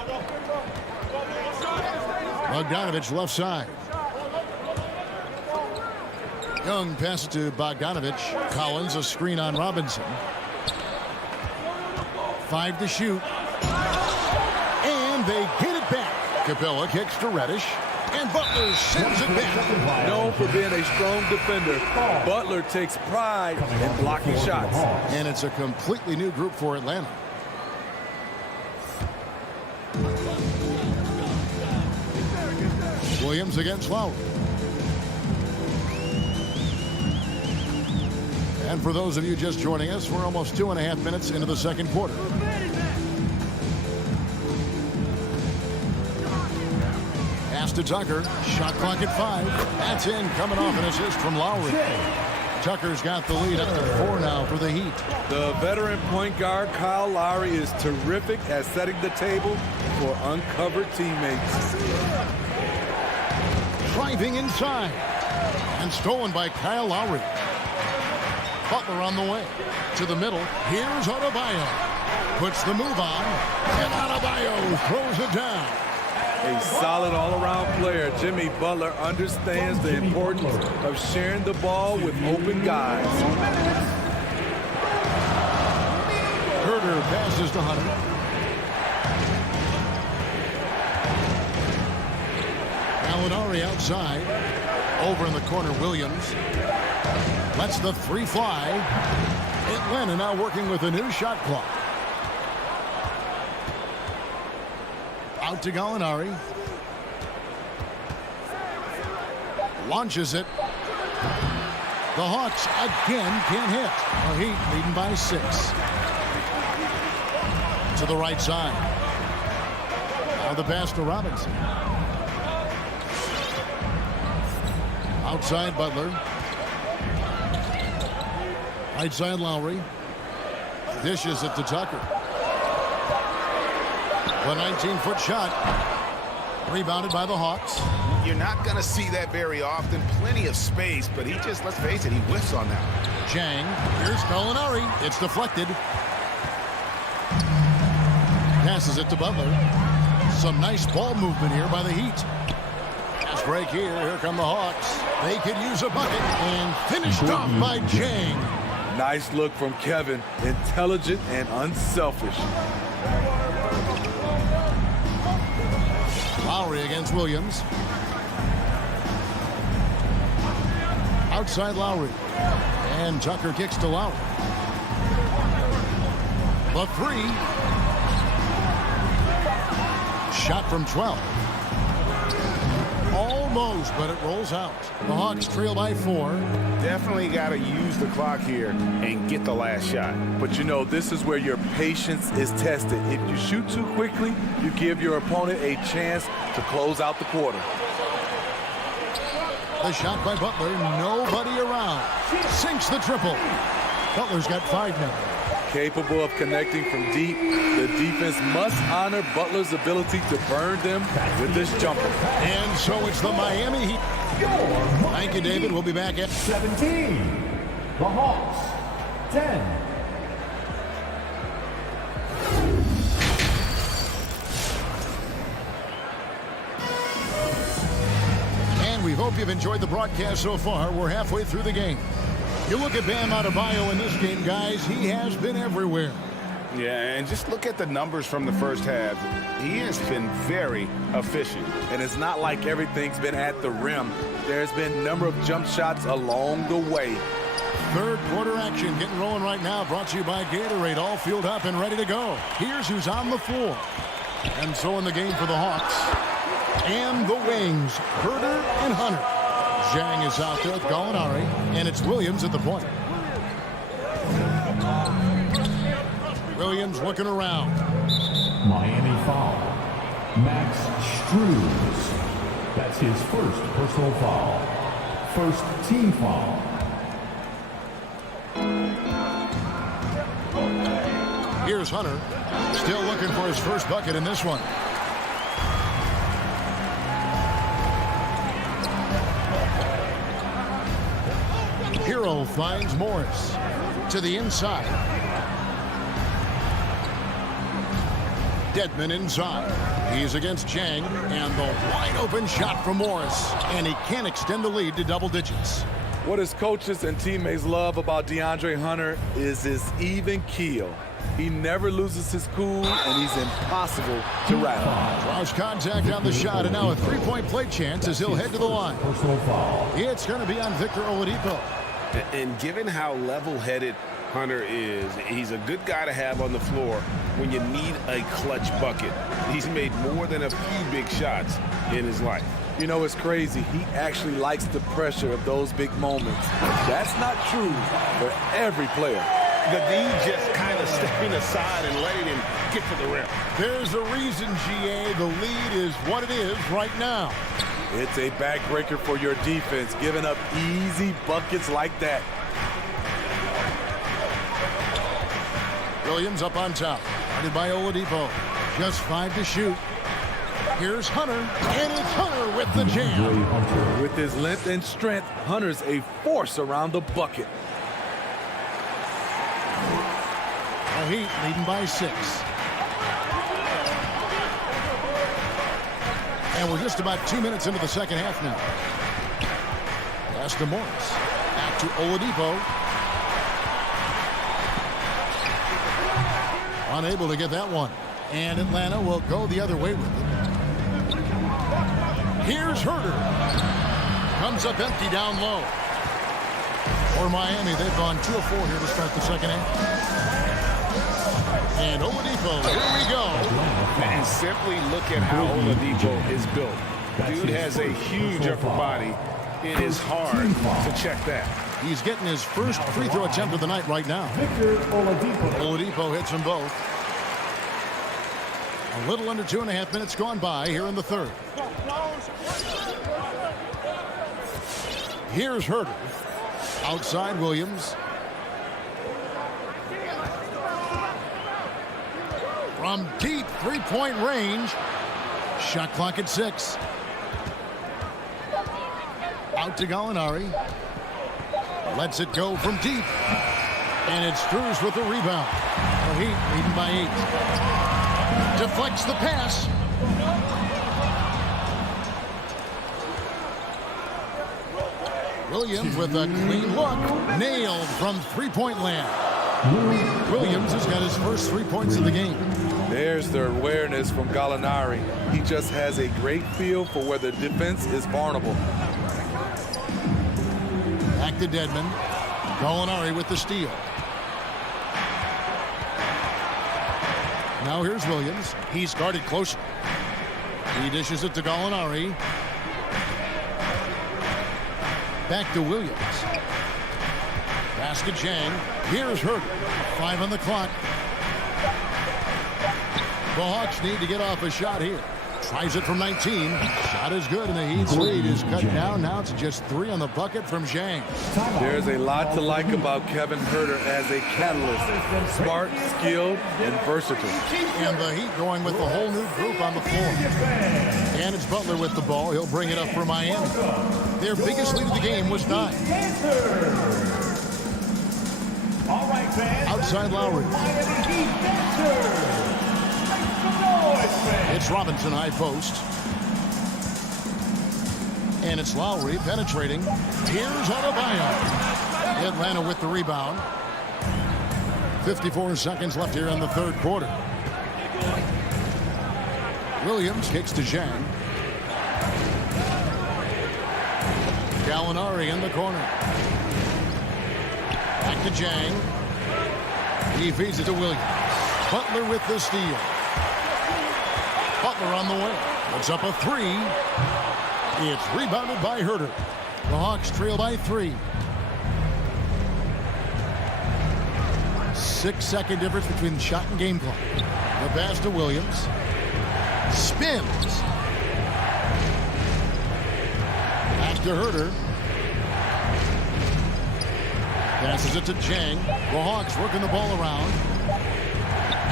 Bogdanovich left side. Young passes to Bogdanovich. Collins a screen on Robinson. 5 to shoot. And they get it back. Capella kicks to Reddish. And Butler sends it back. Known for being a strong defender, Butler takes pride in blocking shots. And it's a completely new group for Atlanta. Williams against Lowry. And for those of you just joining us, we're almost 2.5 minutes into the second quarter. Pass to Tucker. Shot clock at 5. That's in, coming off an assist from Lowry. Tucker's got the lead up to 4 now for the Heat. The veteran point guard, Kyle Lowry, is terrific at setting the table for uncovered teammates. Driving inside. And stolen by Kyle Lowry. Butler on the way. To the middle. Here's Adebayo. Puts the move on. And Adebayo throws it down. A solid all-around player. Jimmy Butler understands the importance of sharing the ball with open guys. Herter passes to Hunter. Gallinari outside. Over in the corner, Williams lets the three fly. Atlanta now working with a new shot clock. Out to Gallinari. Launches it. The Hawks again can't hit. The Heat leading by 6. To the right side. Now the pass to Robinson. Outside Butler. Right side Lowry. Dishes it to Tucker. A 19-foot shot. Rebounded by the Hawks. You're not going to see that very often. Plenty of space, but he just, let's face it, he whiffs on that. Chang. Here's Gallinari. It's deflected. Passes it to Butler. Some nice ball movement here by the Heat. Fast break here. Here come the Hawks. They could use a bucket. And finished off by Chang. Nice look from Kevin. Intelligent and unselfish. Lowry against Williams. Outside Lowry. And Tucker kicks to Lowry. The three. Shot from 12. Almost, but it rolls out. The Hawks trail by 4. Definitely got to use the clock here and get the last shot. But you know, this is where your patience is tested. If you shoot too quickly, you give your opponent a chance to close out the quarter. The shot by Butler. Nobody around. Sinks the triple. Butler's got 5 now. Capable of connecting from deep, the defense must honor Butler's ability to burn them with this jumper. And so it's the Miami Heat. Thank you, David. We'll be back at 17. The Hawks, 10. And we hope you've enjoyed the broadcast so far. We're halfway through the game. You look at Bam Adebayo in this game, guys. He has been everywhere. Yeah, and just look at the numbers from the first half. He has been very efficient. And it's not like everything's been at the rim. There's been a number of jump shots along the way. Third quarter action getting rolling right now. Brought to you by Gatorade. All fueled up and ready to go. Here's who's on the floor. And so in the game for the Hawks. And the wings, Herder and Hunter. Zhang is out there with Gallinari, and it's Williams at the point. Williams looking around. Miami foul. Max Struz. That's his first personal foul. First team foul. Here's Hunter. Still looking for his first bucket in this one. Hero finds Morris to the inside. Dedmon inside. He's against Chang, and the wide open shot from Morris, and he can't extend the lead to double digits. What his coaches and teammates love about DeAndre Hunter is his even keel. He never loses his cool, and he's impossible to rattle. Draws contact on the shot, and now a three-point play chance as he'll head to the line. It's going to be on Victor Oladipo. And given how level-headed Hunter is, he's a good guy to have on the floor when you need a clutch bucket. He's made more than a few big shots in his life. You know, it's crazy. He actually likes the pressure of those big moments. That's not true for every player. The D just kind of stepping aside and letting him get to the rim. There's a reason, GA. The lead is what it is right now. It's a backbreaker for your defense, giving up easy buckets like that. Williams up on top. Guarded by Oladipo. Just 5 to shoot. Here's Hunter, and it's Hunter with the jam. With his length and strength, Hunter's a force around the bucket. The Heat leading by 6. And we're just about 2 minutes into the second half now. Pass to Morris. Back to Oladipo. Unable to get that one. And Atlanta will go the other way with it. Here's Herder. Comes up empty down low. For Miami, they've gone 2 of 4 here to start the second half. And Oladipo, here we go. And simply look at how Oladipo is built. Dude has a huge upper body. It is hard to check that. He's getting his first free throw attempt of the night right now. Victor Oladipo. Oladipo hits them both. A little under 2.5 minutes gone by here in the third. Here's Herter. Outside Williams. From deep three-point range. Shot clock at 6. Out to Gallinari. Lets it go from deep. And it's Strus with the rebound. The Heat leading by 8. Deflects the pass. Williams with a clean look. Nailed from three-point land. Williams has got his first 3 points of the game. There's the awareness from Gallinari. He just has a great feel for where the defense is vulnerable. Back to Dedmon. Gallinari with the steal. Now here's Williams. He's guarded closer. He dishes it to Gallinari. Back to Williams. Pass to Chang. Here's Herter. 5 on the clock. The Hawks need to get off a shot here. Tries it from 19. Shot is good, and the Heat's lead is cut down now to just 3 on the bucket from Zhang. There's a lot to like about Kevin Herter as a catalyst. Smart, skilled, and versatile. And the Heat going with the whole new group on the floor. And it's Butler with the ball. He'll bring it up for Miami. Their biggest lead of the game was 9. All right, fans. Outside Lowry. It's Robinson high post. And it's Lowry penetrating. Here's Adebayo. Atlanta with the rebound. 54 seconds left here in the third quarter. Williams kicks to Zhang. Gallinari in the corner. Back to Zhang. He feeds it to Williams. Butler with the steal. Butler on the way. Puts up a 3. It's rebounded by Herter. The Hawks trail by 3. 6-second difference between shot and game clock. The pass to Williams. Spins. Back to Herter. Passes it to Chang. The Hawks working the ball around.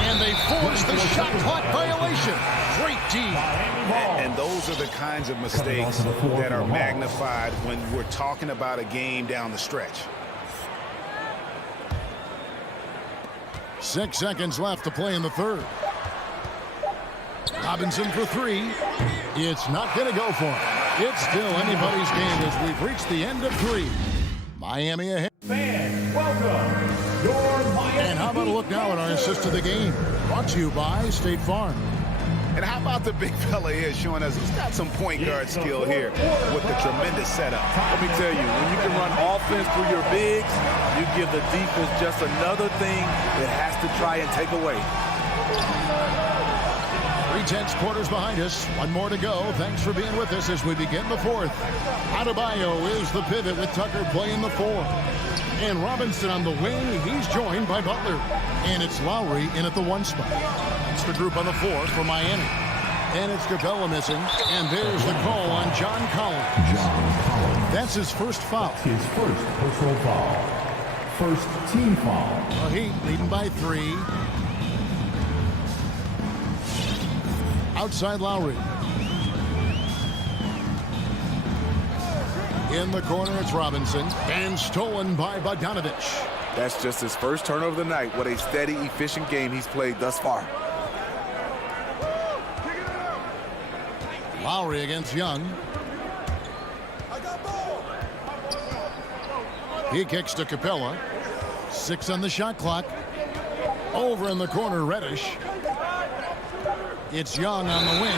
And they force the shot clock violation. Great team. And those are the kinds of mistakes that are magnified when we're talking about a game down the stretch. 6 seconds left to play in the third. Robinson for 3. It's not going to go for him. It's still anybody's game as we've reached the end of 3. Miami ahead. Fans, welcome. Your Miami. And how about a look now at our assist of the game? Brought to you by State Farm. And how about the big fella here showing us he's got some point guard skill here with the tremendous setup. Let me tell you, when you can run offense through your bigs, you give the defense just another thing it has to try and take away. 3/10 quarters behind us. 1 more to go. Thanks for being with us as we begin the fourth. Adebayo is the pivot with Tucker playing the 4. And Robinson on the wing. He's joined by Butler. And it's Lowry in at the 1 spot. It's the group on the 4 for Miami. And it's Capella missing. And there's the call on John Collins. That's his first foul. His first personal foul. First team foul. The Heat leading by 3. Outside Lowry. In the corner, it's Robinson. And stolen by Bogdanovich. That's just his first turnover of the night. What a steady, efficient game he's played thus far. Lowry against Young. He kicks to Capella. 6 on the shot clock. Over in the corner, Reddish. It's Young on the wing.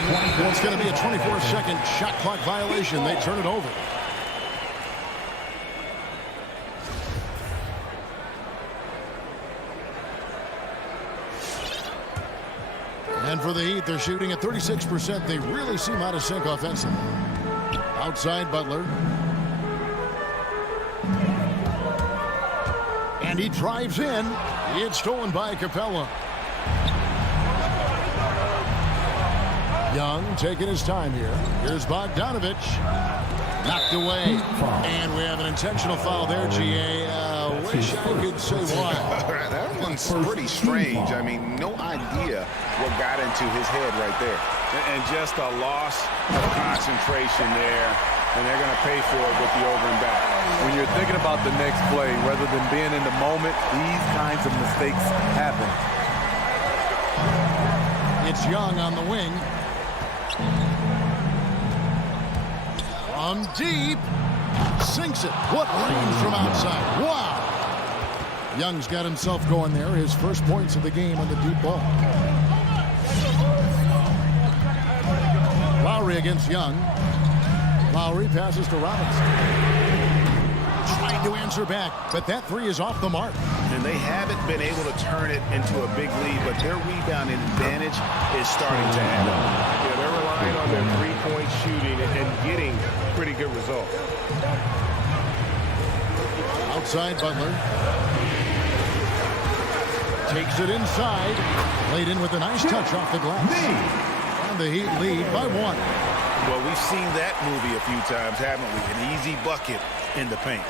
It's going to be a 24-second shot clock violation. They turn it over. And for the Heat, they're shooting at 36%. They really seem out of sync offensively. Outside Butler. And he drives in. It's stolen by Capella. Young taking his time here. Here's Bogdanovich. Knocked away. And we have an intentional foul there, GA. Wish I could say why. That one's pretty strange. I mean, no idea what got into his head right there. And just a loss of concentration there. And they're going to pay for it with the over and back. When you're thinking about the next play, rather than being in the moment, these kinds of mistakes happen. It's Young on the wing. From deep. Sinks it. What range from outside. Wow. Young's got himself going there. His first points of the game on the deep ball. Lowry against Young. Lowry passes to Robinson. Trying to answer back, but that three is off the mark. And they haven't been able to turn it into a big lead, but their rebounding advantage is starting to happen. Yeah, they're relying on their three-point shooting and getting pretty good results. Outside Butler. Takes it inside. Played in with a nice touch off the glass. And the Heat lead by 1. Well, we've seen that movie a few times, haven't we? An easy bucket in the paint.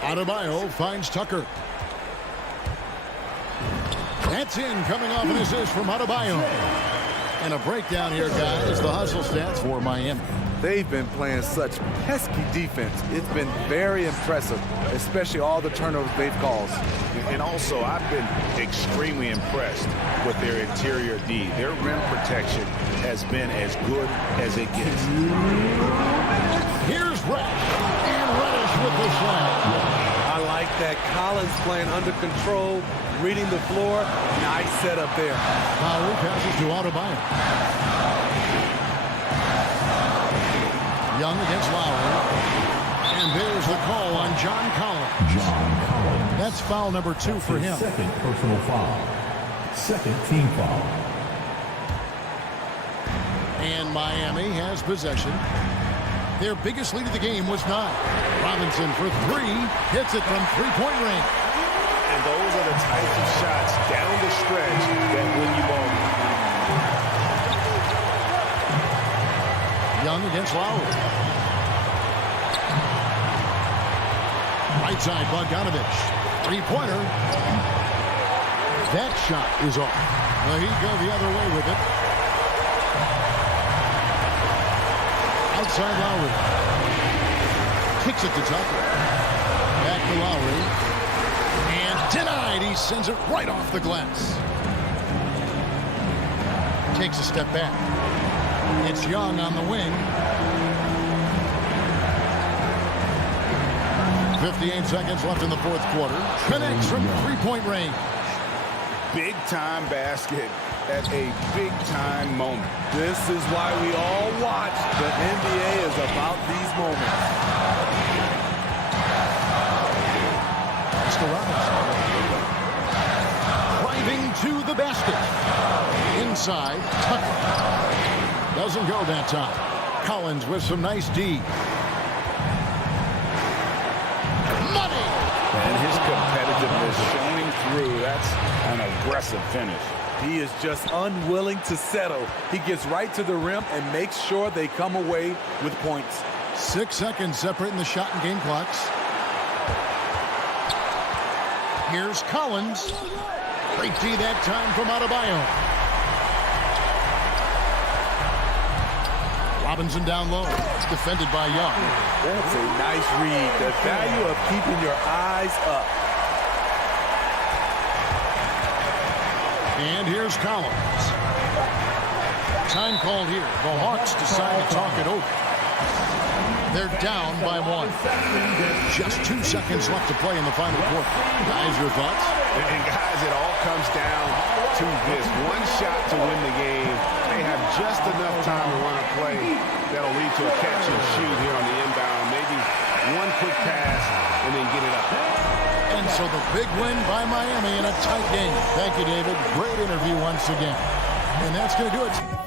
Adebayo finds Tucker. That's in, coming off an assist from Adebayo. And a breakdown here, guys. The hustle stats for Miami. They've been playing such pesky defense. It's been very impressive, especially all the turnovers they've caused. And also, I've been extremely impressed with their interior D. Their rim protection has been as good as it gets. Here's Reddish. And Reddish with the slam. I like that. Collins playing under control, reading the floor. Nice setup there. Lowry passes to Adebayo. Young against Lowry. And there's the call on John Collins. That's foul number 2 for him. Second personal foul. Second team foul. And Miami has possession. Their biggest lead of the game was 9. Robinson for 3. Hits it from three-point range. And those are the types of shots down the stretch that win you ball. Young against Lowry. Right side, Bogdanovich. Three-pointer. That shot is off. Well, he go the other way with it. Outside Lowry. Kicks it to Tucker. Back to Lowry. And denied. He sends it right off the glass. Takes a step back. It's Young on the wing. 58 seconds left in the fourth quarter. Connects from three-point range. Big-time basket at a big-time moment. This is why we all watch. The NBA is about these moments. Mr. Robinson. Driving to the basket. Inside, Tucker. Doesn't go that time. Collins with some nice D. Money! And his competitiveness showing through. That's an aggressive finish. He is just unwilling to settle. He gets right to the rim and makes sure they come away with points. 6 seconds separating the shot and game clocks. Here's Collins. Great D that time from Adebayo. Robinson down low. It's defended by Young. That's a nice read. The value of keeping your eyes up. And here's Collins. Time called here. The Hawks decide to talk it over. They're down by 1. Just 2 seconds left to play in the final quarter. Guys, your thoughts? And guys, it all comes down to this. One shot to win the game. They have just enough time to run a play that'll lead to a catch and shoot here on the inbound. Maybe one quick pass and then get it up. And so the big win by Miami in a tight game. Thank you, David. Great interview once again. And that's going to do it.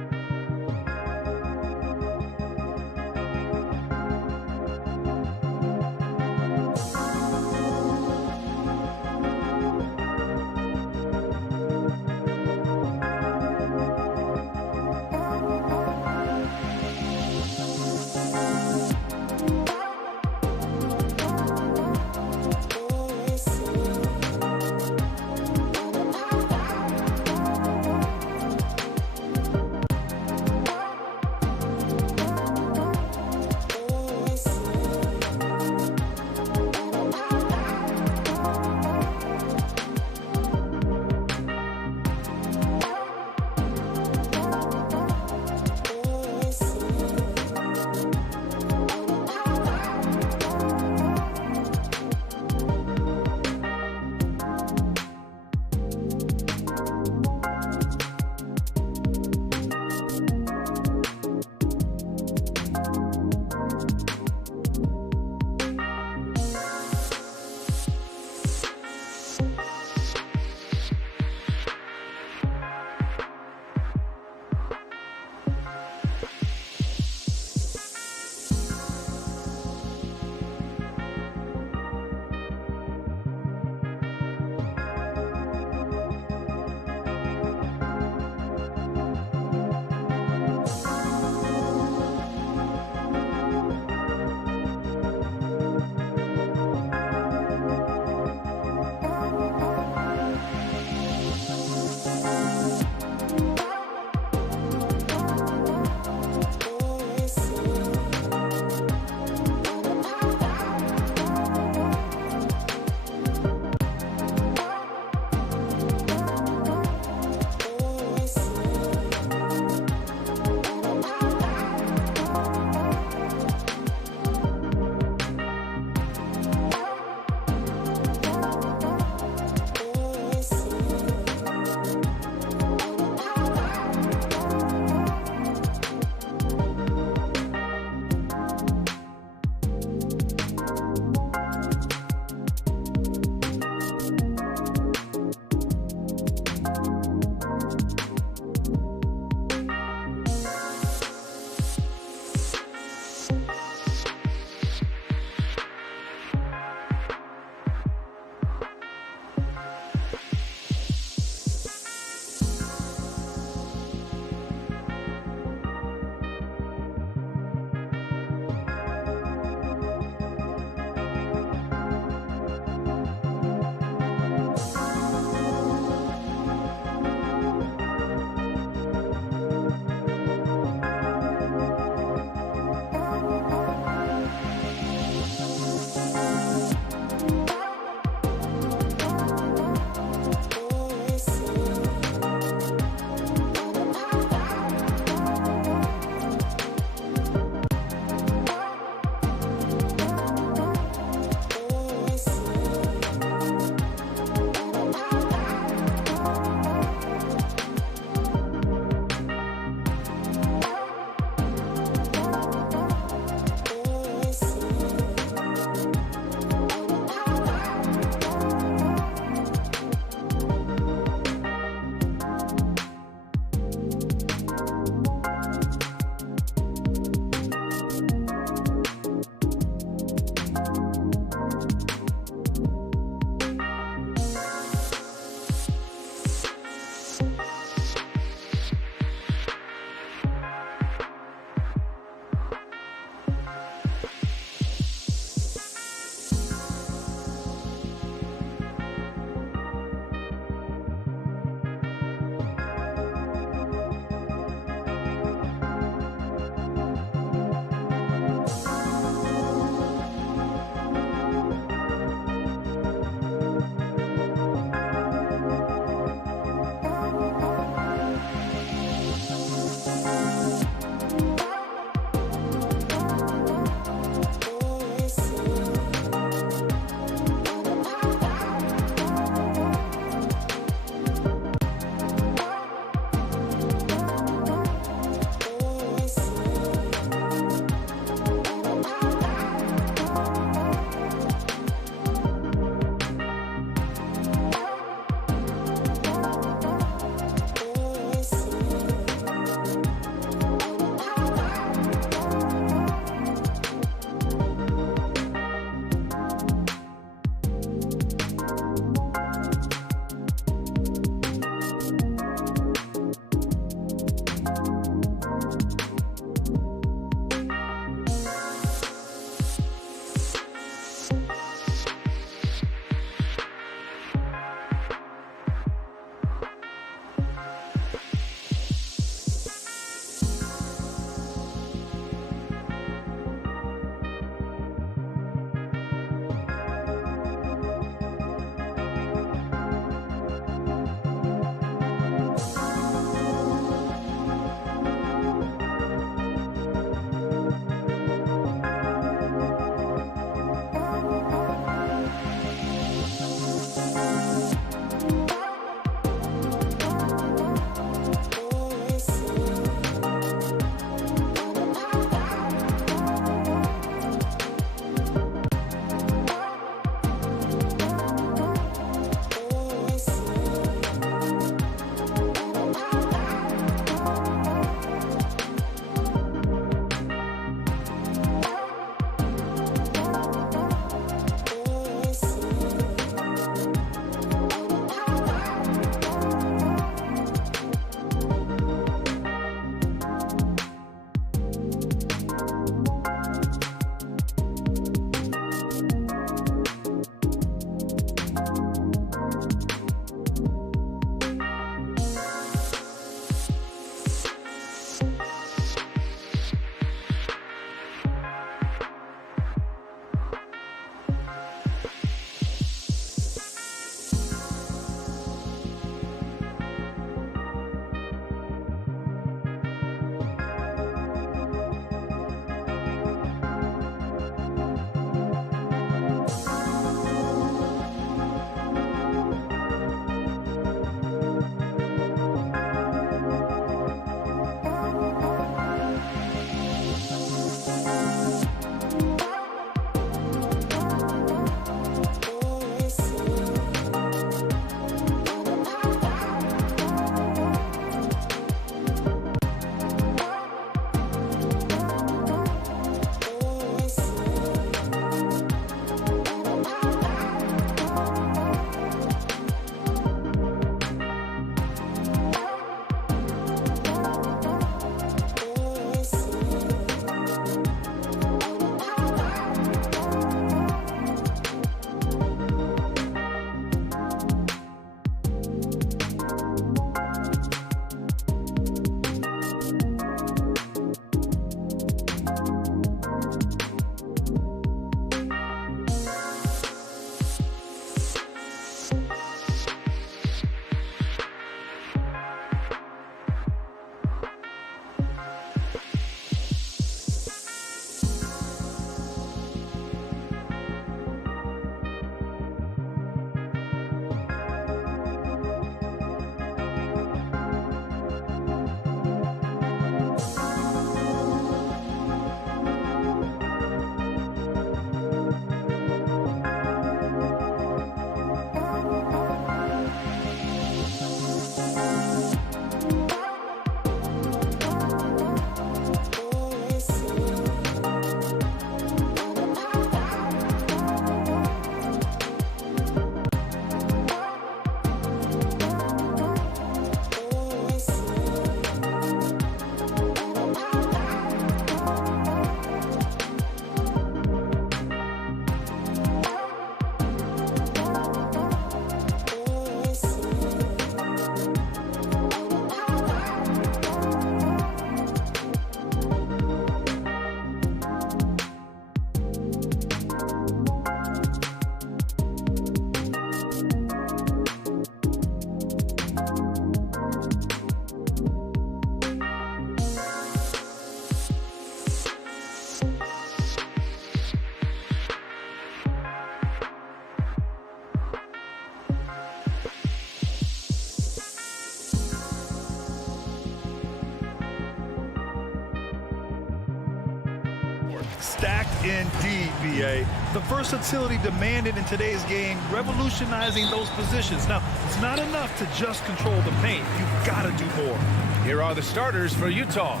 Stacked indeed, BA. The versatility demanded in today's game, revolutionizing those positions. Now, it's not enough to just control the paint. You've got to do more. Here are the starters for Utah.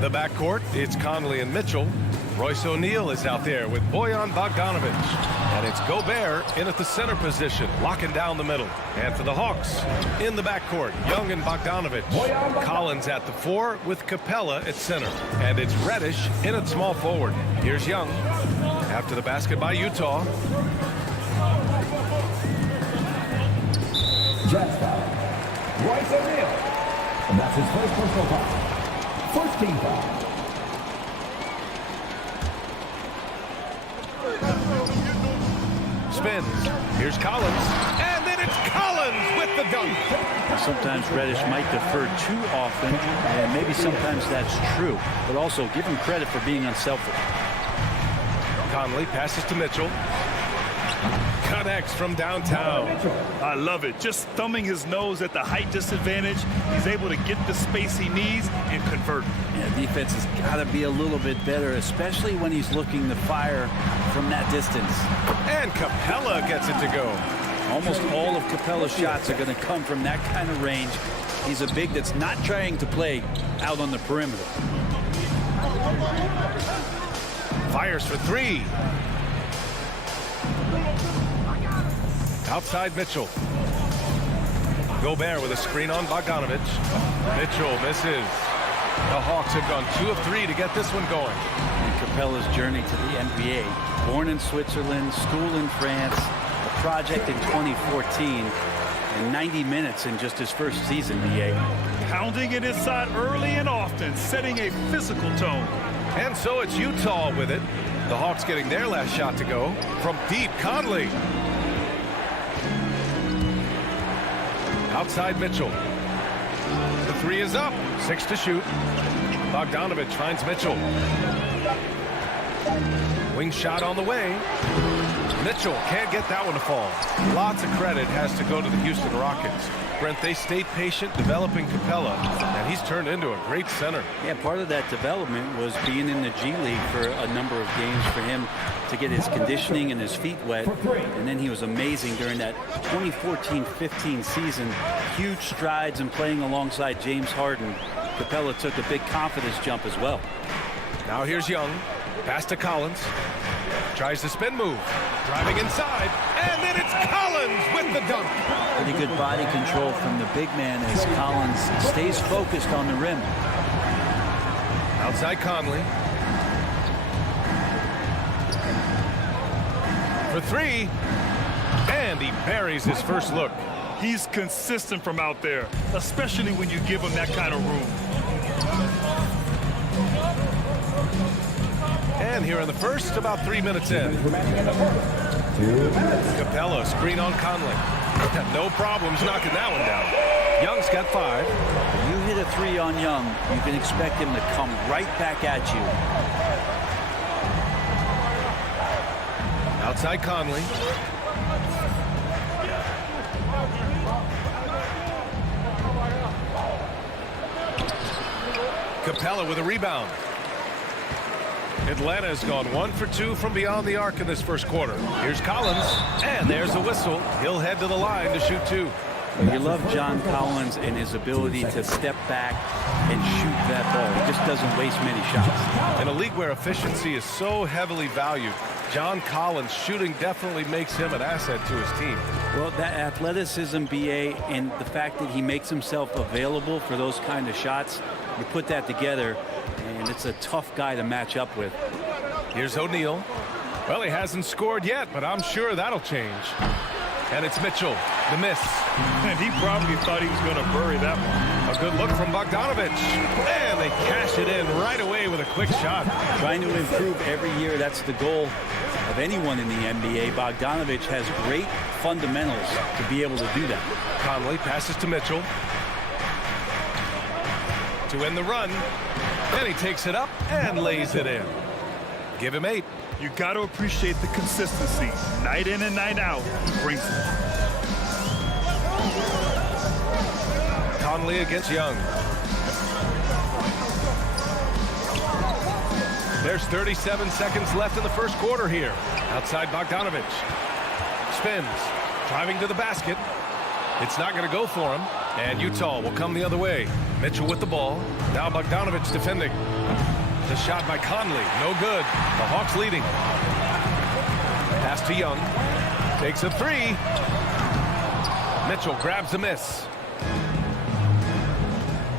The backcourt, it's Conley and Mitchell. Royce O'Neal is out there with Bojan Bogdanovic. And it's Gobert in at the center position, locking down the middle. And for the Hawks, in the backcourt, Young and Bogdanovic. Collins at the 4 with Capella at center. And it's Reddish in at small forward. Here's Young after the basket by Utah. Jazz foul. Royce O'Neal. And that's his first personal foul. First team foul. Spins. Here's Collins. And then it's Collins with the dunk. Sometimes Reddish might defer too often, and maybe sometimes that's true. But also give him credit for being unselfish. Conley passes to Mitchell. Connects from downtown. I love it. Just thumbing his nose at the height disadvantage. He's able to get the space he needs and convert. Yeah, defense has got to be a little bit better, especially when he's looking to fire from that distance. And Capella gets it to go. Almost all of Capella's shots are going to come from that kind of range. He's a big that's not trying to play out on the perimeter. Fires for 3. Outside Mitchell. Gobert with a screen on Bogdanovic. Mitchell misses. The Hawks have gone 2 of 3 to get this one going. And Capella's journey to the NBA. Born in Switzerland, school in France, a project in 2014, and 90 minutes in just his first season, BA. Pounding it inside early and often, setting a physical tone. And so it's Utah with it. The Hawks getting their last shot to go. From deep, Conley. Outside Mitchell. The 3 is up. 6 to shoot. Bogdanovic finds Mitchell. Wing shot on the way. Mitchell can't get that one to fall. Lots of credit has to go to the Houston Rockets. Brent, they stayed patient developing Capella, and he's turned into a great center. Yeah, part of that development was being in the G League for a number of games for him to get his conditioning and his feet wet. And then he was amazing during that 2014-15 season. Huge strides in playing alongside James Harden. Capella took a big confidence jump as well. Now here's Young. Pass to Collins. Tries the spin move. Driving inside. And then it's Collins with the dunk. Pretty good body control from the big man as Collins stays focused on the rim. Outside Conley. For 3. And he buries his first look. He's consistent from out there, especially when you give him that kind of room. And here in the first, about 3 minutes in. Capella, screen on Conley. No problems knocking that one down. Young's got 5. When you hit a 3 on Young, you can expect him to come right back at you. Outside Conley. Capella with a rebound. Atlanta has gone 1 for 2 from beyond the arc in this first quarter. Here's Collins, and there's the whistle. He'll head to the line to shoot 2. You love John Collins and his ability to step back and shoot that ball. He just doesn't waste many shots. In a league where efficiency is so heavily valued, John Collins shooting definitely makes him an asset to his team. Well, that athleticism, BA, and the fact that he makes himself available for those kind of shots, you put that together, and it's a tough guy to match up with. Here's O'Neal. Well, he hasn't scored yet, but I'm sure that'll change. And it's Mitchell, the miss. And he probably thought he was going to bury that one. A good look from Bogdanovic. And they cash it in right away with a quick shot. Trying to improve every year, that's the goal of anyone in the NBA. Bogdanovic has great fundamentals to be able to do that. Conley passes to Mitchell. To end the run. And he takes it up and lays it in. Give him 8. You got to appreciate the consistency. Night in and night out, he brings it. Conley against Young. There's 37 seconds left in the first quarter here. Outside Bogdanovich. Spins. Driving to the basket. It's not going to go for him. And Utah will come the other way. Mitchell with the ball. Now Bogdanovich defending. The shot by Conley. No good. The Hawks leading. Pass to Young. Takes a three. Mitchell grabs a miss.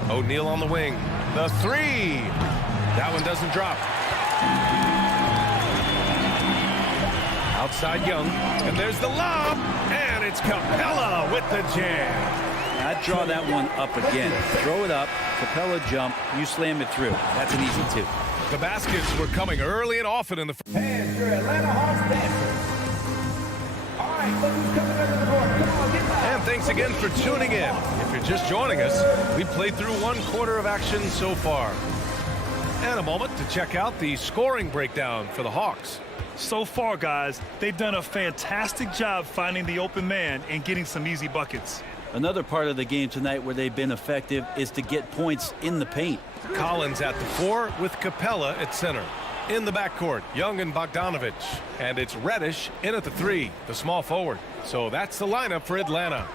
O'Neal on the wing. The three. That one doesn't drop. Outside Young. And there's the lob. And it's Capella with the jam. I'd draw that one up again. Throw it up. Capella jump. You slam it through. That's an easy two. The baskets were coming early and often in the first. And your Atlanta Hawks dancers. All right, look who's coming under the board. Come on, get back. And thanks again for tuning in. If you're just joining us, we played through one quarter of action so far. And a moment to check out the scoring breakdown for the Hawks. So far, guys, they've done a fantastic job finding the open man and getting some easy buckets. Another part of the game tonight where they've been effective is to get points in the paint. Collins at the 4 with Capella at center. In the backcourt, Young and Bogdanovich. And it's Reddish in at the 3, the small forward. So that's the lineup for Atlanta.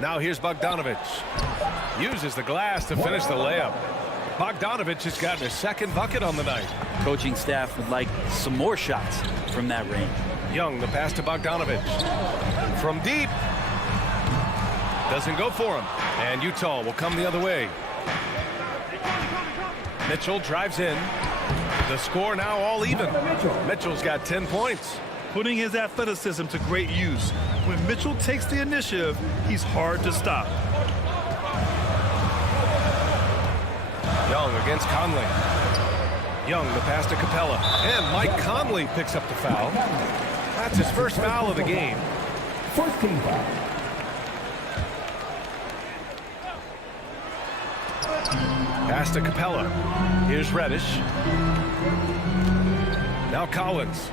Now here's Bogdanovich. Uses the glass to finish the layup. Bogdanovich has gotten his second bucket on the night. Coaching staff would like some more shots from that range. Young, the pass to Bogdanovich. From deep. Doesn't go for him. And Utah will come the other way. Mitchell drives in. The score now all even. Mitchell's got 10 points. Putting his athleticism to great use. When Mitchell takes the initiative, he's hard to stop. Young against Conley. Young, the pass to Capella. And Mike Conley picks up the foul. That's his first foul of the game. First team foul. Pass to Capella. Here's Reddish. Now Collins.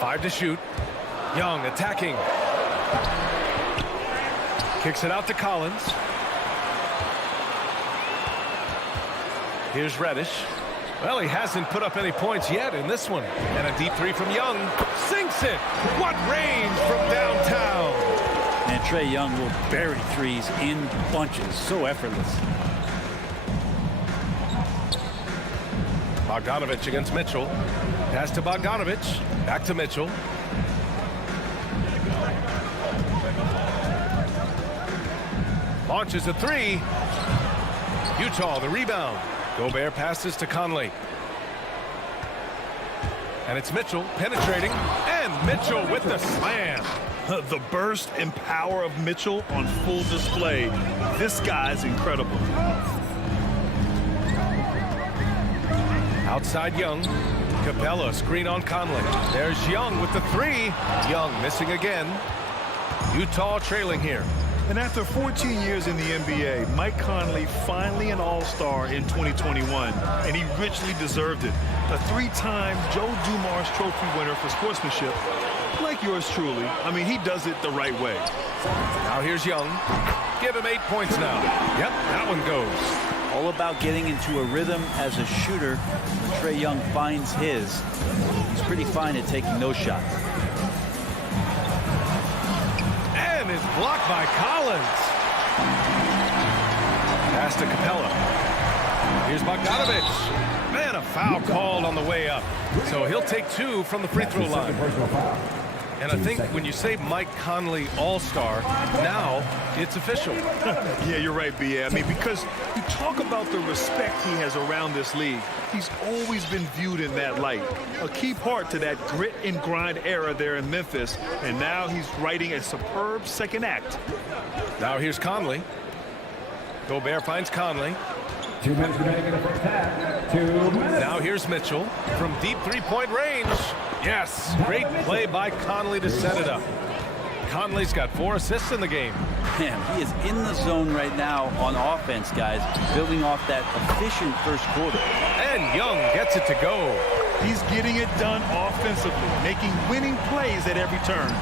5 to shoot. Young attacking. Kicks it out to Collins. Here's Reddish. Well, he hasn't put up any points yet in this one. And a deep 3 from Young. Sinks it. What range from downtown. And Trae Young will bury threes in bunches. So effortless. Bogdanovich against Mitchell. Pass to Bogdanovich. Back to Mitchell. Launches a 3. Utah, the rebound. Gobert passes to Conley. And it's Mitchell penetrating. And Mitchell with the slam. The burst and power of Mitchell on full display. This guy's incredible. Outside Young. Capella screen on Conley. There's Young with the 3. Young missing again. Utah trailing here. And after 14 years in the NBA, Mike Conley finally an all-star in 2021, and he richly deserved it. A 3-time Joe Dumars Trophy winner for sportsmanship, like yours truly. I mean, he does it the right way. Now here's Young. Give him 8 points now. Yep, that one goes. All about getting into a rhythm as a shooter. When Trae Young finds his, he's pretty fine at taking those shots. And is blocked by Collins. Pass to Capella. Here's Bogdanovich. Man, a foul called on the way up. So he'll take 2 from the free throw line. And I think when you say Mike Conley All-Star, now it's official. Yeah, you're right, B.A. I mean, because you talk about the respect he has around this league. He's always been viewed in that light. A key part to that grit and grind era there in Memphis. And now he's writing a superb second act. Now here's Conley. Gobert finds Conley. 2 minutes remaining in the first half. 2 minutes. Now here's Mitchell from deep 3-point range. Yes, great play by Conley to set it up. Conley's got 4 assists in the game. Man, he is in the zone right now on offense, guys, building off that efficient first quarter. And Young gets it to go. He's getting it done offensively, making winning plays at every turn.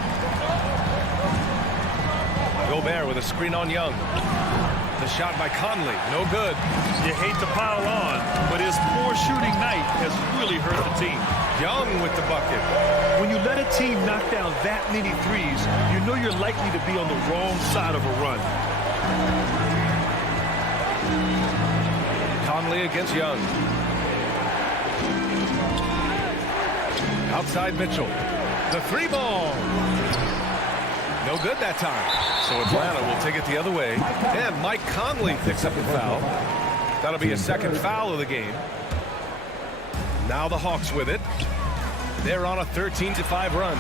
Gobert with a screen on Young. The shot by Conley, no good. You hate to pile on, but his poor shooting night has really hurt the team. Young with the bucket. When you let a team knock down that many threes, you know you're likely to be on the wrong side of a run. Conley against Young. Outside Mitchell. The three ball. No good that time. So Atlanta will take it the other way. And Mike Conley picks up a foul. That'll be a second foul of the game. Now the Hawks with it. They're on a 13-5 run.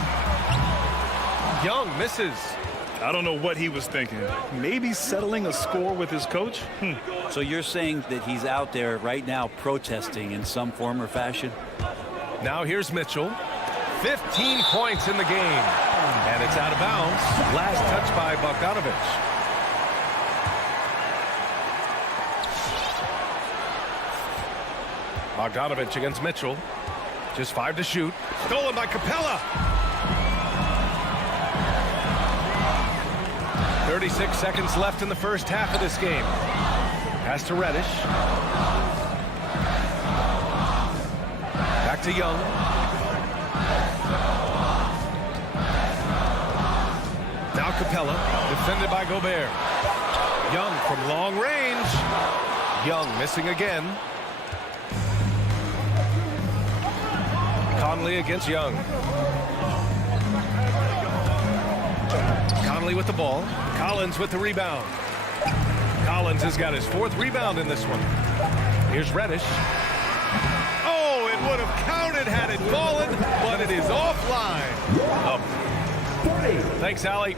Young misses. I don't know what he was thinking. Maybe settling a score with his coach? So you're saying that he's out there right now protesting in some form or fashion? Now here's Mitchell. 15 points in the game. And it's out of bounds. Last touch by Bogdanovich. Bogdanovich against Mitchell. Just 5 to shoot. Stolen by Capella. 36 seconds left in the first half of this game. Pass to Reddish. Back to Young. Now Capella, defended by Gobert. Young from long range. Young missing again. Conley against Young. Conley with the ball. Collins with the rebound. Collins has got his 4th rebound in this one. Here's Reddish. Oh, it would have counted had it fallen, but it is offline. Thanks, Allie.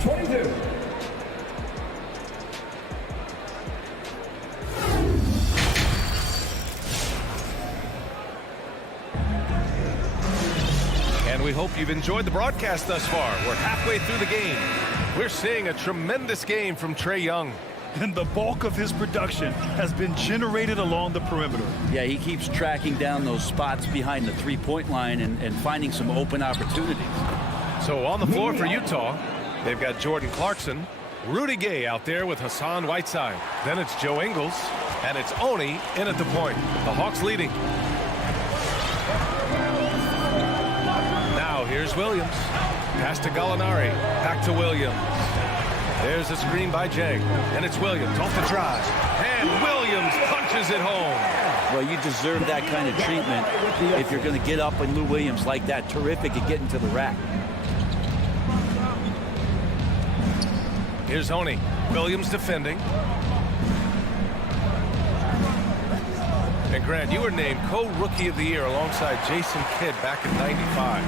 22. And we hope you've enjoyed the broadcast thus far. We're halfway through the game. We're seeing a tremendous game from Trae Young. And the bulk of his production has been generated along the perimeter. Yeah, he keeps tracking down those spots behind the three-point line and finding some open opportunities. So on the floor for Utah, they've got Jordan Clarkson, Rudy Gay out there with Hassan Whiteside. Then it's Joe Ingles, and it's Oni in at the point. The Hawks leading. Now here's Williams. Pass to Gallinari. Back to Williams. There's a screen by Jang, and it's Williams off the drive. And Williams punches it home. Well, you deserve that kind of treatment if you're going to get up with Lou Williams like that. Terrific at getting to the rack. Here's Oni. Williams defending. And Grant, you were named co-rookie of the year alongside Jason Kidd back in '95.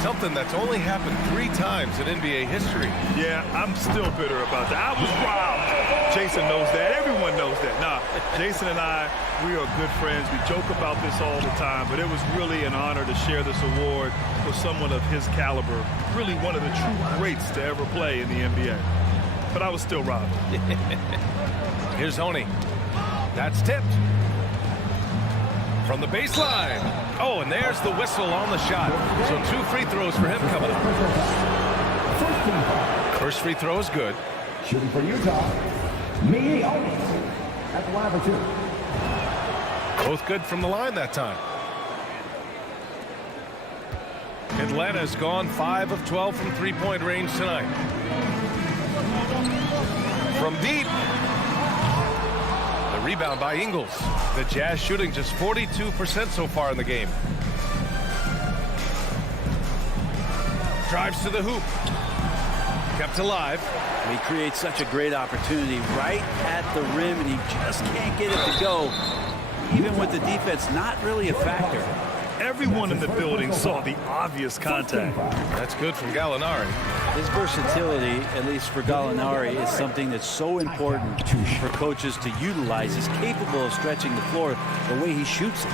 Something that's only happened 3 times in NBA history. Yeah, I'm still bitter about that. I was robbed. Jason knows that. Everyone knows that. Nah, Jason and I, we are good friends. We joke about this all the time, but it was really an honor to share this award with someone of his caliber. Really one of the true greats to ever play in the NBA. But I was still robbed. Here's Oni. That's tipped. From the baseline. Oh, and there's the whistle on the shot. So 2 free throws for him coming up. First free throw is good. Shooting for Utah, Oni at the line for 2. Both good from the line that time. Atlanta's gone 5 of 12 from three-point range tonight. From deep. The rebound by Ingles. The Jazz shooting just 42% so far in the game. Drives to the hoop. Kept alive. He creates such a great opportunity right at the rim, and he just can't get it to go. Even with the defense, not really a factor. Everyone in the building saw the obvious contact. That's good from Gallinari. His versatility, at least for Gallinari, is something that's so important for coaches to utilize. He's capable of stretching the floor the way he shoots it.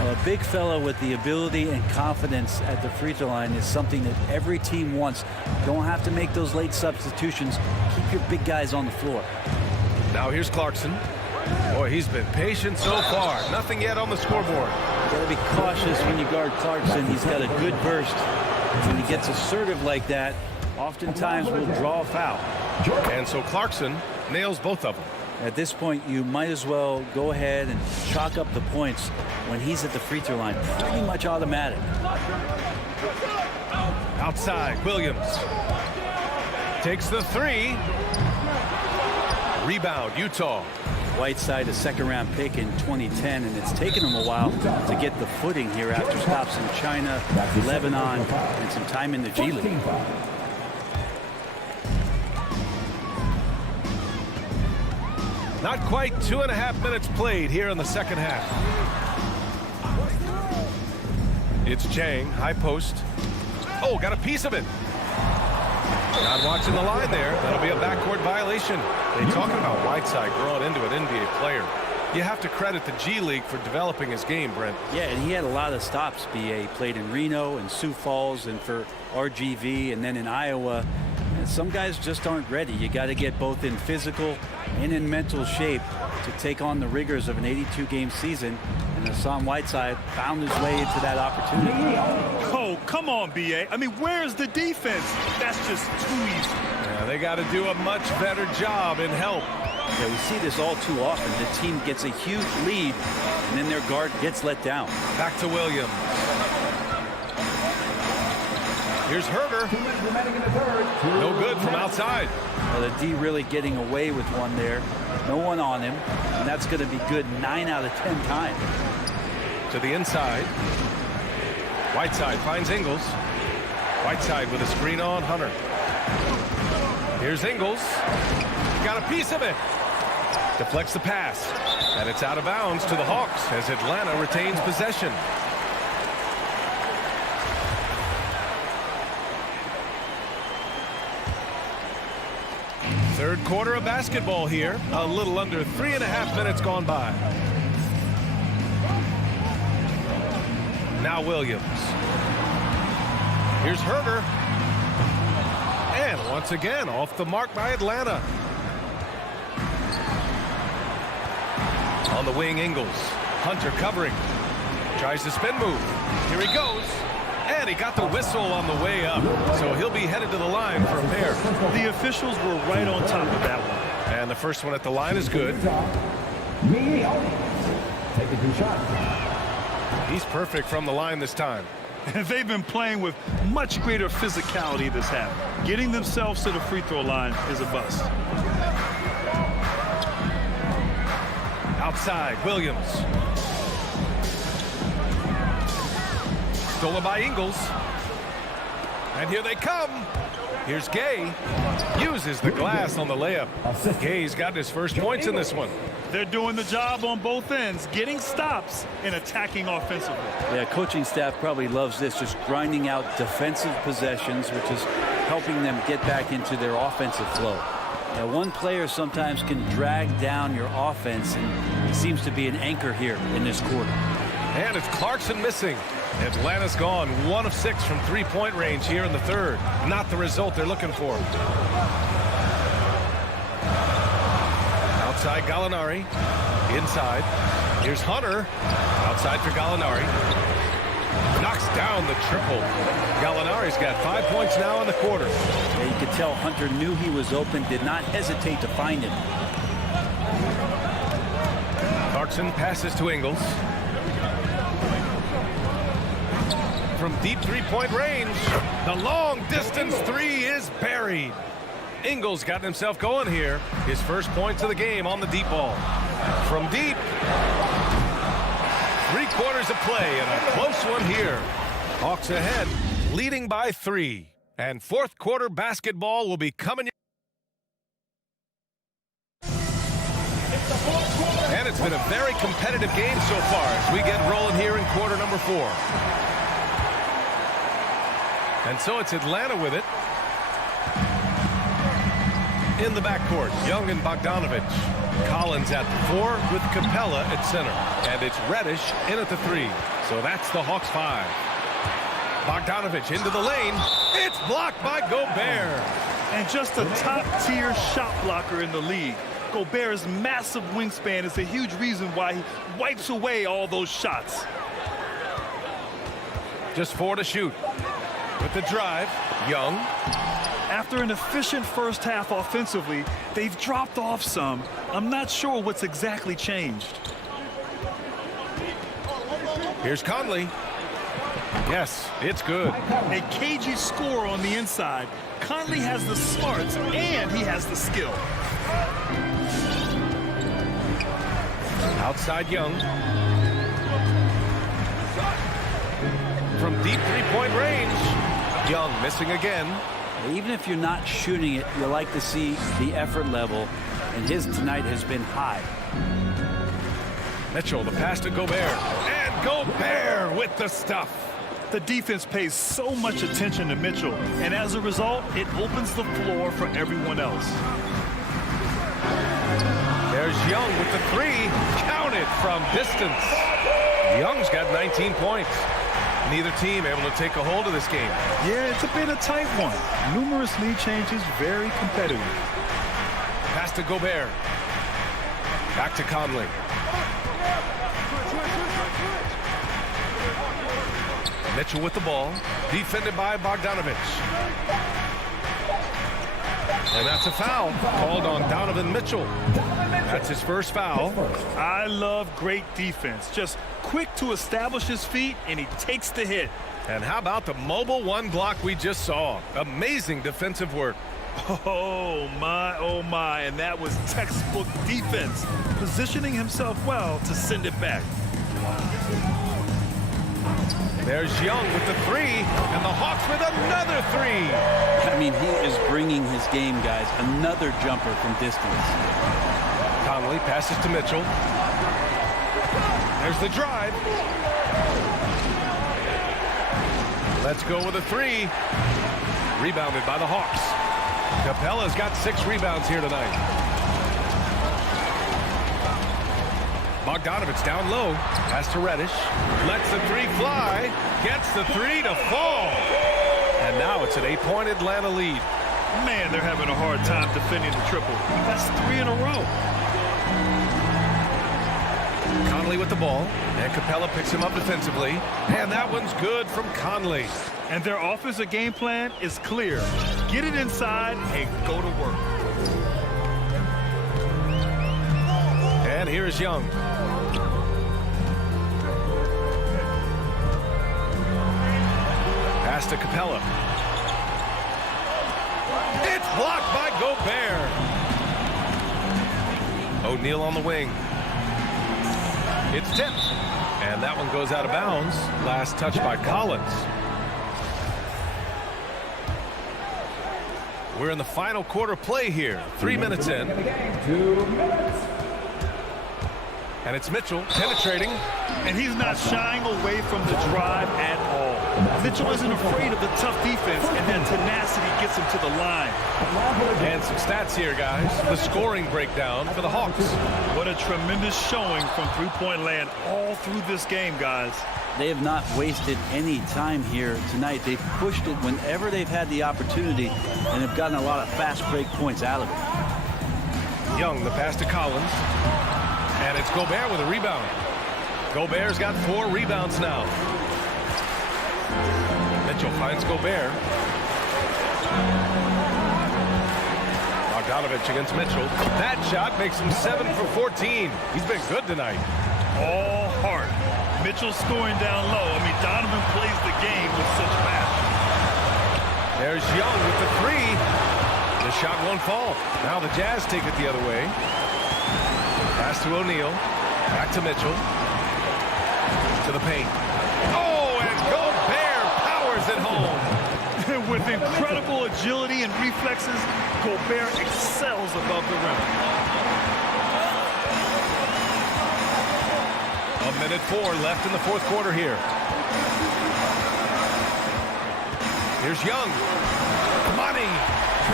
A big fella with the ability and confidence at the free throw line is something that every team wants. Don't have to make those late substitutions. Keep your big guys on the floor. Now here's Clarkson. Boy, he's been patient so far. Nothing yet on the scoreboard. Got to be cautious when you guard Clarkson. He's got a good burst. When he gets assertive like that, oftentimes will draw a foul. And so Clarkson nails both of them. At this point, you might as well go ahead and chalk up the points when he's at the free throw line. Pretty much automatic. Outside, Williams takes the three. Rebound, Utah. Whiteside, a second-round pick in 2010, and it's taken him a while to get the footing here after stops in China, Lebanon, and some time in the G League. Not quite 2.5 minutes played here in the second half. It's Chang, high post. Oh, got a piece of it. Not watching the line there. That'll be a backcourt violation. They're talking about Whiteside growing into an NBA player. You have to credit the G League for developing his game, Brent. Yeah, and he had a lot of stops. BA played in Reno and Sioux Falls and for RGV and then in Iowa. And some guys just aren't ready. You got to get both in physical and in mental shape to take on the rigors of an 82-game season. And Hassan Whiteside found his way into that opportunity. Oh, come on, BA. I mean, where's the defense? That's just too easy. Yeah, they got to do a much better job in help. Yeah, we see this all too often. The team gets a huge lead, and then their guard gets let down. Back to Williams. Here's Herder. No good from outside. Well, the D really getting away with one there. No one on him, and that's going to be good 9 out of 10 times. To the inside. Whiteside finds Ingles. Whiteside with a screen on Hunter. Here's Ingles. Got a piece of it. Deflects the pass. And it's out of bounds to the Hawks as Atlanta retains possession. Third quarter of basketball here. A little under 3.5 minutes gone by. Now Williams. Here's Herder. And once again, off the mark by Atlanta. On the wing, Ingles. Hunter covering. Tries the spin move. Here he goes. And he got the whistle on the way up. So he'll be headed to the line for a pair. The officials were right on top of that one. And the first one at the line is good. He's perfect from the line this time. They've been playing with much greater physicality this half. Getting themselves to the free throw line is a bust. Outside, Williams. Stolen by Ingles. And here they come. Here's Gay. Uses the glass on the layup. Gay's got his first points in this one. They're doing the job on both ends, getting stops and attacking offensively. Yeah, coaching staff probably loves this, just grinding out defensive possessions, which is helping them get back into their offensive flow. Now, one player sometimes can drag down your offense, and he seems to be an anchor here in this quarter. And it's Clarkson missing. Atlanta's gone 1 of 6 from three-point range here in the third. Not the result they're looking for. Outside Gallinari. Inside. Here's Hunter. Outside for Gallinari. Knocks down the triple. Gallinari's got 5 points now in the quarter. Yeah, you could tell Hunter knew he was open, did not hesitate to find him. Clarkson passes to Ingles. From deep three-point range, the long-distance three is buried. Ingles got himself going here. His first points of the game on the deep ball. From deep. 3 quarters of play and a close one here. Hawks ahead, leading by 3. And fourth quarter basketball will be coming. And it's been a very competitive game so far as we get rolling here in quarter number 4. And so it's Atlanta with it. In the backcourt, Young and Bogdanovich. Collins at the 4 with Capella at center. And it's Reddish in at the 3. So that's the Hawks 5. Bogdanovich into the lane. It's blocked by Gobert. And just a top-tier shot blocker in the league. Gobert's massive wingspan is a huge reason why he wipes away all those shots. Just 4 to shoot. With the drive, Young. After an efficient first half offensively, they've dropped off some. I'm not sure what's exactly changed. Here's Conley. Yes, it's good. A cagey score on the inside. Conley has the smarts and he has the skill. Outside Young. From deep three-point range. Young missing again. Even if you're not shooting it, you like to see the effort level, and his tonight has been high. Mitchell, the pass to Gobert. And Gobert with the stuff. The defense pays so much attention to Mitchell, and as a result, it opens the floor for everyone else. There's Young with the three. Counted from distance. Young's got 19 points. Neither team able to take a hold of this game. Yeah, it's been a tight one. Numerous lead changes, very competitive. Pass to Gobert. Back to Conley. Mitchell with the ball. Defended by Bogdanovich. And that's a foul called on Donovan Mitchell. That's his first foul. I love great defense. Just quick to establish his feet, and he takes the hit. And how about the mobile one block we just saw? Amazing defensive work. Oh my, and that was textbook defense. Positioning himself well to send it back. There's Young with the three, and the Hawks with another three. I mean, he is bringing his game, guys. Another jumper from distance. Conley passes to Mitchell. There's the drive. Let's go with a three. Rebounded by the Hawks. Capella's got 6 rebounds here tonight. Bogdanovich down low. Pass to Reddish. Lets the three fly. Gets the three to fall. And now it's an 8-point Atlanta lead. Man, they're having a hard time defending the triple. That's 3 in a row. Conley with the ball. And Capella picks him up defensively. And that one's good from Conley. And their offensive game plan is clear. Get it inside and go to work. And here's Young. Pass to Capella. It's blocked by Gobert. O'Neal on the wing. It's tipped. And that one goes out of bounds. Last touch by Collins. We're in the final quarter play here. 3 minutes in. 2 minutes. And it's Mitchell penetrating. And he's not shying away from the drive at all. Mitchell isn't afraid of the tough defense, and that tenacity gets him to the line. And some stats here, guys. The scoring breakdown for the Hawks. What a tremendous showing from three-point land all through this game, guys. They have not wasted any time here tonight. They've pushed it whenever they've had the opportunity and have gotten a lot of fast break points out of it. Young, the pass to Collins. And it's Gobert with a rebound. Gobert's got 4 rebounds now. Mitchell finds Gobert. Bogdanovich against Mitchell. That shot makes him 7 for 14. He's been good tonight. All heart. Mitchell scoring down low. I mean, Donovan plays the game with such passion. There's Young with the three. The shot won't fall. Now the Jazz take it the other way. Pass to O'Neal. Back to Mitchell. To the paint. Oh, and Gobert powers it home. With incredible agility and reflexes, Gobert excels above the rim. 1:04 left in the fourth quarter here. Here's Young. Money.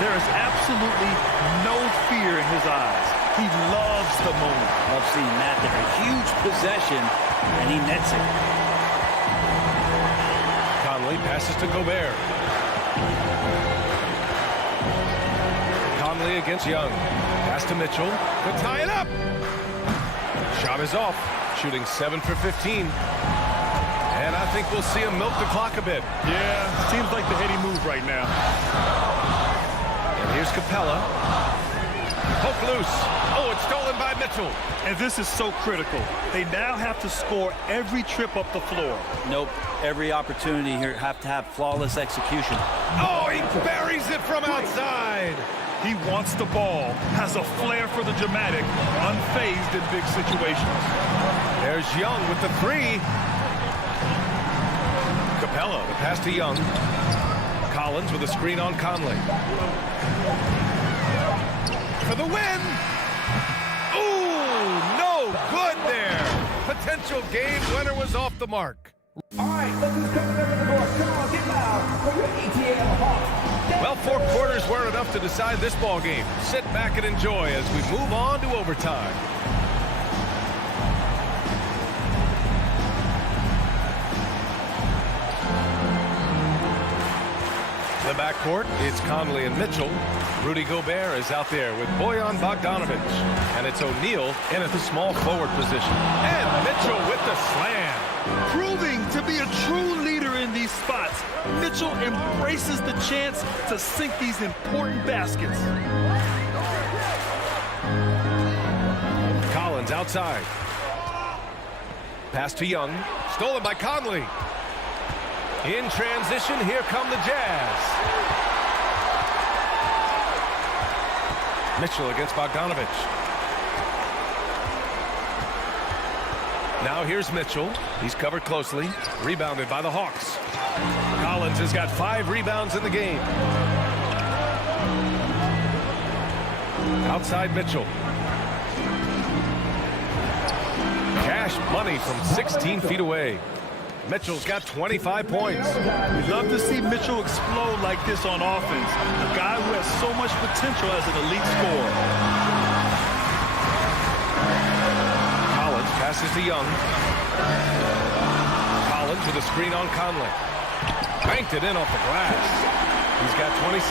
There is absolutely no fear in his eyes. He loves the moment. Love seeing that there. A huge possession, and he nets it. Conley passes to Gobert. Conley against Young. Pass to Mitchell. To tie it up. Shot is off. Shooting 7 for 15. And I think we'll see him milk the clock a bit. Yeah, seems like the heady move right now. Here's Capella. Poke loose. Oh, it's stolen by Mitchell. And this is so critical. They now have to score every trip up the floor. Nope. Every opportunity here have to have flawless execution. Oh, he buries it from outside. He wants the ball, has a flair for the dramatic, unfazed in big situations. There's Young with the three. Capella, the pass to Young. Collins with a screen on Conley. For the win. Ooh, no good there. Potential game winner was off the mark. All right, let's just come to the board. Come on, get loud for your ATL Hawks. Well, 4 quarters weren't enough to decide this ball game. Sit back and enjoy as we move on to overtime. The backcourt, it's Conley and Mitchell. Rudy Gobert is out there with Bojan Bogdanovic. And it's O'Neal in at the small forward position. And Mitchell with the slam. Proving to be a true leader in these spots, Mitchell embraces the chance to sink these important baskets. Collins outside. Pass to Young. Stolen by Conley. In transition, here come the Jazz. Mitchell against Bogdanovic. Now here's Mitchell. He's covered closely. Rebounded by the Hawks. Collins has got 5 rebounds in the game. Outside Mitchell. Cash money from 16 feet away. Mitchell's got 25 points. We'd love to see Mitchell explode like this on offense. A guy who has so much potential as an elite scorer. Collins passes to Young. Collins with a screen on Conley. Banked it in off the glass. He's got 26.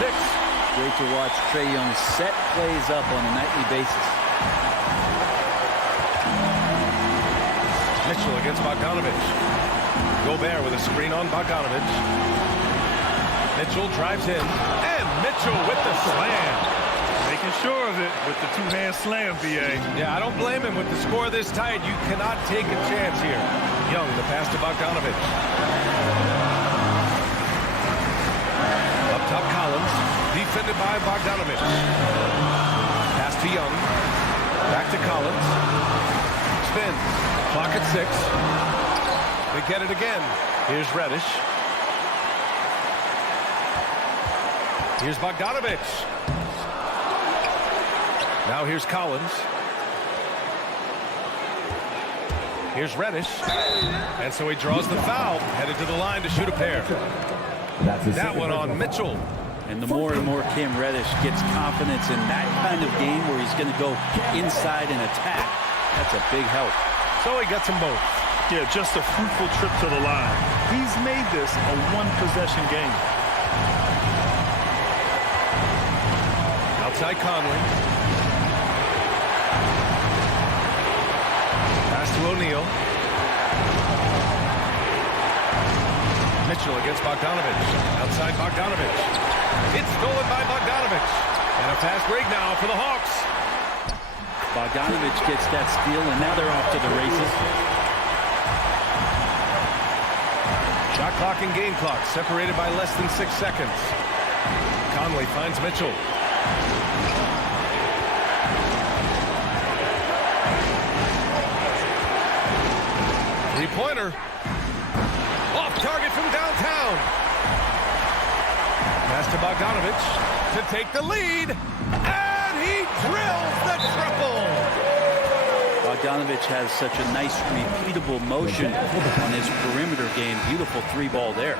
Great to watch Trae Young set plays up on a nightly basis. Mitchell against Bogdanovic. Gobert with a screen on Bogdanovic. Mitchell drives in. And Mitchell with the slam. Making sure of it with the two-hand slam, B.A. Yeah, I don't blame him with the score this tight. You cannot take a chance here. Young, the pass to Bogdanovic. Up top, Collins. Defended by Bogdanovic. Pass to Young. Back to Collins. Spin. Clock at 6. They get it again. Here's Reddish. Here's Bogdanovic. Now here's Collins. Here's Reddish. And so he draws the foul. Headed to the line to shoot a pair. That one on Mitchell. And the more and more Cam Reddish gets confidence in that kind of game where he's going to go inside and attack, that's a big help. So he gets them both. Yeah, just a fruitful trip to the line. He's made this a one-possession game. Outside Conley. Pass to O'Neal. Mitchell against Bogdanovic. Outside Bogdanovic. It's stolen by Bogdanovic. And a fast break now for the Hawks. Bogdanovic gets that steal, and now they're off to the races. Shot clock and game clock separated by less than 6 seconds. Conley finds Mitchell. Three-pointer. Off target from downtown. Pass to Bogdanovic to take the lead. And he drills the triple. Bogdanovic has such a nice, repeatable motion on his perimeter game. Beautiful 3-ball there.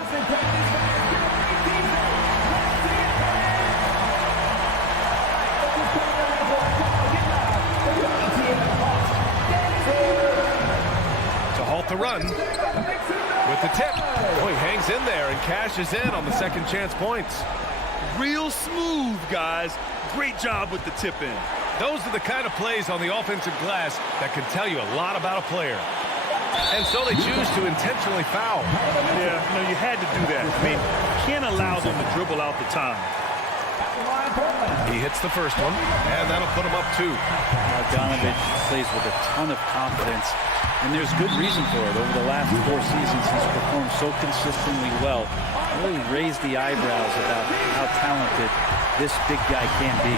To halt the run with the tip. Oh, he hangs in there and cashes in on the second chance points. Real smooth, guys. Great job with the tip in. Those are the kind of plays on the offensive glass that can tell you a lot about a player. And so they choose to intentionally foul. Yeah, you had to do that. I mean, you can't allow them to dribble out the time. He hits the first one, and that'll put him up 2. Bogdanovich plays with a ton of confidence, and there's good reason for it. Over the last 4 seasons, he's performed so consistently well. Really raised the eyebrows about how talented this big guy can be.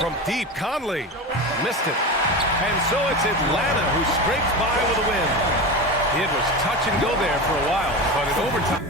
From deep, Conley missed it. And so it's Atlanta who scrapes by with a win. It was touch and go there for a while, but in overtime.